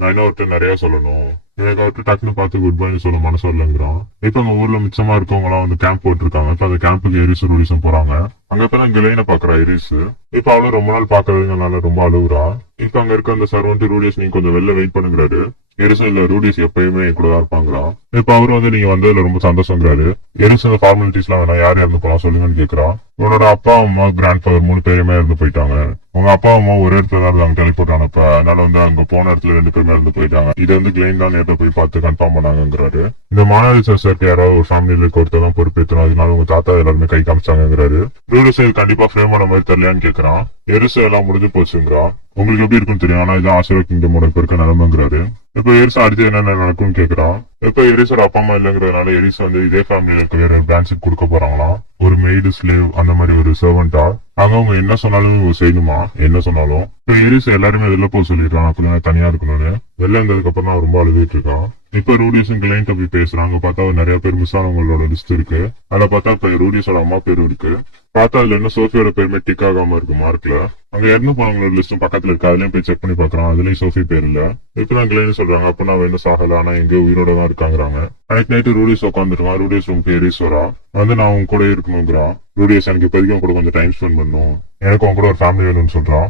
நான் என்ன ஒருத்தர் நிறைய சொல்லணும், எனக்கு அவர்கிட்ட டக்குன்னு பார்த்து குட் பை சொல்ல மனசு வரலங்கிறான். இப்ப அங்க ஊர்ல மிச்சமா இருக்கவங்க எல்லாம் வந்து கேம்ப் போட்டிருக்காங்க. இப்ப அந்த கேம்புக்கு எரிஸ் ரூடிஸும் போறாங்க. அங்க இப்பதான் கிளைன பாக்குறா எரிஸ். இப்ப அவளும் ரொம்ப நாள் பாக்குறதுனால ரொம்ப அழுகுறா. இப்ப அங்க இருக்க அந்த சர்வன்ட் ரூடியஸ் நீங்க கொஞ்சம் வெளில வெயிட் பண்ணுங்கிறாரு. எரிசும் இல்ல ரூடியஸ் எப்பயுமே கூட தான் இருப்பாங்கிறான். இப்ப அவரும் வந்து நீங்க வந்ததுல ரொம்ப சந்தோஷங்கிறாரு. எரிஸ் அந்த ஃபார்மாலிட்டிஸ் எல்லாம் வேணா யார் இறந்து போலாம் சொல்லுங்கன்னு கேக்குறான். உன்னோட அப்பா அம்மா கிராண்ட் ஃபாதர் 3 பேருமே இறந்து போயிட்டாங்க. உங்க அப்பா அம்மா ஒரே இடத்துல தான் இருந்தாங்க டெலிபோர்ட் ஆனப்ப, அதனால வந்து அங்க போன இடத்துல 2 பேருமே இறந்து போயிட்டாங்க. இது வந்து கிளைன் தான் நேரத்தை போய் பார்த்து கன்ஃபார்ம் பண்ணாங்கிறாரு. இந்த மாநாடு யாராவது ஒரு ஃபேமிலியில இருக்க ஒருத்தர் தான் பொறுப்பேற்றணும், அதனால உங்க தாத்தா எல்லாருமே கை காமிச்சாங்கிறாரு. ரூடியஸ் கண்டிப்பா ஃப்ரேம் ஆன மாதிரி தெரியலான்னு கேக்குறான். எரிசு எல்லாம் முடிஞ்சு போச்சுங்கிறான். உங்களுக்கு எப்படி இருக்குன்னு தெரியும், ஆனா இதான் ஆசீர்வாத் கிங்டமோட இப்ப இருக்க நிலைமைங்கிறாரு. இப்ப எரிசா அடுத்து என்னென்ன நடக்கும்னு கேக்குறான். இப்ப எரிசோட அப்பா அம்மா இல்லங்கிறதுனால எரிசா வந்து இதே ஃபேமிலியில இருக்க வேற பிரான்ச்சுக்கு கொடுக்க போறாங்களாம். ஒரு மெய்டு ஸ்லேவ் அந்த மாதிரி ஒரு சர்வெண்டா. அவங்க என்ன சொன்னாலும் செய்யணுமா, என்ன சொன்னாலும். இப்ப எரிசா எல்லாருமே வெளில போக சொல்லிடுறான். அப்படி தனியா இருக்கணும்னு. வெளில இருந்ததுக்கு அப்புறம் தான் ரொம்ப அழுதுட்டு இருக்கான். இப்ப ரூடியஸும் கிளைன்ட்ட போய் பேசுறாங்க. பார்த்தா நிறைய பேர் மிஸ் ஆனவங்களோட லிஸ்ட் இருக்கு. அதுல பார்த்தா இப்ப ரூடியஸோட அம்மா பேரும் இருக்கு. பார்த்தா அதுல என்ன சோஃபியோட பேருமே டிக் ஆகாம இருக்கு மார்க்ல. அங்க இறந்து போனவங்களோட லிஸ்டும் பக்கத்துல இருக்கு. அதுலயும் போய் செக் பண்ணி பாக்குறான். அதுலயும் சோஃபி பேர் இல்ல. இப்பதான் கிளைன் சொல்றாங்க அப்ப நான் என்ன சாகல, ஆனா எங்க உயிரோட தான் இருக்காங்கிறாங்க. அன்னைக்கு நைட்டு ரூடியஸ் உட்காந்துருக்கான். ரூடியஸ் ரூம் எரிஸ் வரா வந்து நான் உங்க கூட இருக்கணுங்கிறான். ரூடியஸ் எனக்கு இப்போதைக்கு உங்க கூட கொஞ்சம் டைம் ஸ்பெண்ட் பண்ணும், எனக்கு உங்க கூட ஒரு ஃபேமிலி வேணும்னு சொல்றான்.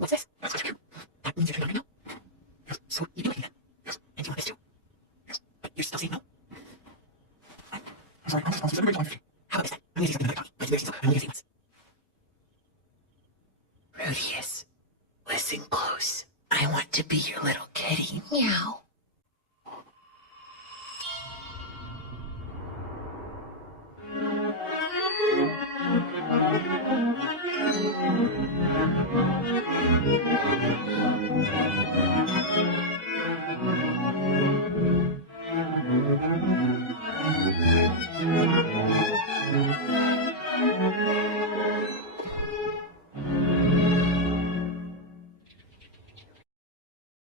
What's this? That's cute. That means you're not gonna know. Yes. So you do like that. Yes. And you want this too? Yes. But you're still saying no? I'm sorry, I'm just everybody talking for you. How about this time? I'm gonna say something about talking. Let's I'm gonna say this. Rudius, listen close. I want to be your little kitty. Meow.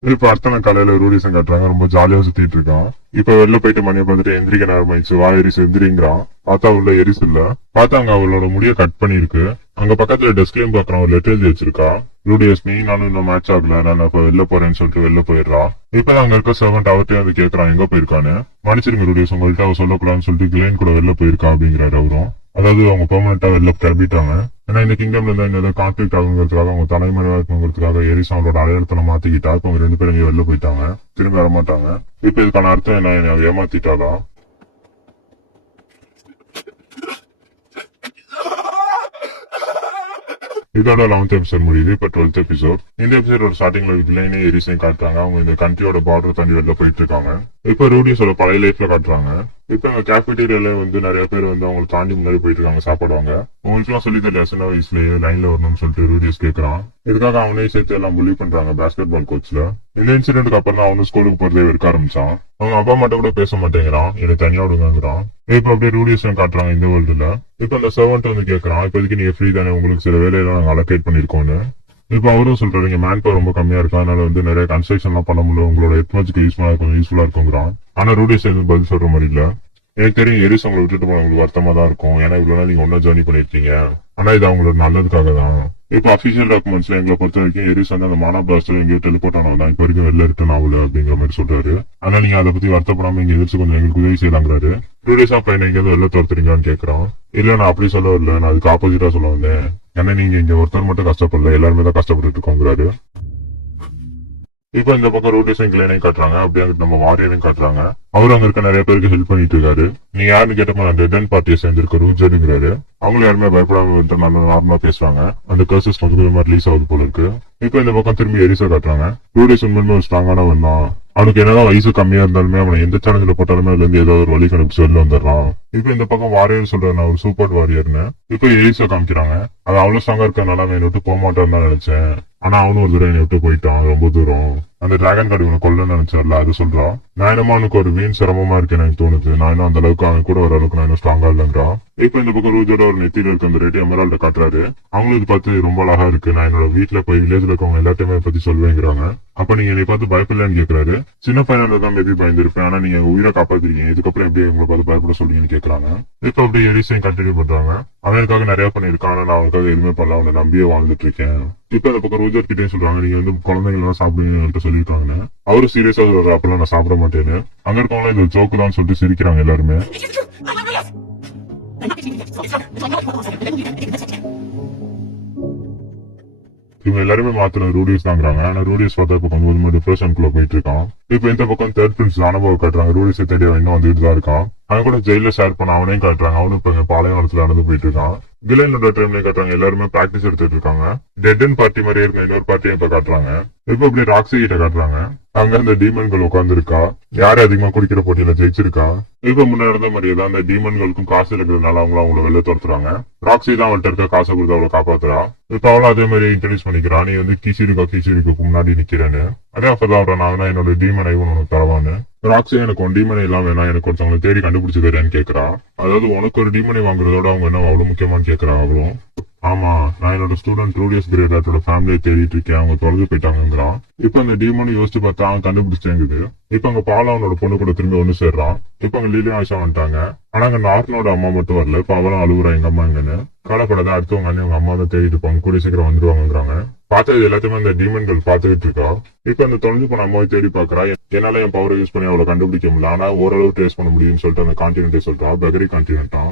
இப்ப அடுத்த காலையில ரூடியஸும் காட்டுறாங்க. ரொம்ப ஜாலியா சுத்திட்டு இருக்கான். இப்ப வெளில போயிட்டு மணியை பார்த்துட்டு எந்திரிக்க நேரம் ஆயிடுச்சு, வா எரிஸ் எந்திரிங்கிறான். பார்த்தா உள்ள எரிஸ் இல்ல. பார்த்தா அங்க அவளோட முடிய கட் பண்ணிருக்கு. அங்க பக்கத்துல டெஸ்க்லயும் பாக்குறான், ஒரு லெட்டர் எழுதி வச்சிருக்கா. ரூடியஸ் நீ நானும் இன்னும் மேட்ச் ஆகல, நான் இப்ப வெளில போறேன்னு சொல்லிட்டு வெளில போயிடுறா. இப்பதான் அங்க இருக்க சர்வெண்ட் அவர்கிட்ட வந்து கேக்குறான் எங்க போயிருக்கான்னு. மன்னிச்சிருங்க ரூடியஸ், உங்கள்கிட்ட அவ சொல்லக்கூடாதுன்னு சொல்லிட்டு கிளைன் கூட வெளில போயிருக்கா அப்படிங்கிறாரு அவரும். அதாவது அவங்க பெர்மனண்டா வெளில கிளம்பிட்டாங்க. ஏன்னா இந்த கிங்டம்ல இருந்தா இந்த கான்ஃபிளிக்ட் ஆகுங்கிறதுக்காக அவங்க தலைமறைவா இருக்கணுங்கிறதுக்காக எரிஸ் அவங்களோட அடையாளத்தை மாத்திக்கிட்டா. இப்ப அவங்க 2 பேரும் இங்க வெளில போயிட்டாங்க, திரும்பி வர மாட்டாங்க. இப்ப இதுக்கான அர்த்தம் என்ன, ஏமாத்திட்டாளா? இதோட 11th எபிசோட் முடியுது. இப்ப 12th எபிசோட். இந்த எபிசோட ஸ்டார்டிங்ல கிளைனே எரிஸையும் காட்டுறாங்க. அவங்க இந்த கண்ட்ரியோட பார்டர் தாண்டி வெளில போயிட்டு இருக்காங்க. இப்ப ரூடியஸோட பழைய லைஃப்ல காட்டுறாங்க. இப்ப அங்க கேபிட்டேரியால வந்து நிறைய பேர் வந்து அவங்க தாண்டி முன்னாடி போயிட்டு இருக்காங்க சாப்பிடுவாங்க. உங்களுக்கு எல்லாம் சொல்லி தெரியல சின்ன வயசுலயே லைன்ல வரணும்னு சொல்லிட்டு ரூடியஸ் கேக்குறான். இதுக்காக அவனே சேர்த்து எல்லாம் புலி பண்றாங்க பேஸ்கெட் பால் கோச்ல. இந்த இன்சிடென்ட்க்கு அப்புறம் தான் அவனு ஸ்கூலுக்கு போறதே இருக்க ஆரம்பிச்சான். அவங்க அப்பா மட்டும் கூட பேச மாட்டேங்கிறான், எனக்கு தனியா விடுங்கிறான். இப்ப அப்படியே ரூடியஸ் காட்டுறாங்க இந்த வேர்ல்டுல. இப்ப அந்த சர்வெண்ட் வந்து கேக்குறான், இப்போதைக்கு நீங்க ஃப்ரீ தானே, உங்களுக்கு சில வேலையெல்லாம் நாங்க அலோகேட் பண்ணிருக்கோம்னு. இப்ப அவரும் சொல்றாரு இங்க மேன் பவர் ரொம்ப கம்மியா இருக்கு, அதனால வந்து நிறைய கன்ஸ்ட்ரக்ஷன் எல்லாம் பண்ண முடியும், உங்களோட எத்மஜுக்கு யூஸ்ஃபுல்லா இருக்குங்கிறான். ஆனா ரூடியஸ் எதுவும் பதில் சொல்ற மாதிரி இல்ல. எனக்கு தெரியும் எரிஸ் உங்களை விட்டுட்டு போன உங்களுக்கு வருத்தமா தான் இருக்கும். ஏன்னா இவ்வளவு நாள் நீங்க ஒன்னா ஜேர்னி பண்ணிருக்கீங்க. ஆனா இது அவங்களோட நல்லதுக்காக தான். இப்ப அபிஷியல் டாக்குமெண்ட்ஸ்ல எங்களை பொறுத்த வரைக்கும் எரிஸ் வந்து அந்த மானா பிளாஸ்டர் எங்கேயோ டெலிபோர்ட் ஆனவன் தான் இப்ப வரைக்கும் வெளில ரிட்டர்ன் ஆகல அப்படிங்கிற மாதிரி சொல்றாரு. ஆனா நீங்க அதை பத்தி வருத்தப்படாம இங்க எதிர்த்து கொஞ்சம் எங்களுக்கு உதவி செய்யலாங்கிறாரு. 2 டேஸா பையனை எங்கேயாவது வெளில துரத்துறீங்களான்னு கேட்கறான். இல்ல நான் அப்படி சொல்ல வரல, நான் அதுக்கு ஆப்போசிட்டா சொல்ல வந்தேன். ஏன்னா நீங்க இங்க ஒருத்தர் மட்டும் கஷ்டப்படல, எல்லாருமே தான் கஷ்டப்பட்டு இருக்கோங்கிறாரு. இப்ப இந்த பக்கம் ரூட்டேஷன் கிளைனையும் காட்டுறாங்க, அப்படியே அங்கிட்டு நம்ம வாரியரையும் காட்டுறாங்க. அவரு அங்க இருக்க நிறைய பேருக்கு ஹெல்ப் பண்ணிட்டு இருக்காரு. நீங்க யாருன்னு கேட்டப்ப அந்த டெட் பார்ட்டியை சேர்ந்திருக்க ரூஜருங்கிறாரு. அவங்களும் யாருமே பயப்படாம வந்து நல்லா நார்மலா பேசுறாங்க. அந்த கர்சஸ் கொஞ்சம் கொஞ்சமா ரிலீஸ் ஆகுது போல இருக்கு. இப்ப இந்த பக்கம் திரும்பி எரிசா காட்டுறாங்க. ரூடேஸ் உண்மையுமே ஒரு ஸ்ட்ராங்கானவன் தான். அவனுக்கு என்னதான் வயசு கம்மியா இருந்தாலுமே அவனை எந்த சேனல்ல போட்டாலுமே அதுல இருந்து ஏதாவது ஒரு வழி கண்டுபிடிச்சு வெளில வந்துடுறான். இப்ப இந்த பக்கம் வாரியர் சொல்றேன், நான் ஒரு சூப்பர் வாரியர்னு. இப்ப எரிசா காமிக்கிறாங்க. அது அவ்வளவு ஸ்ட்ராங்கா இருக்கனால அவன் என்னை விட்டு போக மாட்டான்னு தான் நினைச்சேன். ஆனா அவனும் ஒரு தடவை என்னை விட்டு போயிட்டான் ரொம்ப தூரம். அந்த டிராகன் கார்டு இவனை கொல்லன்னு நினைச்சார்ல, அது சொல்றான். நான் என்னமோ அவனுக்கு ஒரு வீண் சிரமமா இருக்கு எனக்கு தோணுது. நான் இன்னும் அந்த அளவுக்கு அவன் கூட வர அளவுக்கு நான் இன்னும் ஸ்ட்ராங்கா இல்லைங்கிறான். இப்ப இந்த பக்கம் ரூஜோட ஒரு நெத்தியில இருக்க அந்த ரெட்டி எமரால்ட காட்டுறாரு. அவங்களும் இது பார்த்து ரொம்ப அழகா இருக்கு, நான் என்னோட வீட்டுல போய் வில்லேஜ்ல இருக்கவங்க எல்லாத்தையுமே பத்தி சொல்லுவேங்கிறாங்க. அப்ப நீங்க என்னை பார்த்து பயப்படலன்னு கேக்குறாரு. சின்ன பையனா தான் மேபி பயந்துருப்பேன், ஆனா நீங்க உயிரை காப்பாத்திருக்கீங்க, இதுக்கப்புறம் எப்படி உங்களை பார்த்து பயப்பட சொல்றீங்கன்னு கேக்குறாங்க. இப்ப அப்படியே எரிசையும் கண்டினியூ பண்றாங்க. அவனுக்காக நிறைய பண்ணிருக்கான், ஆனா நான் அவனுக்காக எதுவுமே பண்ணல, அவனை நம்பியே வாழ்ந்துட்டு இருக்கேன். இப்ப அந்த பக்கம் ரோஜர் கிட்டே சொல்றாங்க, நீங்க வந்து குழந்தைங்க எல்லாம் சாப்பிடுவீங்கன்னு சொல்லிருக்காங்கன்னு. அவரு சீரியஸா சொல்ற, அப்பெல்லாம் நான் சாப்பிட மாட்டேன்னு. அங்க இருக்கவங்க இது ஜோக்கு தான் சொல்லிட்டு சிரிக்கிறாங்க எல்லாருமே. இவங்க எல்லாருமே மாத்தின ரூடியஸ் தாங்கிறாங்க. ஆனா ரூடியஸ் பார்த்தா இப்ப கொஞ்சம் கொஞ்சமா டிப்ரெஷனுக்குள்ள போயிட்டு இருக்கான். இப்ப இந்த பக்கம் தேர்ட் பிரின்ஸ் அனுபவம் காட்டுறாங்க. ரூடியஸை தேடி அவன் இன்னும் வந்துட்டு தான் இருக்கான். அவன் கூட ஜெயில ஷேர் பண்ண அவனையும் காட்டுறாங்க. அவனும் இப்ப பாளையத்துல நடந்து போயிட்டு இருக்கான். கிளைனோட டைம்லயும் காட்டுறாங்க, எல்லாருமே பிராக்டிஸ் எடுத்துட்டு இருக்காங்க. டெட் பார்ட்டி மாதிரி இருக்க இன்னொரு பார்ட்டியும் இப்ப காட்டுறாங்க. இப்ப அப்படியே ராக்ஸி கிட்ட காட்டுறாங்க. அங்க அந்த டீமன்கள் உட்கார்ந்து இருக்கா, யாரு அதிகமா குடிக்கிற போட்டியில ஜெயிச்சிருக்கா. இப்ப முன்ன நடந்த மாதிரியே தான் அந்த டீமன்களுக்கும் காசு இருக்கிறதுனால அவங்கள வெளில துரத்துறாங்க. ராக்ஸி தான் அவள்கிட்ட இருக்க காசை கொடுத்து அவளை காப்பாத்துறா. இப்ப அவளும் அதே மாதிரி இன்ட்ரடியூஸ் பண்ணிக்கிறான், நீ வந்து கீச்சிருக்கு முன்னாடி நிக்கிறேன்னு. அதே அப்பதான் அவரை நான் என்னோட டீமன் ஐவன் உனக்கு தரவான்னு. ராக்ஸி எனக்கு ஒரு டீமனை எல்லாம் வேணாம், எனக்கு ஒருத்தவங்களை தேடி கண்டுபிடிச்சு தரேன்னு கேக்குறா. அதாவது உனக்கு ஒரு டீமனை வாங்குறதோட அவங்க என்ன அவ்வளவு முக்கியமானு கேக்குறா அவளும். ஆமா, நான் என்னோட ஸ்டூடெண்ட் ரூடியஸ் கிரேடாட்டோட ஃபேமிலியை தேடிட்டு இருக்கேன், அவங்க தொடர்ந்து போயிட்டாங்கிறான். இப்ப அந்த டீமனை யோசிச்சு பார்த்தா அவன் கண்டுபிடிச்சேங்குது. இப்ப அங்க பாலா அவனோட பொண்ணு கூட திரும்பி ஒண்ணு சேர்றான். இப்ப அங்க லீலியும் ஆஷா வந்துட்டாங்க. ஆனா அங்க நார்னோட அம்மா மட்டும் வரல. இப்ப அவளும் அழுகுறா, எங்க அம்மா எங்கன்னு. கவலைப்படாத, அடுத்தவங்க அண்ணன் உங்க அம்மா தான் தேடிட்டு இருப்பாங்க, கூடிய சீக்கிரம் வந்துருவாங்கிறாங்க. பார்த்தா இது எல்லாத்தையுமே அந்த டீமன்கள் பாத்துக்கிட்டு இருக்கா. இப்ப அந்த தொலைஞ்சு போன அம்மாவை தேடி பாக்குறா. என்னால என் பவரை யூஸ் பண்ணி அவளை கண்டுபிடிக்க முடியல, ஆனா ஓரளவு ட்ரேஸ் பண்ண முடியும்னு சொல்லிட்டு அந்த கான்டினென்ட்டை சொல்றா. பெகரி கான்டினென்ட்டா.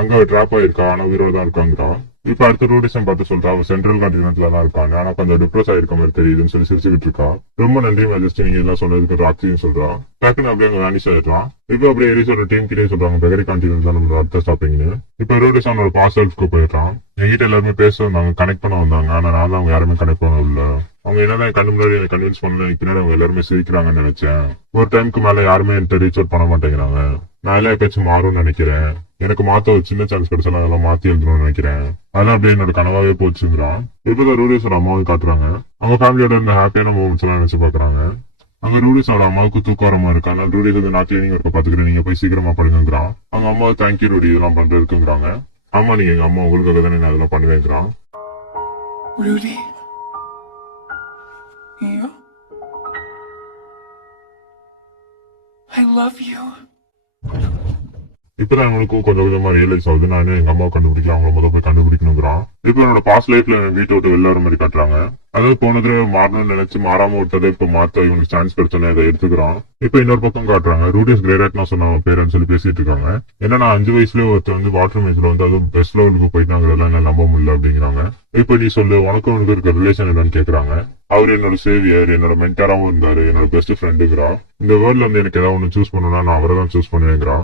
அங்க ட்ராப் ஆயிருக்கா, ஆனா உயிரோட தான் இருக்காங்கிறா. இப்ப அடுத்த ரூடிசம் பார்த்து சொல்றா, அவன் சென்ட்ரல் கான்டினென்ட்ல தான் இருக்காங்க, ஆனா கொஞ்சம் டிப்ரெஸ் ஆயிருக்க மாதிரி தெரியுதுன்னு சொல்லி சிரிச்சுக்கிட்டு இருக்கா. ரொம்ப நன்றி மேஜஸ்டி, நீங்க எல்லாம் சொன்னதுக்கு ராக்ஸின்னு சொல்றா. டக்குன்னு அப்படியே அங்க வேனிஷ் ஆயிடுறான். இப்ப அப்படியே எரிசோட டீம் கிட்டே சொல்றாங்க, பெகரி கான்டினென்ட் தான் நம்ம அடுத்த ஸ்டாப்பிங்னு. இப்ப ரூடிசனோட பாஸ் செல்ஃப்க்கு போயிட்டான். என்கிட்ட எல்லாருமே பேச வந்தாங்க, கனெக்ட் பண்ண வந்தாங்க, ஆனா நான் அவங்க யாருமே கனெக்ட் பண்ண இல்ல. அவங்க என்னதான் கண்ணு முன்னாடி எனக்கு கன்வின்ஸ் பண்ணல, எனக்கு பின்னாடி அவங்க எல்லாருமே சிரிக்கிறாங்கன்னு நினைச்சேன். ஒரு டைமுக்கு மேல யாருமே என்கிட்ட ரீச் அவுட் பண்ண மாட்டேங்கிறாங்க. நான் எல்லாம் எப்பயாச்சும் மாறும்னு நினைக்கிறேன். எனக்கு மாத்த ஒரு சின்ன சான்ஸ் கிடைச்சா நான் அதெல்லாம் மாத்தி எழுதணும்னு நினைக்கிறேன். அதெல்லாம் அப்படியே என்னோட கனவாவே போச்சுங்கிறான். இப்பதான் ரூடிஸோட அம்மாவை காட்டுறாங்க. அவங்க ஃபேமிலியோட இருந்த ஹாப்பியான மூமெண்ட்ஸ் எல்லாம் நினைச்சு பாக்குறாங்க. அங்க ரூடிஸோட அம்மாவுக்கு தூக்கரமா இருக்கு, அதனால ரூடிஸ் வந்து நான் கிளீனிங் ஒர்க்க பாத்துக்கிறேன், நீங்க போய் சீக்கிரமா படுங்கிறான். அவங்க அம்மா தேங்க்யூ ரூடி இதெல்லாம் பண்றதுக்குங்கிறாங்க. ஆமா, நீங்க எங்க அம்மா உங்களுக்காக தானே நான் அதெல்லாம் பண்ணுவேங்கிறான். Rudy? You? I love you. இப்பதான் இவனுக்கும் கொஞ்சம் கொஞ்சமா ரியலைஸ் ஆகுது, நான் எங்க அம்மாவை கண்டுபிடிக்கலாம், அவங்கள முதல் போய் கண்டுபிடிக்கணுங்கிறான். இப்ப என்னோட பாஸ்ட் லைஃப்ல வீட்டை விட்டு வெளில வர மாதிரி காட்டுறாங்க. அதாவது போன தடவை மாறணும்னு நினைச்சு மாறாம விட்டதை இப்ப மாத்த இவனுக்கு சான்ஸ் கிடைச்சோன்னே அதை எடுத்துக்கிறான். இப்ப இன்னொரு பக்கம் காட்டுறாங்க, ரூடியஸ் கிரேடாட் நான் சொன்ன பேரன்னு சொல்லி பேசிட்டு இருக்காங்க. ஏன்னா நான் 5 வயசுல ஒருத்தர் வந்து வாட்டர் மேட்ச்ல வந்து அதுவும் பெஸ்ட் லெவலுக்கு போயிட்டாங்கிறதெல்லாம் என்ன நம்ப முடியல அப்படிங்கிறாங்க. இப்ப நீ சொல்லு, உனக்கும் உனக்கு இருக்க ரிலேஷன் என்னன்னு கேக்குறாங்க. அவர் என்னோட சேவியர், என்னோட மென்டாராவும் இருந்தாரு, என்னோட பெஸ்ட் ஃப்ரெண்டுங்கிறா. இந்த வேர்ல்ட்ல வந்து எனக்கு ஏதாவது ஒண்ணு சூஸ் பண்ணணும்னா நான் அவரை தான் சூஸ் பண்ணுவேங்கிறா.